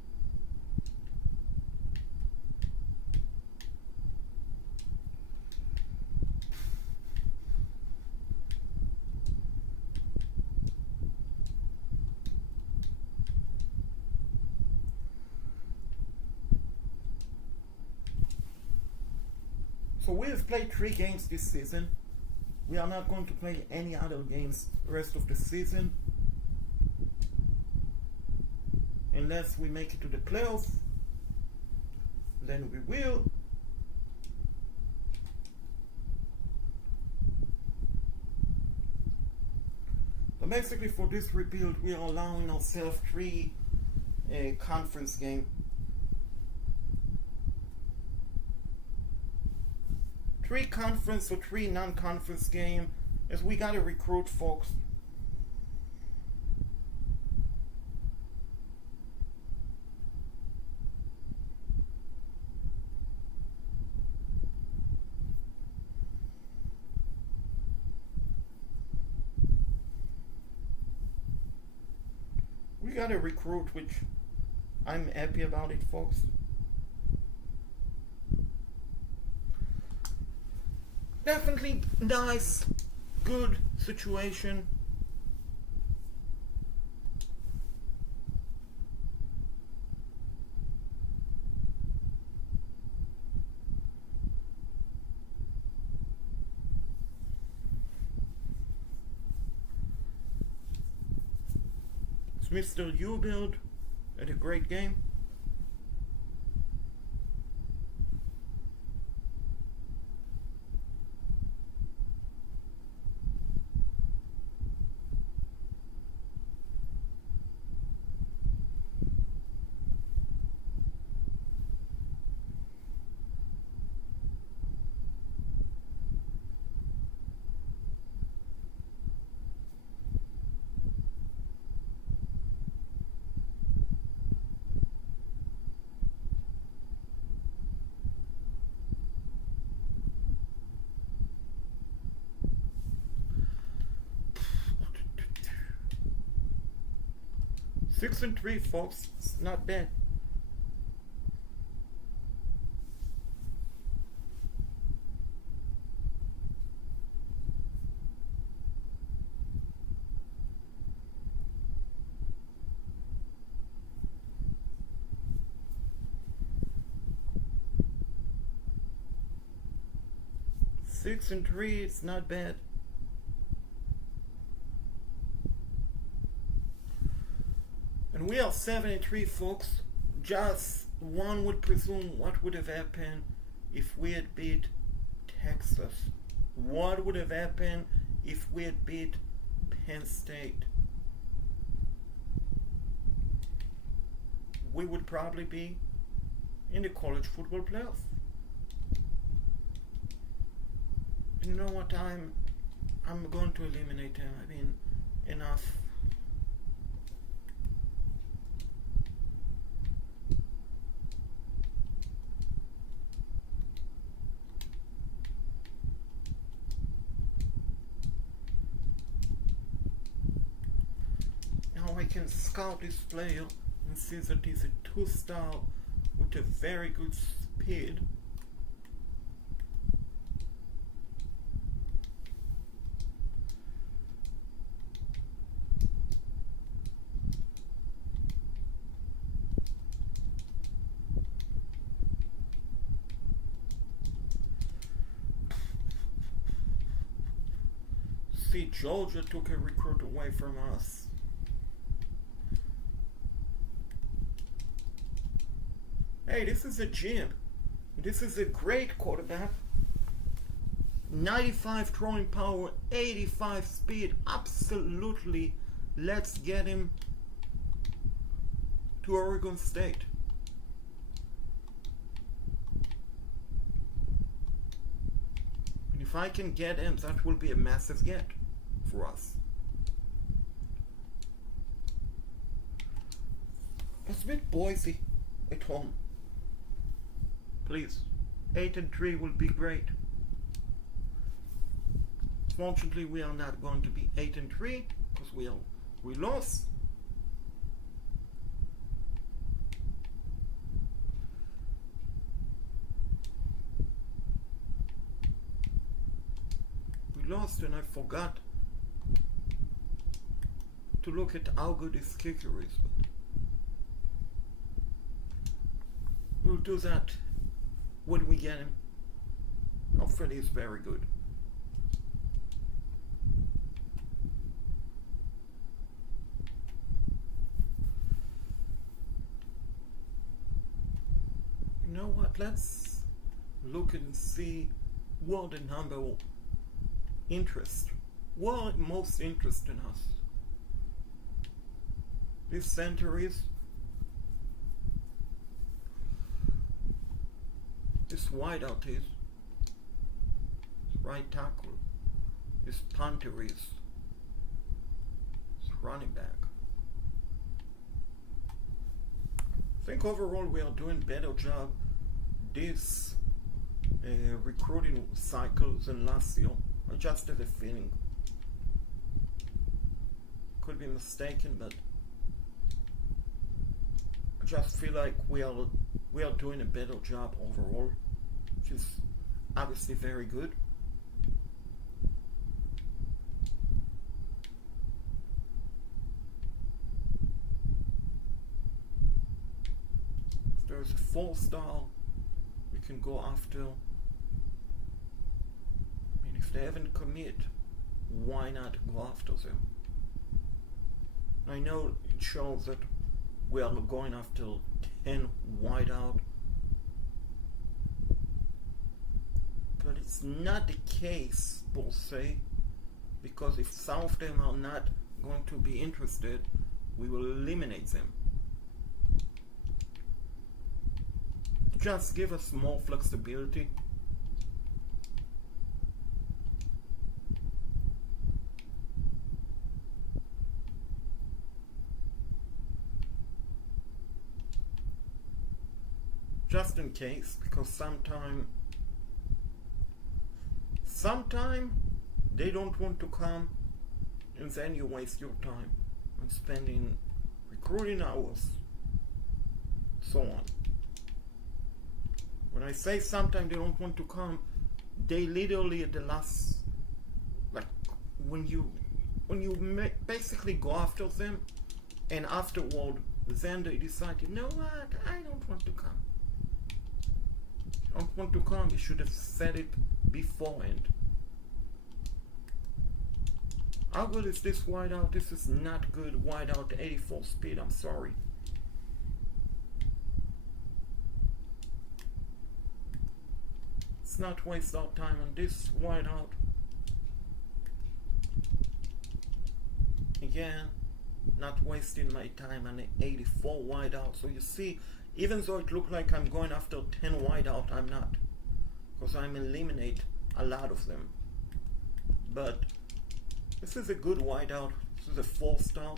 So we have played 3 games this season. We are not going to play any other games the rest of the season. Unless we make it to the playoffs. Then we will. So basically for this rebuild we are allowing ourselves 3 conference games. 3 conference or 3 non-conference game, as we gotta recruit, folks. We gotta recruit, which I'm happy about it, folks. Definitely nice, good situation. Mr. U-Build had a great game. 6-3, folks. It's not bad. Six and three, it's not bad. And we are 7-3, folks. Just one would presume what would have happened if we had beat Texas. What would have happened if we had beat Penn State? We would probably be in the college football playoff. You know what? I'm going to eliminate them. I mean, enough. Now I can scout this player and see that he's a 2-star with a very good speed. See, Georgia took a recruit away from us. Hey, this is a gym. This is a great quarterback. 95 throwing power, 85 speed. Absolutely. Let's get him to Oregon State. And if I can get him, that will be a massive get for us. Let's beat Boise at home. Please. 8-3 will be great. Fortunately, we are not going to be 8-3 because we lost. We lost, and I forgot to look at how good his kicker is. But we'll do that when we get him. Hopefully he's very good. You know what? Let's look and see what the number of interest, what most interest in us. This center is. This wideout is. This right tackle. This punter is. This running back. I think overall we are doing better job this recruiting cycle than last year. I just have a feeling. Could be mistaken, but I just feel like we are doing a better job overall, which is obviously very good. If there's a 4-star we can go after. I mean, if they haven't commit, why not go after them? I know it shows that we are going after 10 wideout, but it's not the case per se, because if some of them are not going to be interested, we will eliminate them. Just give us more flexibility. Just in case, because sometime they don't want to come, and then you waste your time on spending recruiting hours, so on. When I say sometimes they don't want to come, they literally at the last, like when you basically go after them, and afterward, then they decide, you know what, I don't want to come. You don't want to come, you should have said it beforehand. How good is this wideout? This is not good. Wideout 84 speed, I'm sorry. Let's not waste our time on this wideout. Again, not wasting my time on the 84 wideout. So you see, even though it looked like I'm going after 10 wideout, I'm not. Because I'm eliminate a lot of them. But this is a good wideout. This is a 4-star.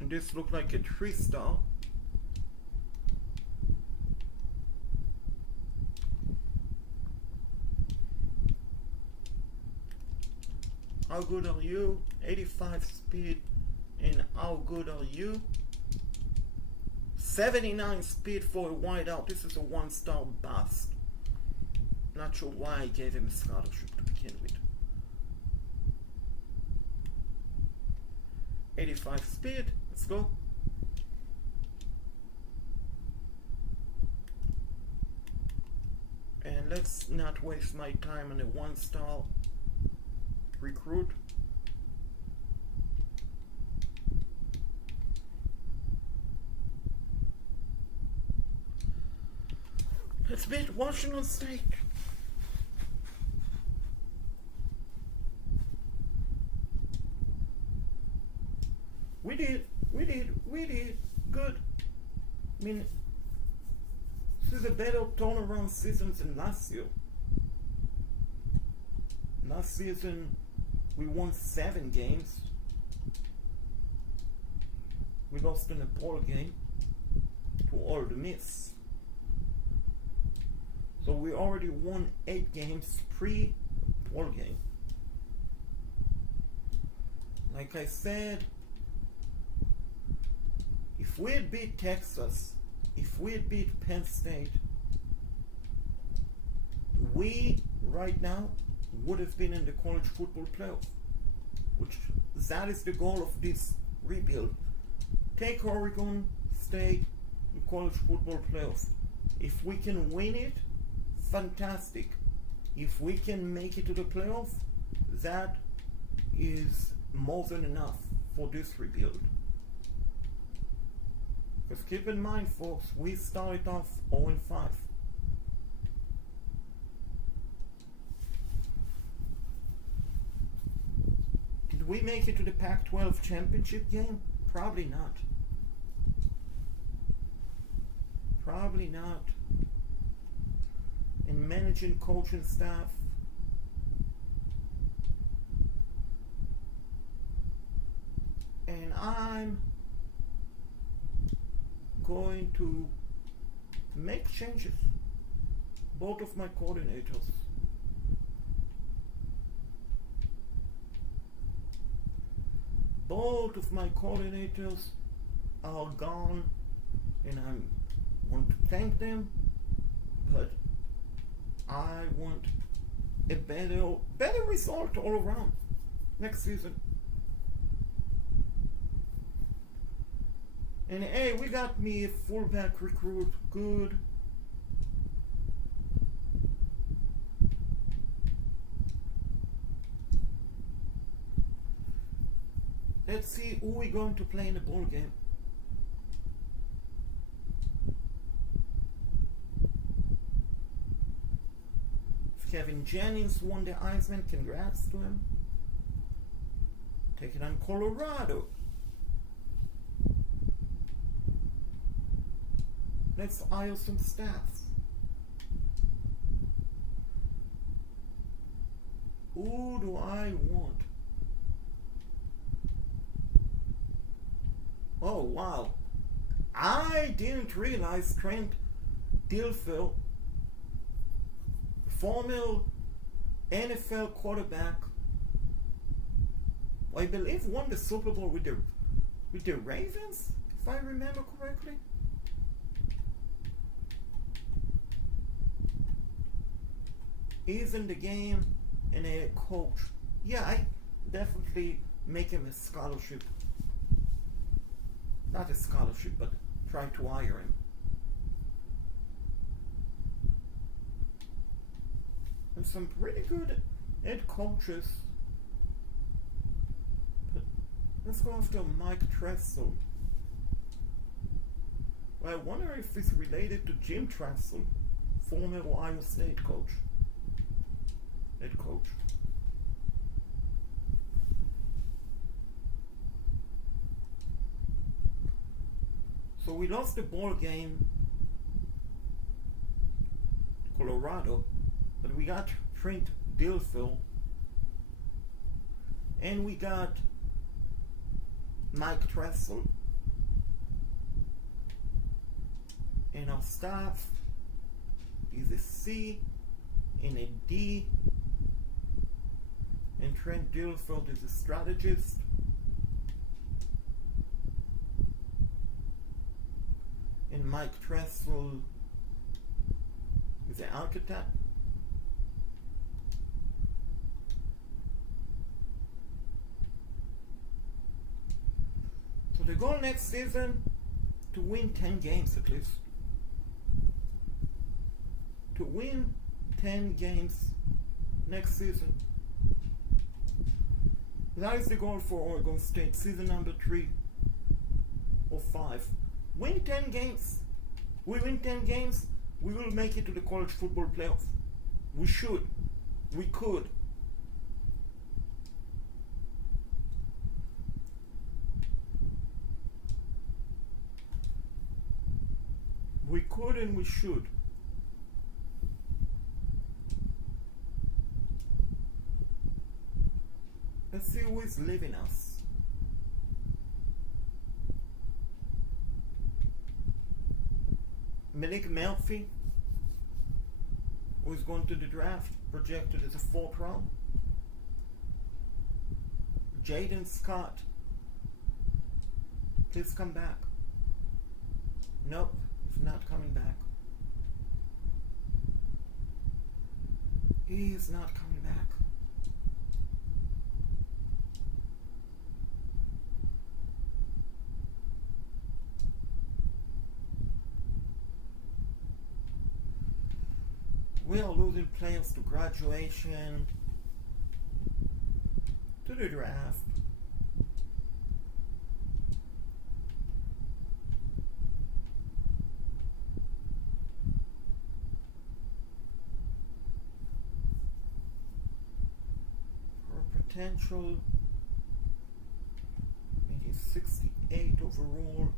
And this looked like a 3-star. How good are you? 85 speed. And how good are you? 79 speed for a wideout. This is a 1-star bust. Not sure why I gave him a scholarship to begin with. 85 speed. Let's go. And let's not waste my time on a 1-star recruit. Let's beat Washington State. We did good. I mean, this is a better turnaround season than last year. Last season, we won 7 games. We lost in a ball game to Ole Miss. So we already won 8 games pre-ball game. Like I said, if we had beat Texas, if we had beat Penn State, we right now would have been in the college football playoff, which that is the goal of this rebuild. Take Oregon State in college football playoff. If we can win it, fantastic. If we can make it to the playoff, that is more than enough for this rebuild. Because keep in mind, folks, we started off 0-5. Did we make it to the Pac-12 championship game? Probably not. Probably not. And managing coaching staff, and I'm going to make changes. Both of my coordinators. Both of my coordinators are gone, and I want to thank them, but I want a better result all around next season. And hey, we got me a fullback recruit. Good. Let's see who we're going to play in the ball game. Kevin Jennings won the Heisman. Congrats to him. Take it on Colorado. Let's hire some staff. Who do I want? Oh wow. I didn't realize Trent Dilfer, former NFL quarterback, I believe won the Super Bowl with the Ravens, if I remember correctly. He's in the game and a coach. Yeah, I definitely make him a scholarship. Not a scholarship, but try to hire him. And some pretty good head coaches. But let's go after Mike Tressel. Well, I wonder if he's related to Jim Tressel, former Ohio State coach. Head coach. So we lost the ball game to Colorado, but we got Trent Dilfer and we got Mike Tressel, and our staff is a C and a D, and Trent Dilfer is a strategist. And Mike Tressel is an architect. So the goal next season, to win 10 games at least. To win 10 games next season. That is the goal for Oregon State, season number 3 or 5. Win 10 games. We win 10 games, we will make it to the college football playoff. We should. We could. We could and we should. Let's see who is leaving us. Malik Murphy, who is going to the draft, projected as a 4th round. Jaden Scott, please come back. Nope, he's not coming back. He is not coming back. We are losing players to graduation, to the draft. Her potential, maybe 68 overall.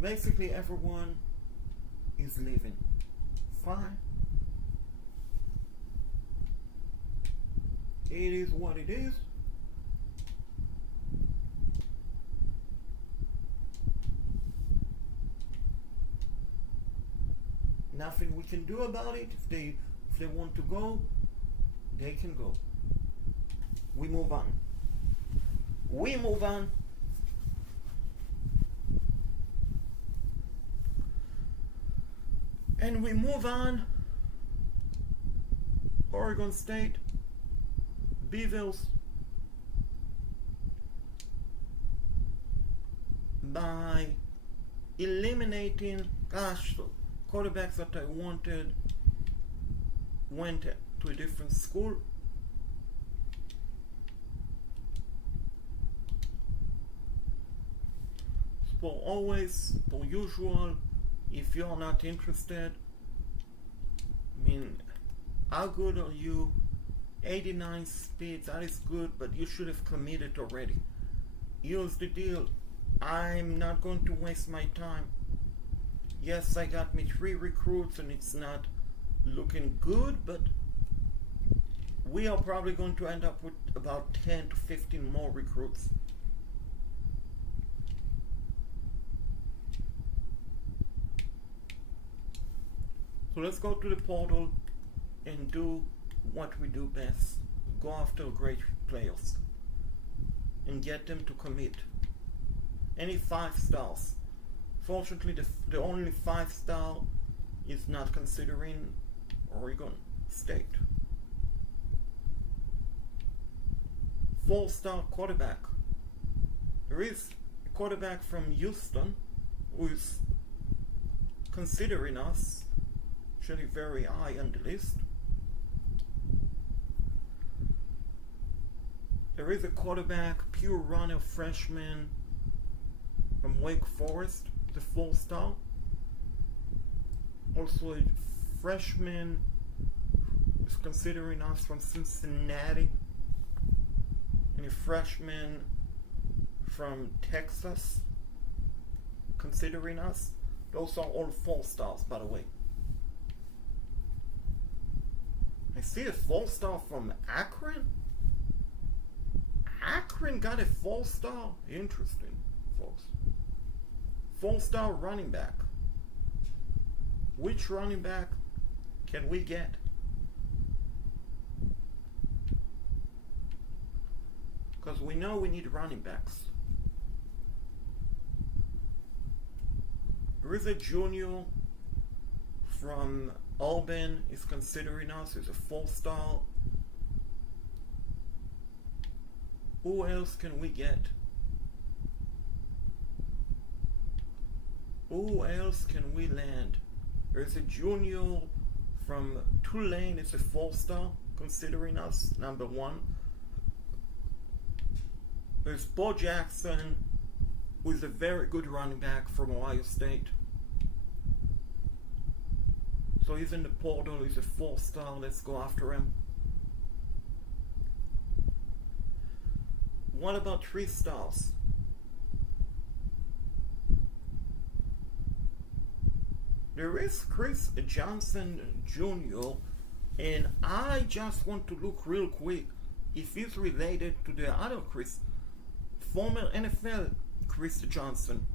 Basically everyone is leaving. Fine. It is what it is. Nothing we can do about it. If they want to go, they can go. We move on. We move on. And we move on. Oregon State, Beavers, by eliminating, gosh, the quarterbacks that I wanted went to a different school. For always, for usual, if you're not interested, I mean, how good are you? 89 speed, that is good, but you should have committed already. Here's the deal. I'm not going to waste my time. Yes, I got me 3 recruits and it's not looking good, but we are probably going to end up with about 10 to 15 more recruits. So let's go to the portal and do what we do best. Go after great players and get them to commit. Any 5 stars. Fortunately, the only 5-star is not considering Oregon State. 4-star quarterback. There is a quarterback from Houston who is considering us, actually very high on the list. There is a quarterback, pure runner freshman from Wake Forest, the 4-star. Also a freshman is considering us from Cincinnati, and a freshman from Texas considering us. Those are all 4-stars, by the way. I see a 4-star from Akron. Akron got a 4-star? Interesting, folks. 4-star running back. Which running back can we get? Because we know we need running backs. There is a junior from Auburn is considering us as a 4-star. Who else can we get? Who else can we land? There's a junior from Tulane, it's a 4-star, considering us, number 1. There's Bo Jackson, who is a very good running back from Ohio State. So he's in the portal, he's a 4-star, let's go after him. What about 3 stars? There is Chris Johnson Jr. and I just want to look real quick if he's related to the other Chris, former NFL Chris Johnson.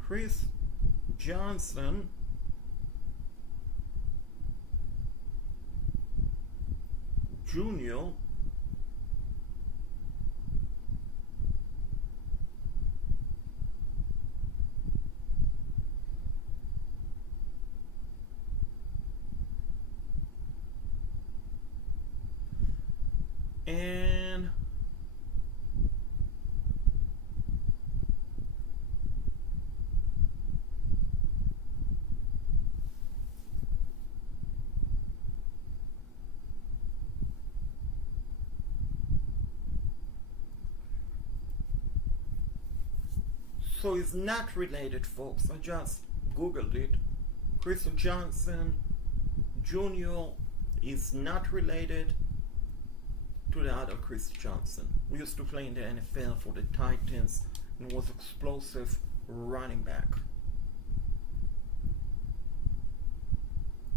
Chris Johnson Jr. And so it's not related, folks. I just googled it. Chris Johnson Jr. is not related to the other Chris Johnson. We used to play in the NFL for the Titans and was explosive running back.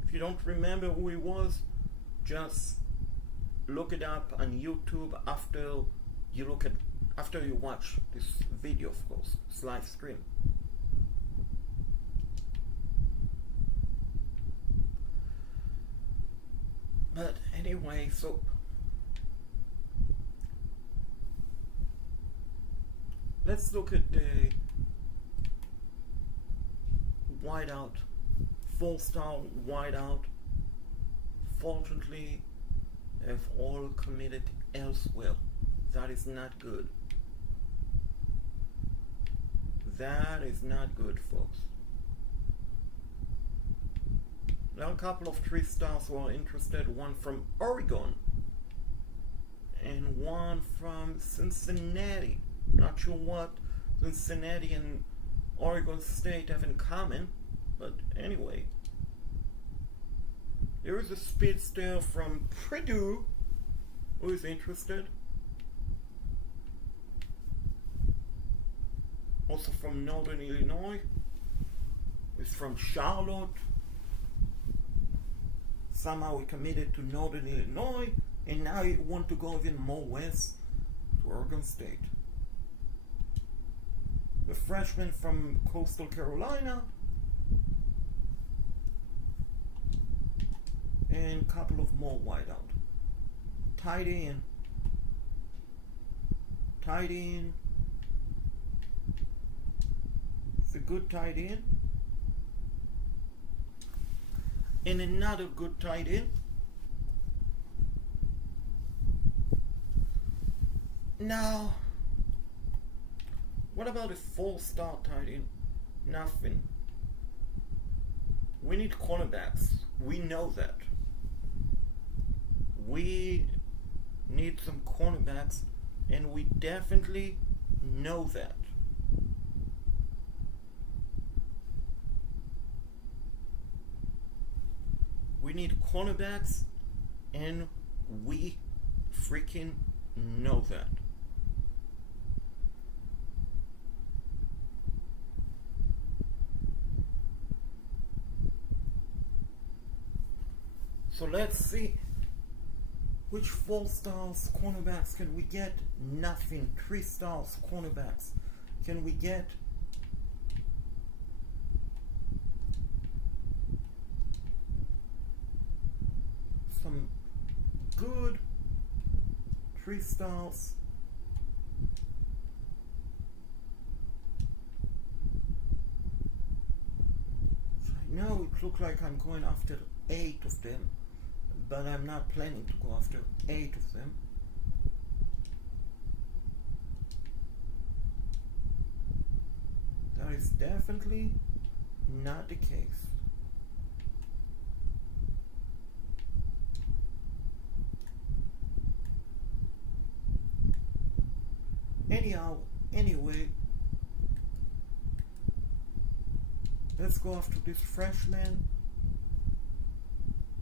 If you don't remember who he was, just look it up on YouTube after you watch this video, of course. It's live stream. But anyway, so let's look at the wideout, 4-star wideout. Fortunately, they've all committed elsewhere. That is not good. That is not good, folks. There are a couple of 3-stars who are interested, one from Oregon and one from Cincinnati. Not sure what Cincinnati and Oregon State have in common, but anyway. There is a speedster from Purdue who is interested. Also from Northern Illinois. Is from Charlotte. somehow he committed to Northern Illinois, and now he want to go even more west to Oregon State. The freshman from Coastal Carolina, and a couple of more wideout. Tight end. It's a good tight end. And another good tight end. Now, what about a 4-star tight end? Nothing. We need cornerbacks. We know that. We need some cornerbacks, and we definitely know that. We need cornerbacks, and we freaking know that. So let's see. Which 4 stars cornerbacks can we get? Nothing. 3 stars cornerbacks. Can we get? Some good 3 stars. So I know it looks like I'm going after 8 of them, but I'm not planning to go after 8 of them. That is definitely not the case. Anyway, let's go after this freshman.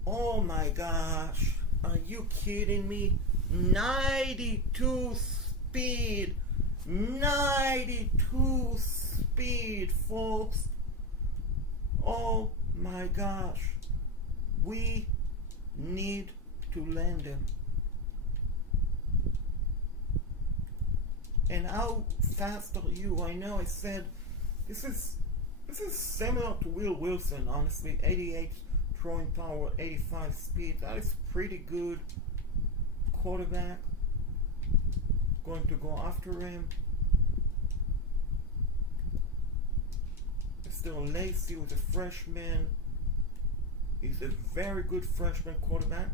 Oh my gosh, are you kidding me? 92 speed, 92 speed, folks. Oh my gosh, we need to land him. And how fast are you? I know I said this is similar to Will Wilson, honestly. 88 throwing power, 85 speed. That is pretty good. Quarterback. Going to go after him. Still Lacey with a freshman. He's a very good freshman quarterback.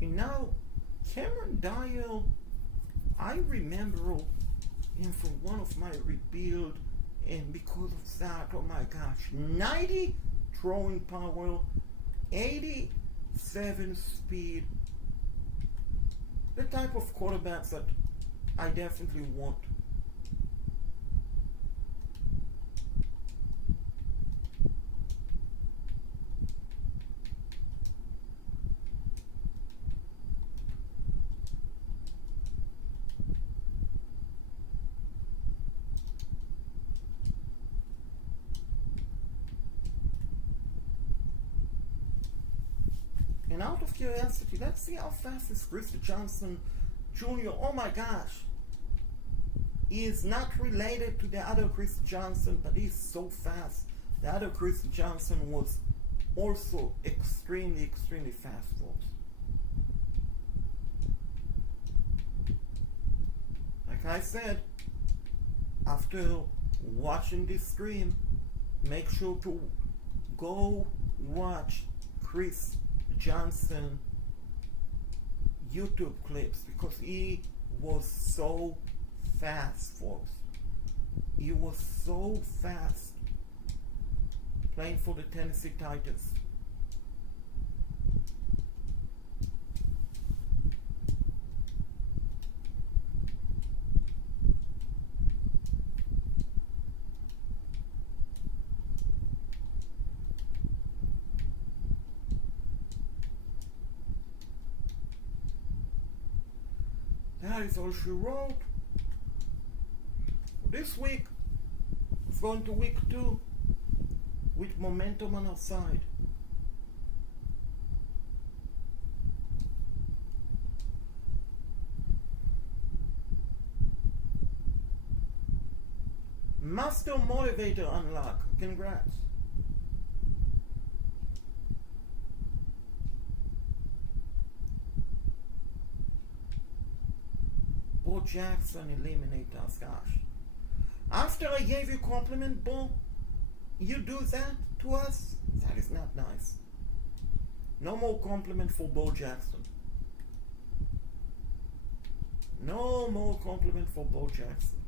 And now, Cameron Dial, I remember him from one of my rebuild, and because of that, oh my gosh, 90 throwing power, 87 speed, the type of quarterbacks that I definitely want. And out of curiosity, let's see how fast is Chris Johnson Jr. Oh my gosh. He is not related to the other Chris Johnson, but he's so fast. The other Chris Johnson was also extremely fast, folks. Like I said, after watching this stream, make sure to go watch Chris Johnson YouTube clips, because he was so fast, folks. He was so fast playing for the Tennessee Titans. that is all she wrote. This week, it's going to week 2 with momentum on our side. Master Motivator unlock. Congrats. Bo Jackson eliminators. Gosh. After I gave you compliment, Bo, you do that to us? That is not nice. No more compliment for Bo Jackson. No more compliment for Bo Jackson.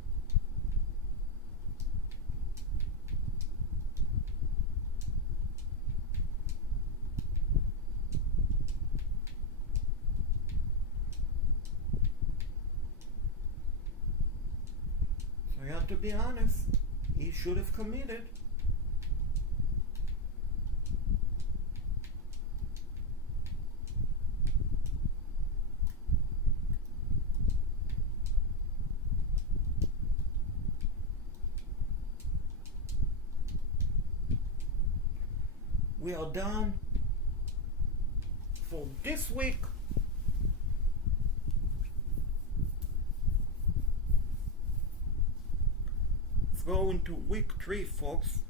So you have to be honest. He should have committed. We are done for this week. Let's go into week 3, folks.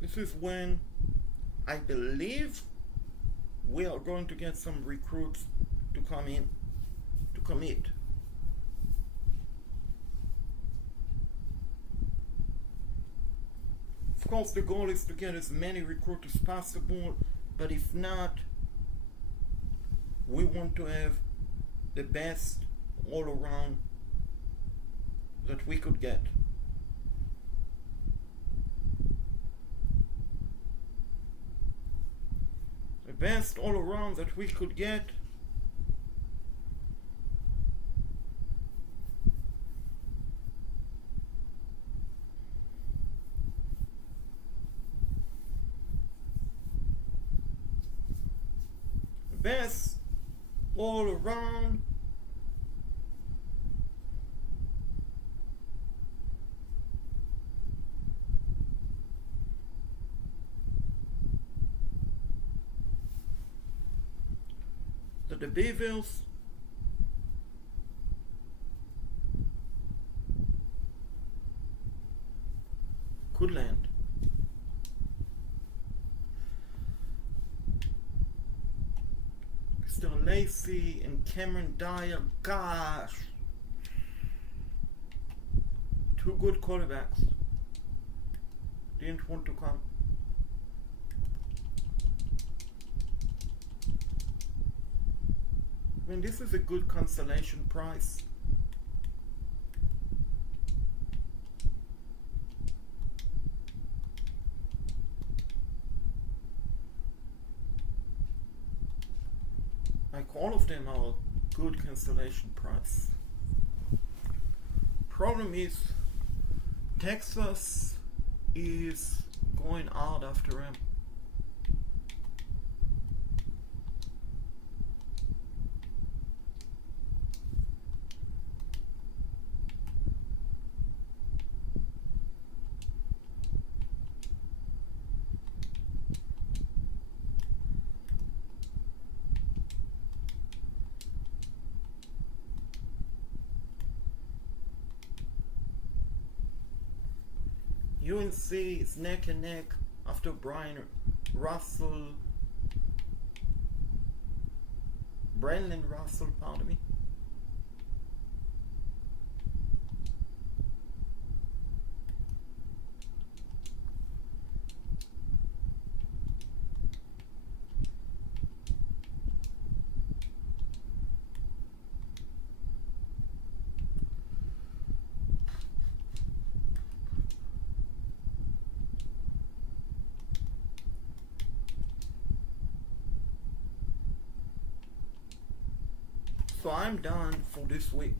This is when I believe we are going to get some recruits to come in to commit. Of course, the goal is to get as many recruits as possible, but if not, we want to have the best all around that we could get. The best all around that we could get. Best all around. The Beavers could land. Mr. Lacey and Cameron Dyer, gosh, 2 good quarterbacks. Didn't want to come. I mean, this is a good consolation prize. Like, all of them are a good consolation prize. Problem is, Texas is going out after him. UNC is neck and neck after Brandon Russell, pardon me. So I'm done for this week.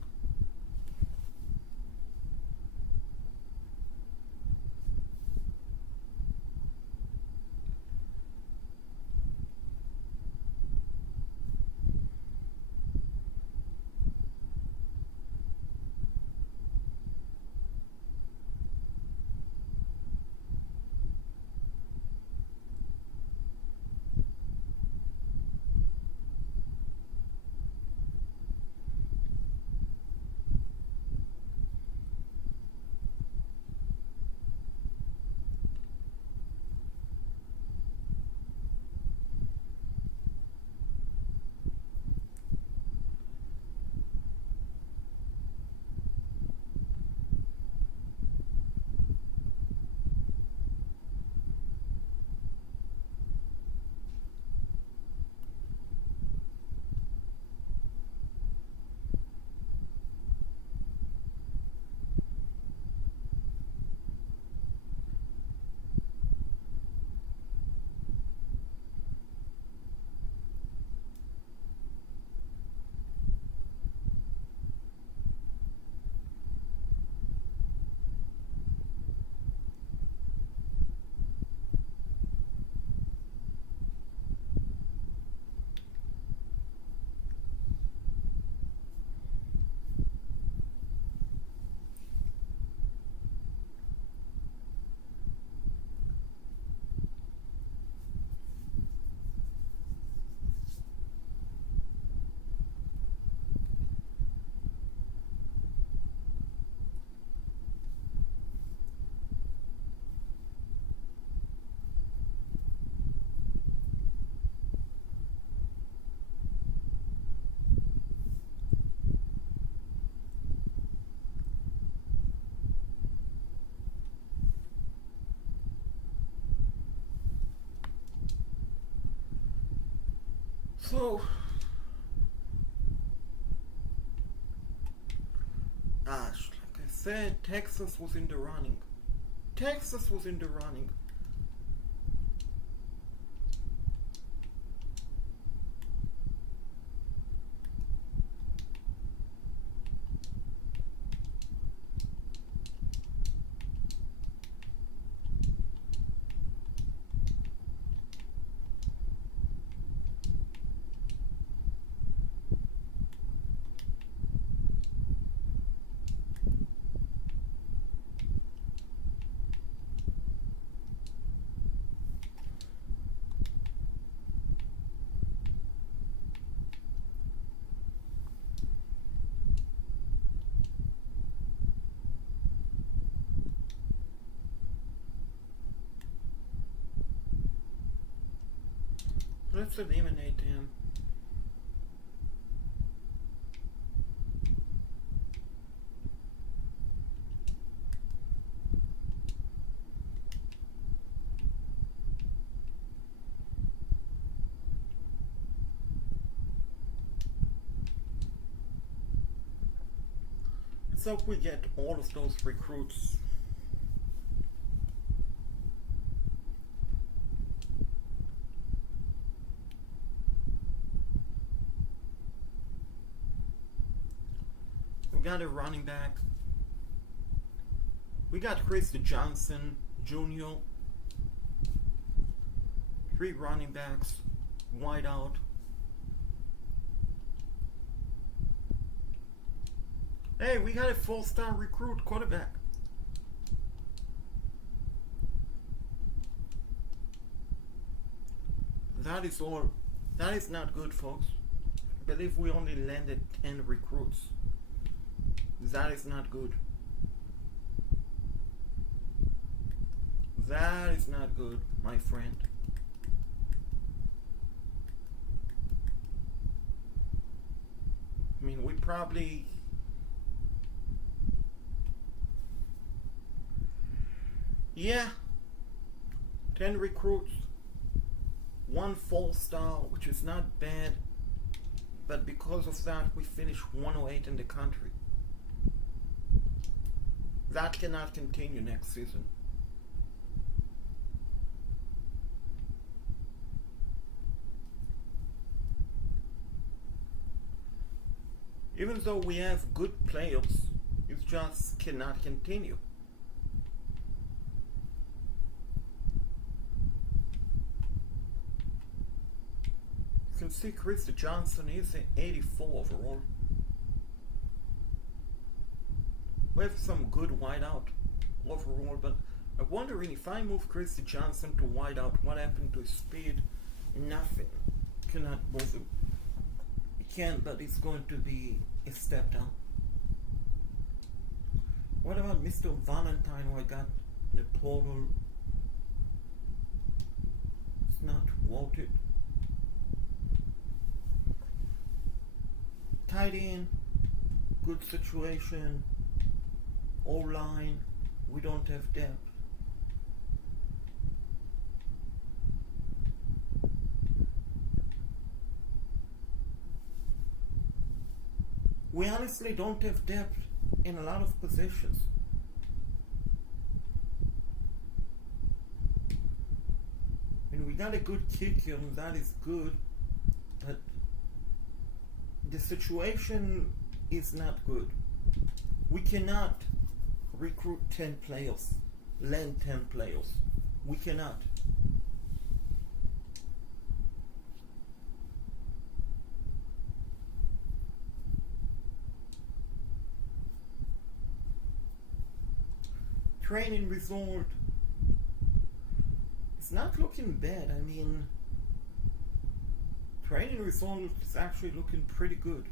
So, like I said, Texas was in the running. Texas was in the running. Let's eliminate him. So we get all of those recruits. We got a running back. We got Chris Johnson Jr. 3 running backs, wide out. Hey, we got a 4-star recruit quarterback. That is all. That is not good, folks. I believe we only landed 10 recruits. That is not good. That is not good, my friend. I mean, we probably... Yeah. 10 recruits. 1 4-star, which is not bad. But because of that, we finished 108 in the country. That cannot continue next season. Even though we have good players, it just cannot continue. You can see Chris Johnson is an 84 overall. We have some good wideout overall, but I'm wondering if I move Chris Johnson to wideout, what happened to his speed? Nothing. Cannot move him. He can, but it's going to be a step down. What about Mr. Valentine, who I got the total? It's not worth it. Tight end, good situation. O-line, we don't have depth. We honestly don't have depth in a lot of positions. And we got a good kicker, and that is good, but the situation is not good. We cannot recruit 10 players, land 10 players. We cannot. Training result is not looking bad. I mean, training result is actually looking pretty good.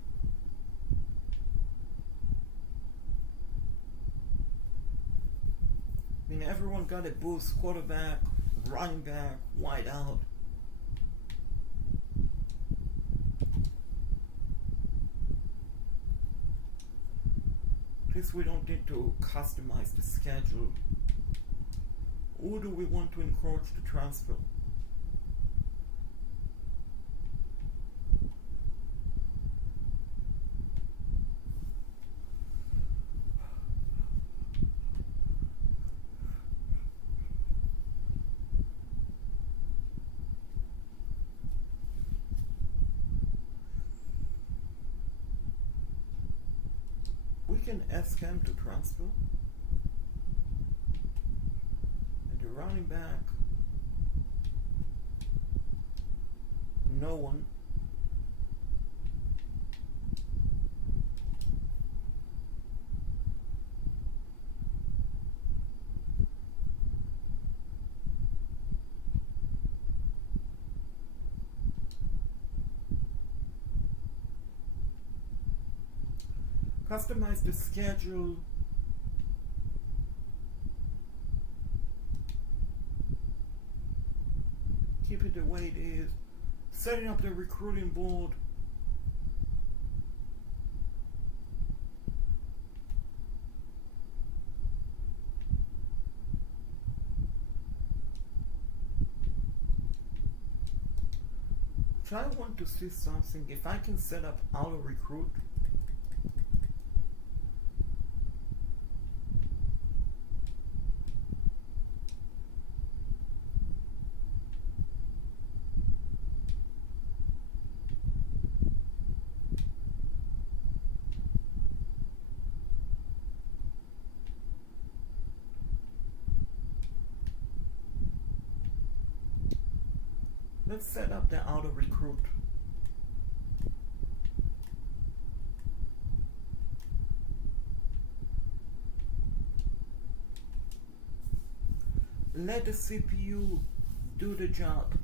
I mean, everyone got a boost: quarterback, running back, wide out. At least we don't need to customize the schedule. Who do we want to encourage to transfer? can ask him to transfer. And the running back, no one. Customize the schedule. Keep it the way it is. Setting up the recruiting board. If I want to see something, if I can set up auto recruit, let's set up the auto recruit. Let the CPU do the job.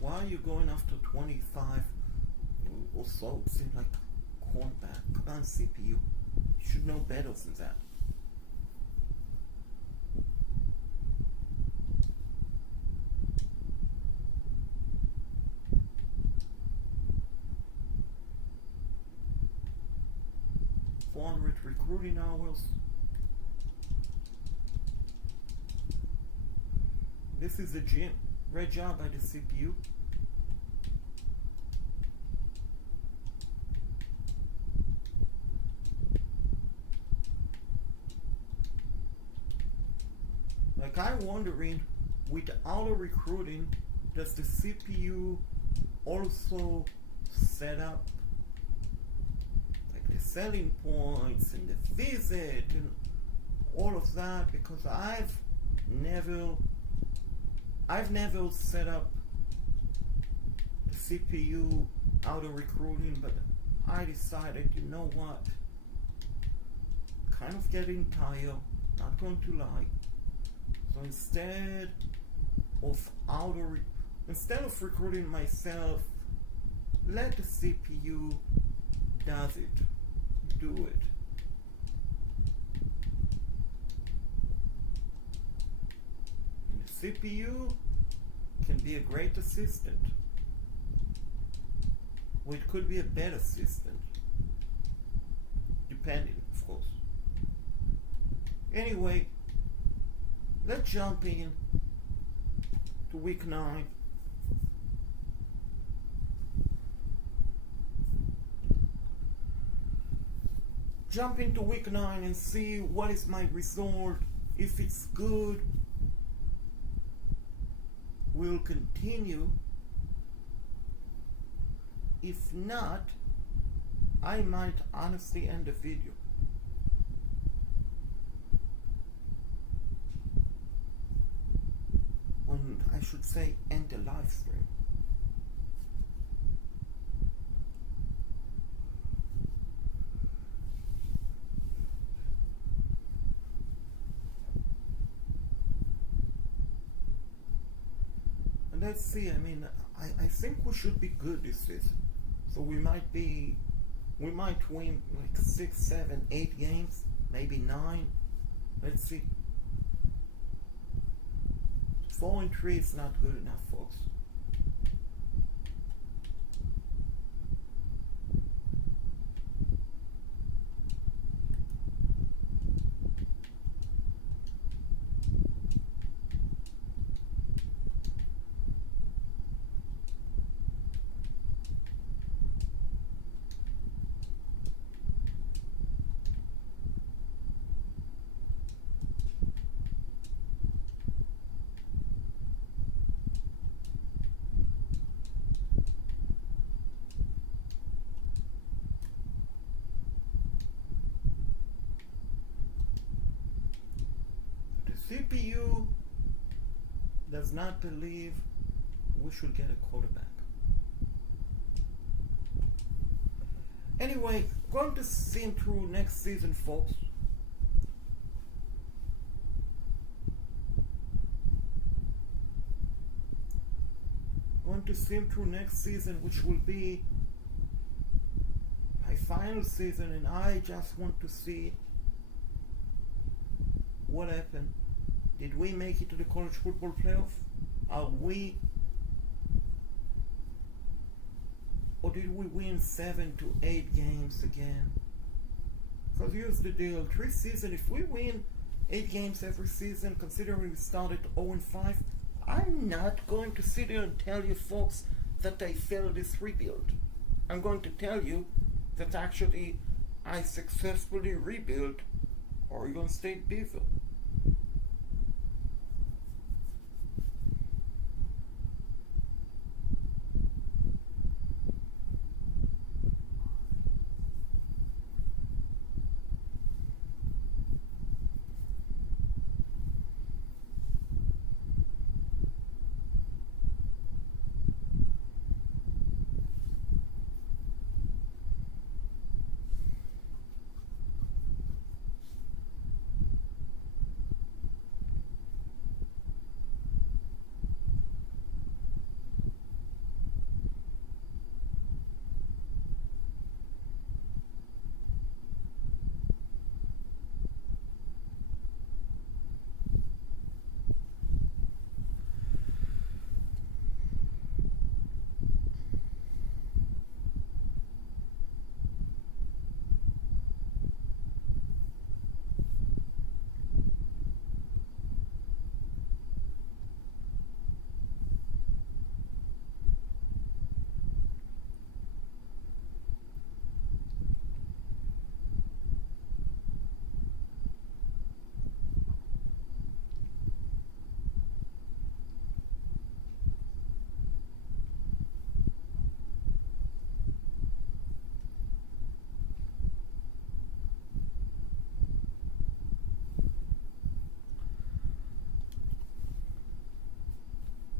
Why are you going after 25 or so? It seems like cornerback. Come on, CPU. You should know better than that. Recruiting hours. This is a great job by the CPU. Like, I'm wondering, with auto recruiting, does the CPU also set up like the selling points and the visit and all of that? Because I've never set up the CPU auto recruiting, but I decided, you know what, kind of getting tired, not going to lie. So instead of recruiting myself, let the CPU do it. And the CPU can be a great assistant. Or it could be a bad assistant. Depending, of course. Anyway, let's jump in to week 9. Jump into week 9 and see what is my result. If it's good, we'll continue. If not, I might honestly end the video. And I should say end the live stream. And let's see, I mean, I think we should be good this season. So we might win like 6, 7, 8 games, maybe 9. Let's see. 4-3 is not good enough, folks. CPU does not believe we should get a quarterback. Anyway, going to see him through next season, folks. Going to see him through next season, which will be my final season, and I just want to see what happened. Did we make it to the college football playoff? Are we? Or did we win 7 to 8 games again? Because here's the deal, 3 seasons, if we win 8 games every season, considering we started 0-5, I'm not going to sit here and tell you folks that I failed this rebuild. I'm going to tell you that actually I successfully rebuilt Oregon State Beaver.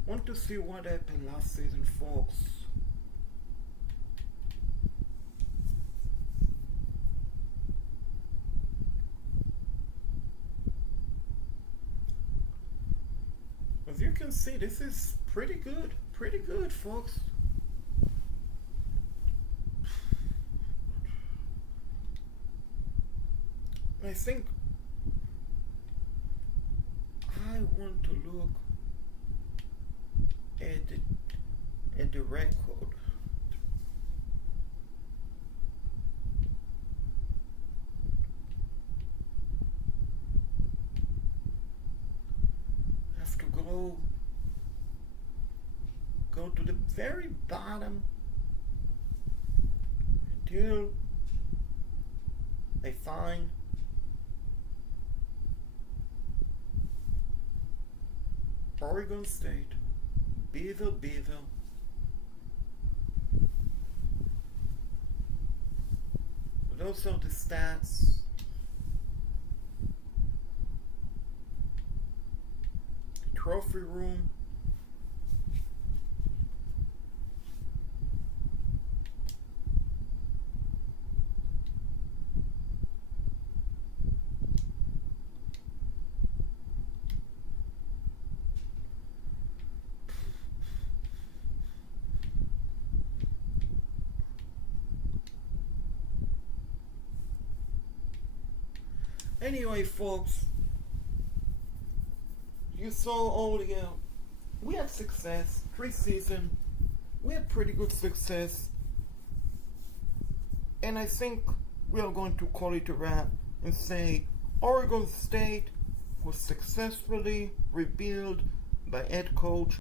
Want to see what happened last season, folks. As you can see, this is pretty good, folks. I think I want to look add the record. Have to go to the very bottom until I find Oregon State, Beeville. Those are the stats. Trophy room. Anyway, folks, you saw all the we had success, 3 seasons. We had pretty good success, and I think we are going to call it a wrap and say Oregon State was successfully rebuilt by head coach